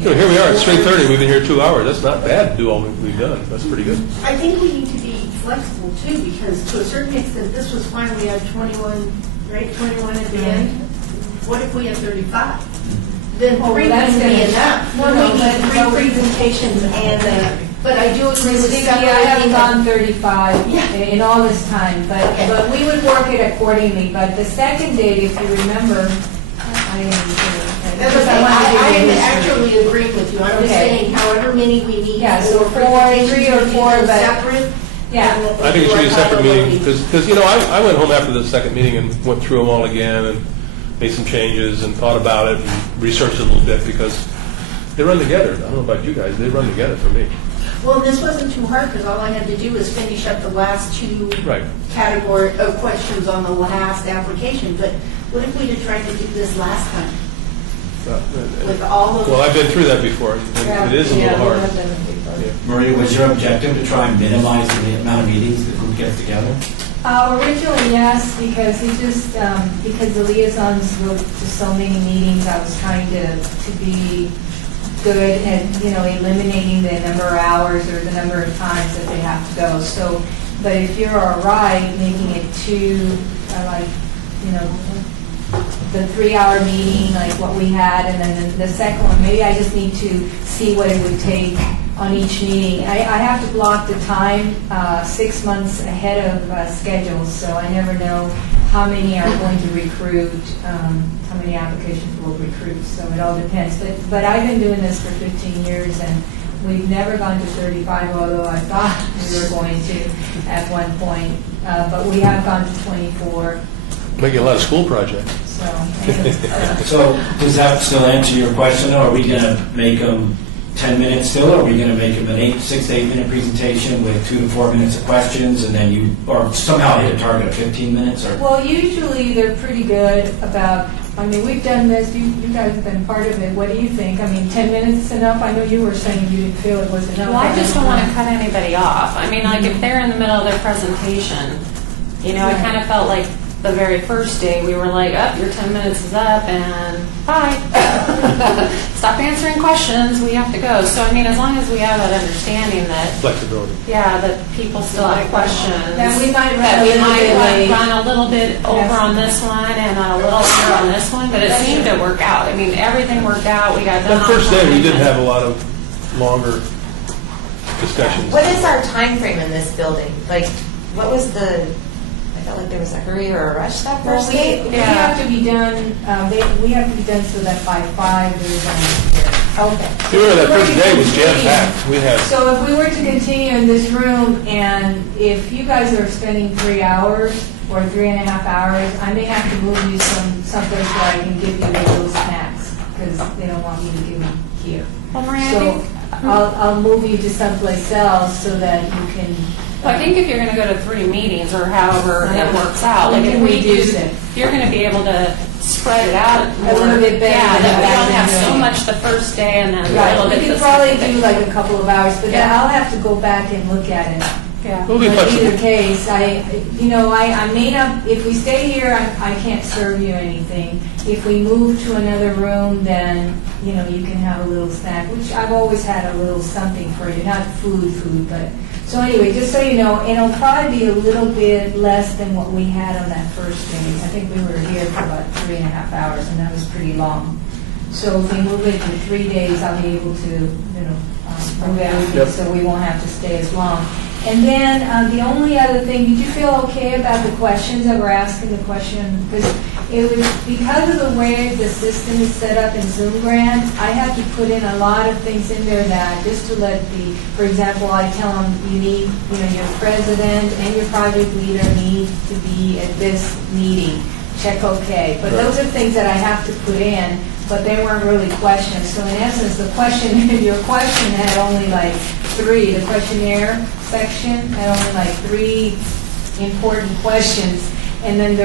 here we are, it's 3:30, we've been here 2 hours, that's not bad to do all we've done, that's pretty good. I think we need to be flexible too, because to a certain extent, this was fine, we had 21, right, 21 at the end. What if we had 35? Then Oh, three that's wouldn't be gonna- enough. No, no, We need but- three presentations but I do agree with See, I haven't separating gone 35 Yeah. in all this time, but we would work it accordingly. But the second date, if you remember, I That's okay. I am history. actually agreeing with you. I'm just Okay. saying however many we need. Yeah, so for 4, presentations, 3 or we keep 4, them but- separate. Yeah. And we'll I think it should be a do our separate meeting, accountability. because, I went home after the second meeting and went through them all again and made some changes and thought about it and researched it a little bit, because they run together. I don't know about you guys, they run together for me. Well, this wasn't too hard because all I had to do was finish up the last two Right. category of questions on the last application. But what if we had tried to do this last time with all of? Well, I've been through that before, and it is a little hard. Yeah. Maria, was your objective to try and minimize the amount of meetings the group gets together? Originally, yes, because because the liaisons go to so many meetings, I was trying to be good at, eliminating the number of hours or the number of times that they have to go. So, but if you're all right, making it the 3-hour meeting, like what we had, and then the second one, maybe I just need to see what it would take on each meeting. I have to block the time 6 months ahead of schedule, so I never know how many are going to recruit, how many applications will recruit, so it all depends. But I've been doing this for 15 years, and we've never gone to 35, although I thought we were going to at one point. But we have gone to 24, Making a lot of school projects. so. So does that still answer your question, though? Are we going to make them 10 minutes still, or are we going to make them an 6 to 8 minute presentation with 2 to 4 minutes of questions, and then or somehow hit a target of 15 minutes? Or Well, usually they're pretty good about, we've done this, you guys have been part of it. What do you think? 10 minutes is enough? I know you were saying you didn't feel it was enough. Well, I just don't want to cut anybody off. Like if they're in the middle of their presentation, I kind of felt like the very first day we were like, your 10 minutes is up and bye. Stop answering questions, we have to go. So, as long as we have that understanding that, Flexibility. that people still have questions. That we might run that a we little might bit late. run a little bit over Yes. on this one and a little under on this one, but it seemed to work out. Everything worked out, we got done That on first day, we time, did and- have a lot of longer discussions. What is our time frame in this building? What was I felt like there was a hurry or a rush that Well, first we day. have to be done, we have to be done so that by 5 there's here. Okay. You remember that first day was jam-packed. We had, So if we were to continue in this room, and if you guys are spending 3 hours or 3.5 hours, I may have to move you someplace where I can give you those snacks, because they don't want me to give them here. Well, Maria, So I'll move you to someplace else so that you can. I think if you're going to go to 3 meetings or however it works out, We like can if we do, reduce it. you're going to be able to spread it out A little bit better Yeah, than that we I've don't been have so doing. much the first day and then a Right, little we bit could the probably second do day. like a couple of hours, but then Yeah. I'll have to go back and look at it. Yeah. we'll be But flexible. either case, I may not, if we stay here, I can't serve you anything. If we move to another room, then, you can have a little snack, which I've always had a little something for you, not food, but, so anyway, just so you know, it'll probably be a little bit less than what we had on that first day. I think we were here for about 3.5 hours, and that was pretty long. So if we move it to 3 days, I'll be able to, move everything, Yep. so we won't have to stay as long. And then the only other thing, did you feel okay about the questions that we're asking the question? Because it was because of the way the system is set up in Zoom Grant, I have to put in a lot of things in there that just to let for example, I tell them you need, your president and your project leader need to be at this meeting check okay. But those are things that I have to put in, but they weren't really questions. So in essence, the question, your question had only like 3, the questionnaire section had only like 3 important questions. And then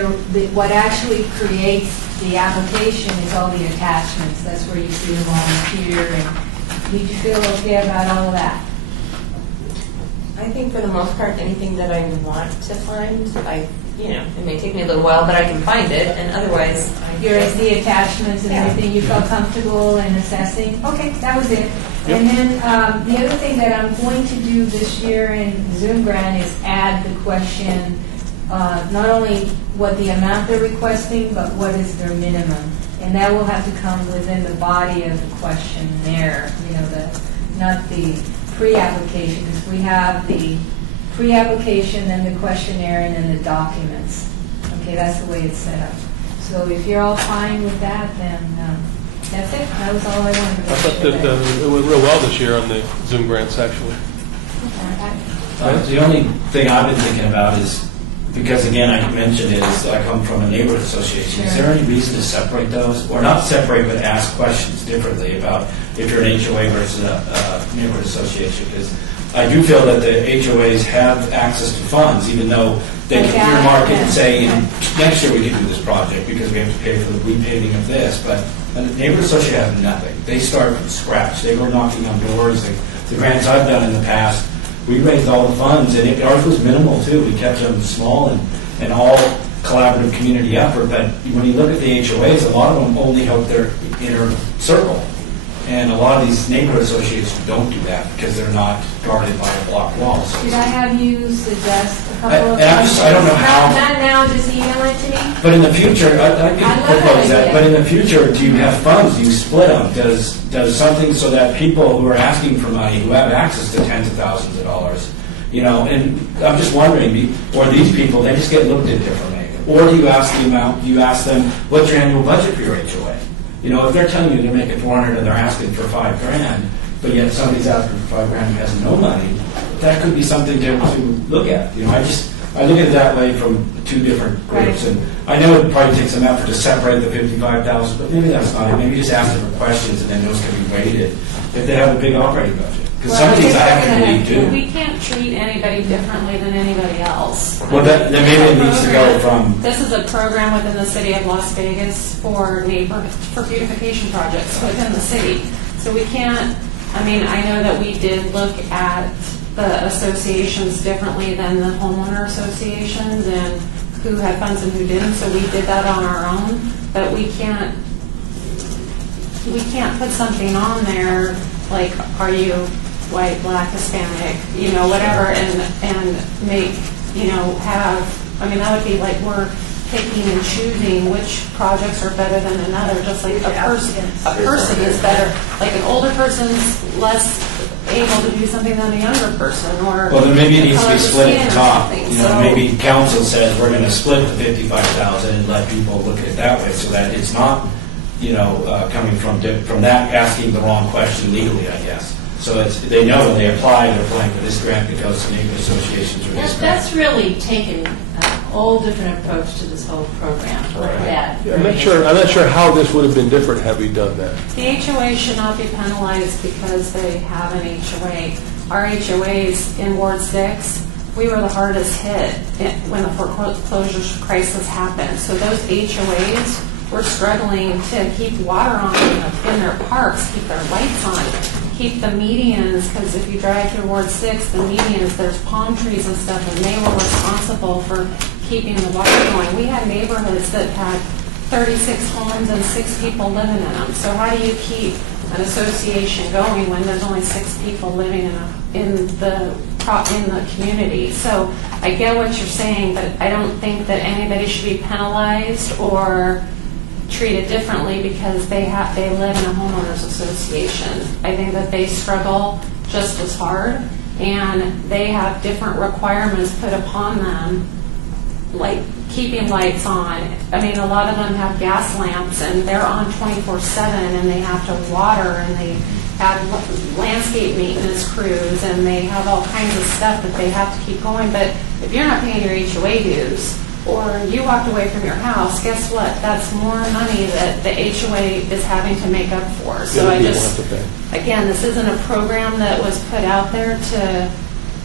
what actually creates the application is all the attachments. That's where you see the volunteer, and did you feel okay about all of that? I think for the most part, anything that I want to find, it may take me a little while, but I can find it, and otherwise, Here's the attachments and everything you felt comfortable in assessing? Okay, that was it. And then the other thing that I'm going to do this year in Zoom Grant is add the question, not only what the amount they're requesting, but what is their minimum. And that will have to come within the body of the questionnaire, not the pre-application, because we have the pre-application, then the questionnaire, and then the documents. Okay, that's the way it's set up. So if you're all fine with that, then that's it. That was all I wanted to I thought mention. that it went real well this year on the Zoom grants, actually. The only thing I've been thinking about is, because again, I mentioned it, is I come from a neighborhood association. Is there any reason to separate those? Or not separate, but ask questions differently about if you're an HOA versus a neighborhood association? Because I do feel that the HOAs have access to funds, even though they can earmark it and say, next year we can do this project because we have to pay for the repaving of this. But a neighborhood association has nothing. They start from scratch. They go knocking on doors. The grants I've done in the past, we raised all the funds, and ours was minimal too. We kept them small and all collaborative community effort. But when you look at the HOAs, a lot of them only help their inner circle. And a lot of these neighborhood associations don't do that because they're not guarded by a block wall. So Did I have you suggest a couple of I don't know how. Not now, just email it to me. But in the future, I could I love propose that idea. that. But in the future, do you have funds? Do you split them? Does something so that people who are asking for money, who have access to tens of thousands of dollars, and I'm just wondering, or these people, they just get looked at differently. Or do you ask the amount? Do you ask them, what's your annual budget for your HOA? If they're telling you they're making $400 and they're asking for $5,000, but yet somebody's asking for $5,000 who has no money, that could be something to look at. I look at it that way from 2 different groups, and I know it probably takes some effort to separate the 55,000, but maybe that's not it. Maybe just ask them for questions, and then those can be weighted if they have a big operating budget. Because some of these I have to read too. We can't treat anybody differently than anybody else. Well, then maybe it needs to go from. This is a program within the city of Las Vegas for beautification projects within the city. So we can't, I know that we did look at the associations differently than the homeowner associations and who had funds and who didn't. So we did that on our own, but we can't put something on there like, are you white, black, Hispanic, whatever, and make, that would be like we're picking and choosing which projects are better than another, just like a person is better, like an older person's less able to do something than a younger person, or Well, then maybe it needs to be color of split at skin the or top. something. So- Maybe council says we're going to split the 55,000 and let people look at it that way, so that it's not, coming from that asking the wrong question legally, I guess. So they know when they apply, they're applying for this grant that goes to neighborhood associations or this grant. That's really taken a whole different approach to this whole program. I'm not sure how this would have been different had we done that. The HOA should not be penalized because they have an HOA. Our HOAs in Ward 6, we were the hardest hit when the foreclosure crisis happened. So those HOAs were struggling to keep water on in their parks, keep their lights on, keep the medians, because if you drive through Ward 6, the medians, there's palm trees and stuff, and they were responsible for keeping the water going. We had neighborhoods that had 36 homes and 6 people living in them. So how do you keep an association going when there's only 6 people living in the community? So I get what you're saying, but I don't think that anybody should be penalized or treated differently because they live in a homeowners association. I think that they struggle just as hard, and they have different requirements put upon them, like keeping lights on. A lot of them have gas lamps, and they're on 24/7, and they have to water, and they have landscape maintenance crews, and they have all kinds of stuff that they have to keep going. But if you're not paying your HOA dues, or you walked away from your house, guess what? That's more money that the HOA is having to make up for. So I just, again, this isn't a program that was put out there to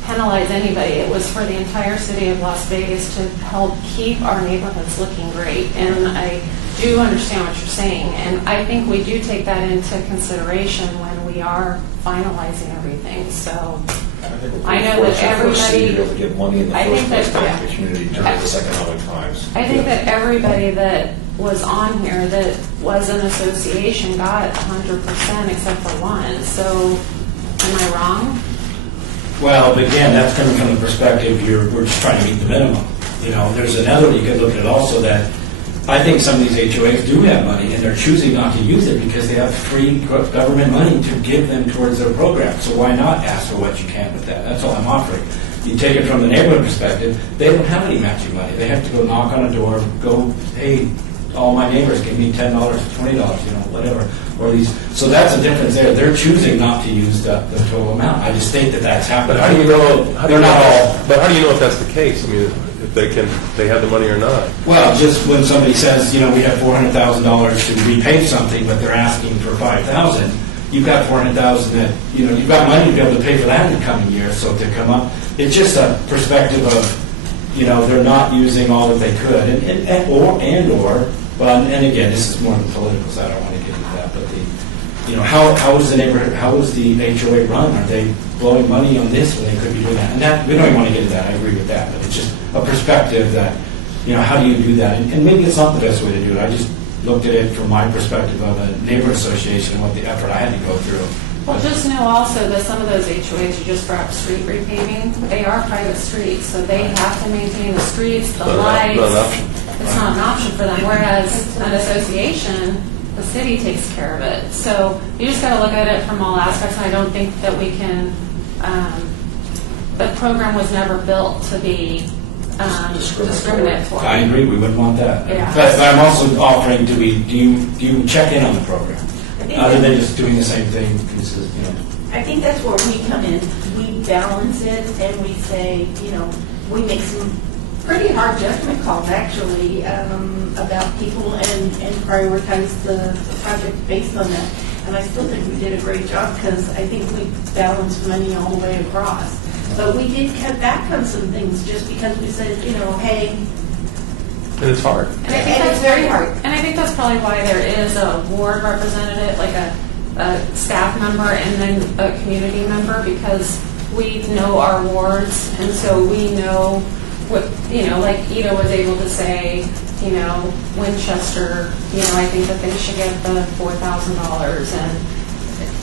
penalize anybody. It was for the entire city of Las Vegas to help keep our neighborhoods looking great. And I do understand what you're saying, and I think we do take that into consideration when we are finalizing everything. So I know that everybody, To be able to get money in the I first think place that- back to the community during this economic times. I think that everybody that was on here that was an association got 100% except for one. So am I wrong? Well, but again, that's coming from the perspective, we're just trying to meet the minimum. You know, there's another, you could look at it also, that I think some of these HOAs do have money, and they're choosing not to use it because they have free government money to give them towards their program. So why not ask for what you can with that? That's all I'm offering. You take it from the neighborhood perspective, they don't have any matching money. They have to go knock on a door, go, hey, all my neighbors give me $10, $20, whatever. Or these. So that's the difference there. They're choosing not to use the total amount. I just think that that's happening. But how do you know? They're not all. But how do you know if that's the case? I mean, if they have the money or not? Well, just when somebody says, we have $400,000 to repay something, but they're asking for $5,000, you've got $400,000 that, you've got money to be able to pay for that in the coming year. So if they come up, it's just a perspective of, they're not using all that they could, and again, this is more on the political side. I don't want to get into that, but how is the neighborhood, how is the HOA run? Are they blowing money on this when they could be doing that? And that, we don't even want to get into that. I agree with that, but it's just a perspective that, how do you do that? And maybe it's not the best way to do it. I just looked at it from my perspective of a neighborhood association and what the effort I had to go through. Well, just know also that some of those HOAs are just for up street repaving. They are private streets, so they have to maintain the streets, the lights. Not an option. It's not an option for them, whereas an association, the city takes care of it. So you just got to look at it from all aspects, and I don't think that we can, the program was never built to be discriminatory. I agree, we wouldn't want that. Yeah. But I'm also offering, do you check in on the program? Other than just doing the same thing, I think that's where we come in. We balance it and we say, we make some pretty hard judgment calls actually about people and prioritize the project based on that. And I still think we did a great job because I think we balanced money all the way across. But we did cut back on some things just because we said, hey. And it's hard. And I think that's very hard. And I think that's probably why there is a ward representative, like a staff member, and then a community member, because we know our wards, and so we know what, like Ida was able to say, Winchester, I think that they should get the $4,000, and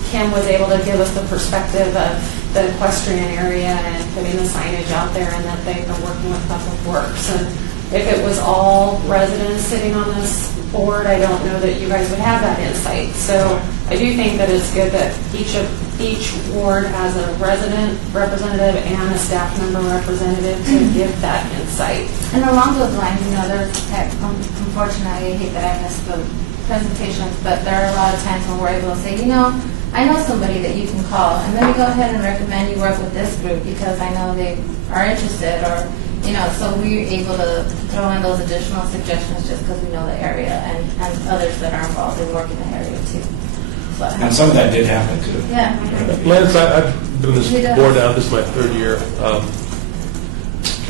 Kim was able to give us the perspective of the equestrian area and putting the signage out there, and that they've been working with Public Works. And if it was all residents sitting on this board, I don't know that you guys would have that insight. So I do think that it's good that each ward has a resident representative and a staff member representative to give that insight. And along those lines, unfortunately, I hate that I missed the presentations, but there are a lot of times when we're able to say, I know somebody that you can call, and let me go ahead and recommend you work with this group because I know they are interested, or so we're able to throw in those additional suggestions just because we know the area and others that are involved in working the area too. So, and some of that did happen too. Yeah. Lance, I've been on this board now. This is my third year.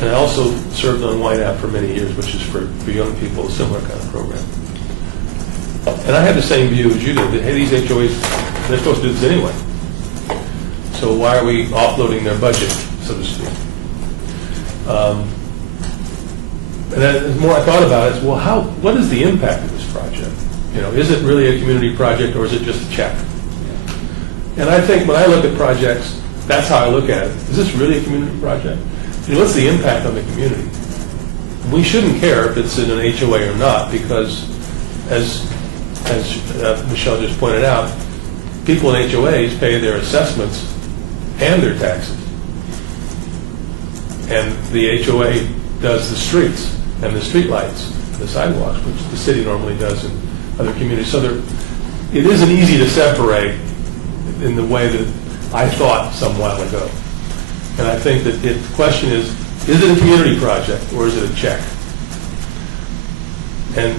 And I also served on YNAB for many years, which is for young people, a similar kind of program. And I had the same view as you did, that, hey, these HOAs, they're supposed to do this anyway. So why are we offloading their budget, so to speak? And then the more I thought about it, what is the impact of this project? Is it really a community project, or is it just a check? And I think when I look at projects, that's how I look at it. Is this really a community project? What's the impact on the community? We shouldn't care if it's in an HOA or not, because as Michelle just pointed out, people in HOAs pay their assessments and their taxes. And the HOA does the streets and the street lights, the sidewalks, which the city normally does in other communities. So it isn't easy to separate in the way that I thought some while ago. And I think that the question is it a community project or is it a check? And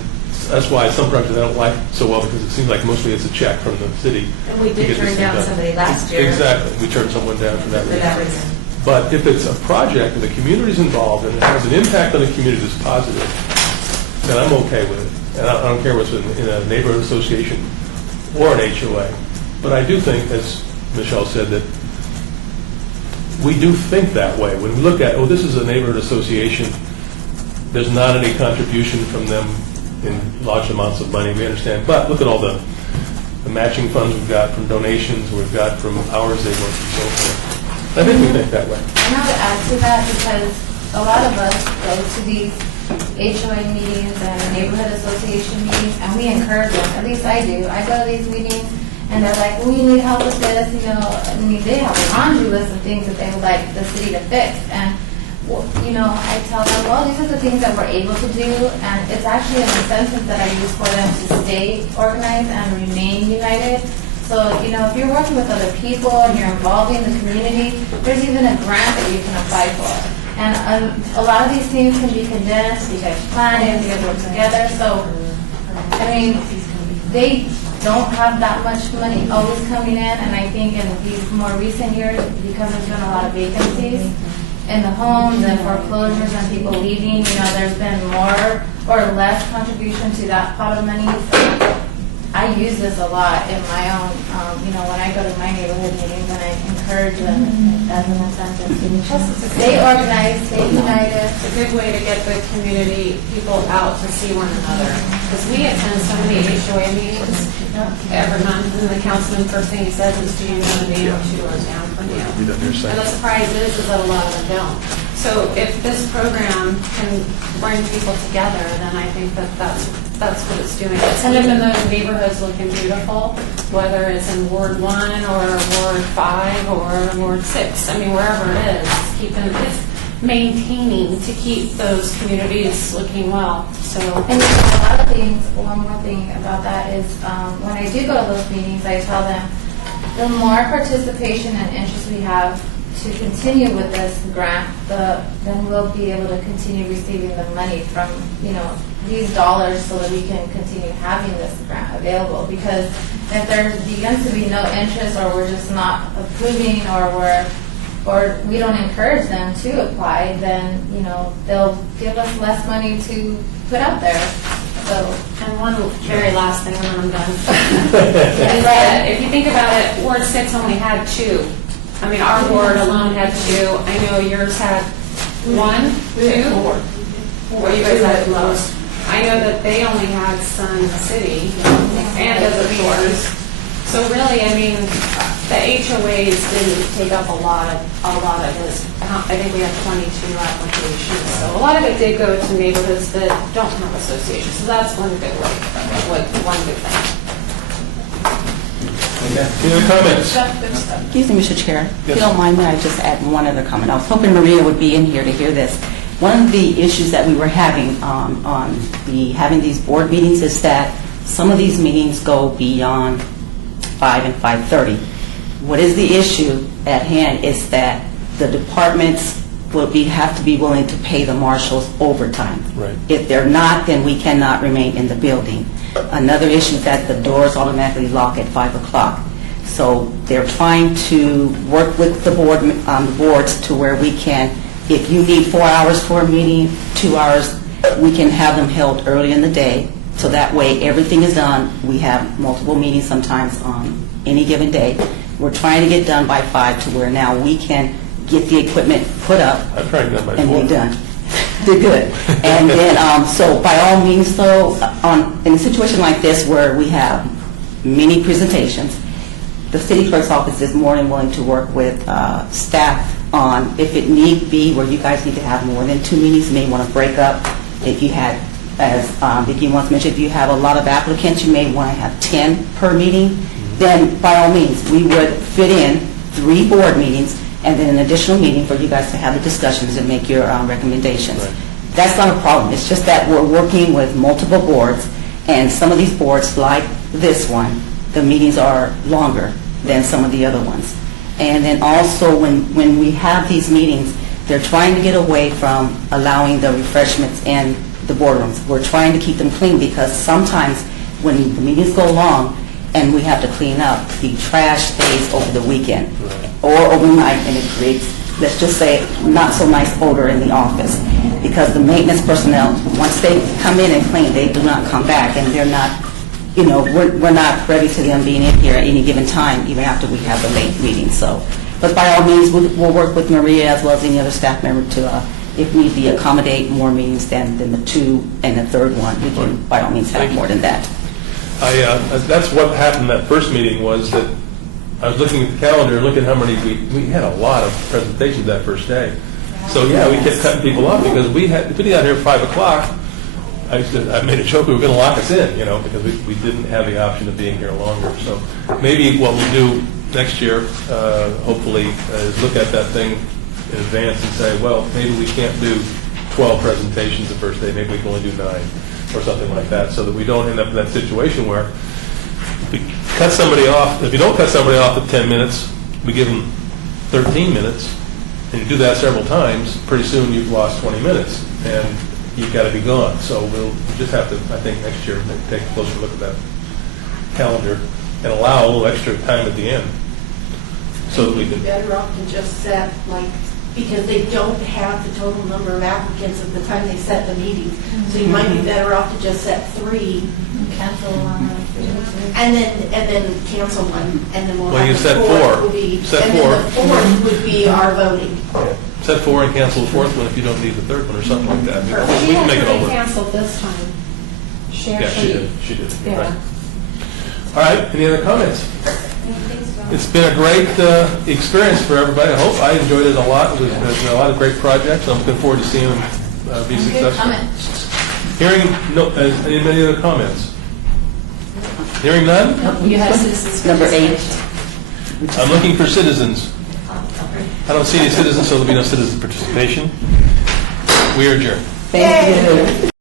that's why some projects I don't like so well, because it seems like mostly it's a check from the city. And we to did get this turn thing down done. somebody last year. Exactly. We turned someone down for that For that reason. reason. But if it's a project and the community's involved and it has an impact on the community that's positive, then I'm okay with it. And I don't care what's in a neighborhood association or an HOA. But I do think, as Michelle said, that we do think that way. When we look at, oh, this is a neighborhood association, there's not any contribution from them in large amounts of money, we understand. But look at all the matching funds we've got from donations, we've got from hours they work and so forth. I think we think that way. And I would add to that because a lot of us go to these HOA meetings and neighborhood association meetings, and we encourage them. At least I do. I go to these meetings, and they're like, "We need help with this," you know. I mean, they have a laundry list of things that they would like the city to fix, and well, you know, I tell them, well, these are the things that we're able to do, and it's actually an incentive that I use for them to stay organized and remain united. So, you know, if you're working with other people and you're involving the community, there's even a grant that you can apply for. And a lot of these things can be condensed, you guys plan it, you guys work together. So, I mean, they don't have that much money always coming in, and I think in these more recent years, because there's been a lot of vacancies in the homes and foreclosures and people leaving, you know, there's been more or less contribution to that pot of money. So I use this a lot in my own, you know, when I go to my neighborhood meetings, and I encourage them as an incentive to stay organized, stay united. It's a good way to get the community people out to see one another. Because we attend so many HOA meetings every month, and the councilman, first thing he says is, "Do you know the name of 2 doors down from you?" And the surprise is that a lot of them don't. So if this program can bring people together, then I think that that's what it's doing. It's keeping those neighborhoods looking beautiful, whether it's in Ward 1 or Ward 5 or Ward 6. I mean, wherever it is, it's maintaining to keep those communities looking well. So, And a lot of things, one more thing about that is when I do go to those meetings, I tell them the more participation and interest we have to continue with this grant, then we'll be able to continue receiving the money from, you know, these dollars so that we can continue having this grant available. Because if there begins to be no interest, or we're just not approving, or we don't encourage them to apply, then, you know, they'll give us less money to put out there. So, and one very last thing, and then I'm done. Is that if you think about it, Ward 6 only had 2. I mean, our ward alone had 2. I know yours had 1, 2. 4. You guys had the most. I know that they only had Sun City and other doors. So really, I mean, the HOAs didn't take up a lot of this. I think we had 22 applications. So a lot of it did go to neighborhoods that don't have associations. So that's one good way, one good thing. Any other comments? Excuse me, Mr. Chair. If you don't mind, may I just add one other comment? I was hoping Maria would be in here to hear this. One of the issues that we were having having these board meetings is that some of these meetings go beyond 5 and 5:30. What is the issue at hand is that the departments have to be willing to pay the marshals overtime. Right. If they're not, then we cannot remain in the building. Another issue is that the doors automatically lock at 5 o'clock. So they're trying to work with the boards to where we can, if you need 4 hours for a meeting, 2 hours, we can have them held early in the day. So that way everything is done. We have multiple meetings sometimes on any given day. We're trying to get done by 5 to where now we can get the equipment put up I'm trying to get by and 4. be done. They're good. And then, so by all means, though, in a situation like this where we have many presentations, the city clerk's office is more than willing to work with staff on, if it need be, where you guys need to have more than 2 meetings, you may want to break up. If you had, as Vicki once mentioned, if you have a lot of applicants, you may want to have 10 per meeting, then by all means, we would fit in 3 board meetings and then an additional meeting for you guys to have the discussions and make your recommendations. Right. That's not a problem. It's just that we're working with multiple boards, and some of these boards, like this one, the meetings are longer than some of the other ones. And then also, when we have these meetings, they're trying to get away from allowing the refreshments in the boardrooms. We're trying to keep them clean because sometimes when the meetings go long and we have to clean up, the trash stays over the weekend or overnight, and it creates, let's just say, not so nice odor in the office. Because the maintenance personnel, once they come in and clean, they do not come back, and they're not, we're not privy to them being in here at any given time, even after we have the late meeting. So, but by all means, we'll work with Maria as well as any other staff member to, if need be, accommodate more meetings than the 2 and the third one. We can, by all means, have more than that. That's what happened that first meeting, was that I was looking at the calendar and looking how many, we had a lot of presentations that first day. So yeah, we kept cutting people off because we had, if we got here at 5 o'clock, I made a joke we were going to lock us in, because we didn't have the option of being here longer. So maybe what we'll do next year, hopefully, is look at that thing in advance and say, well, maybe we can't do 12 presentations the first day, maybe we can only do 9 or something like that, so that we don't end up in that situation where we cut somebody off. If you don't cut somebody off at 10 minutes, we give them 13 minutes, and you do that several times, pretty soon you've lost 20 minutes, and you've got to be gone. So we'll just have to, I think, next year, take a closer look at that calendar and allow a little extra time at the end so that we can... Better off to just set, because they don't have the total number of applicants at the time they set the meeting. So you might be better off to just set 3. Cancel one. And then cancel one, and then we'll Well, have you the said 4th 4. will be, Set and 4. then the 4th would be our voting. Set 4 and cancel the 4th one if you don't need the 3rd one or something like that. We can make it all work. Canceled this time. Yeah, she did. Yeah. Right. All right, any other comments? It's been a great experience for everybody. I hope I enjoyed it a lot. There's been a lot of great projects. I'm looking forward to seeing them be successful. Hearing any other comments? Hearing none? You have number 8. I'm looking for citizens. I don't see any citizens, so there'll be no citizen participation. We are adjourned. Thank you.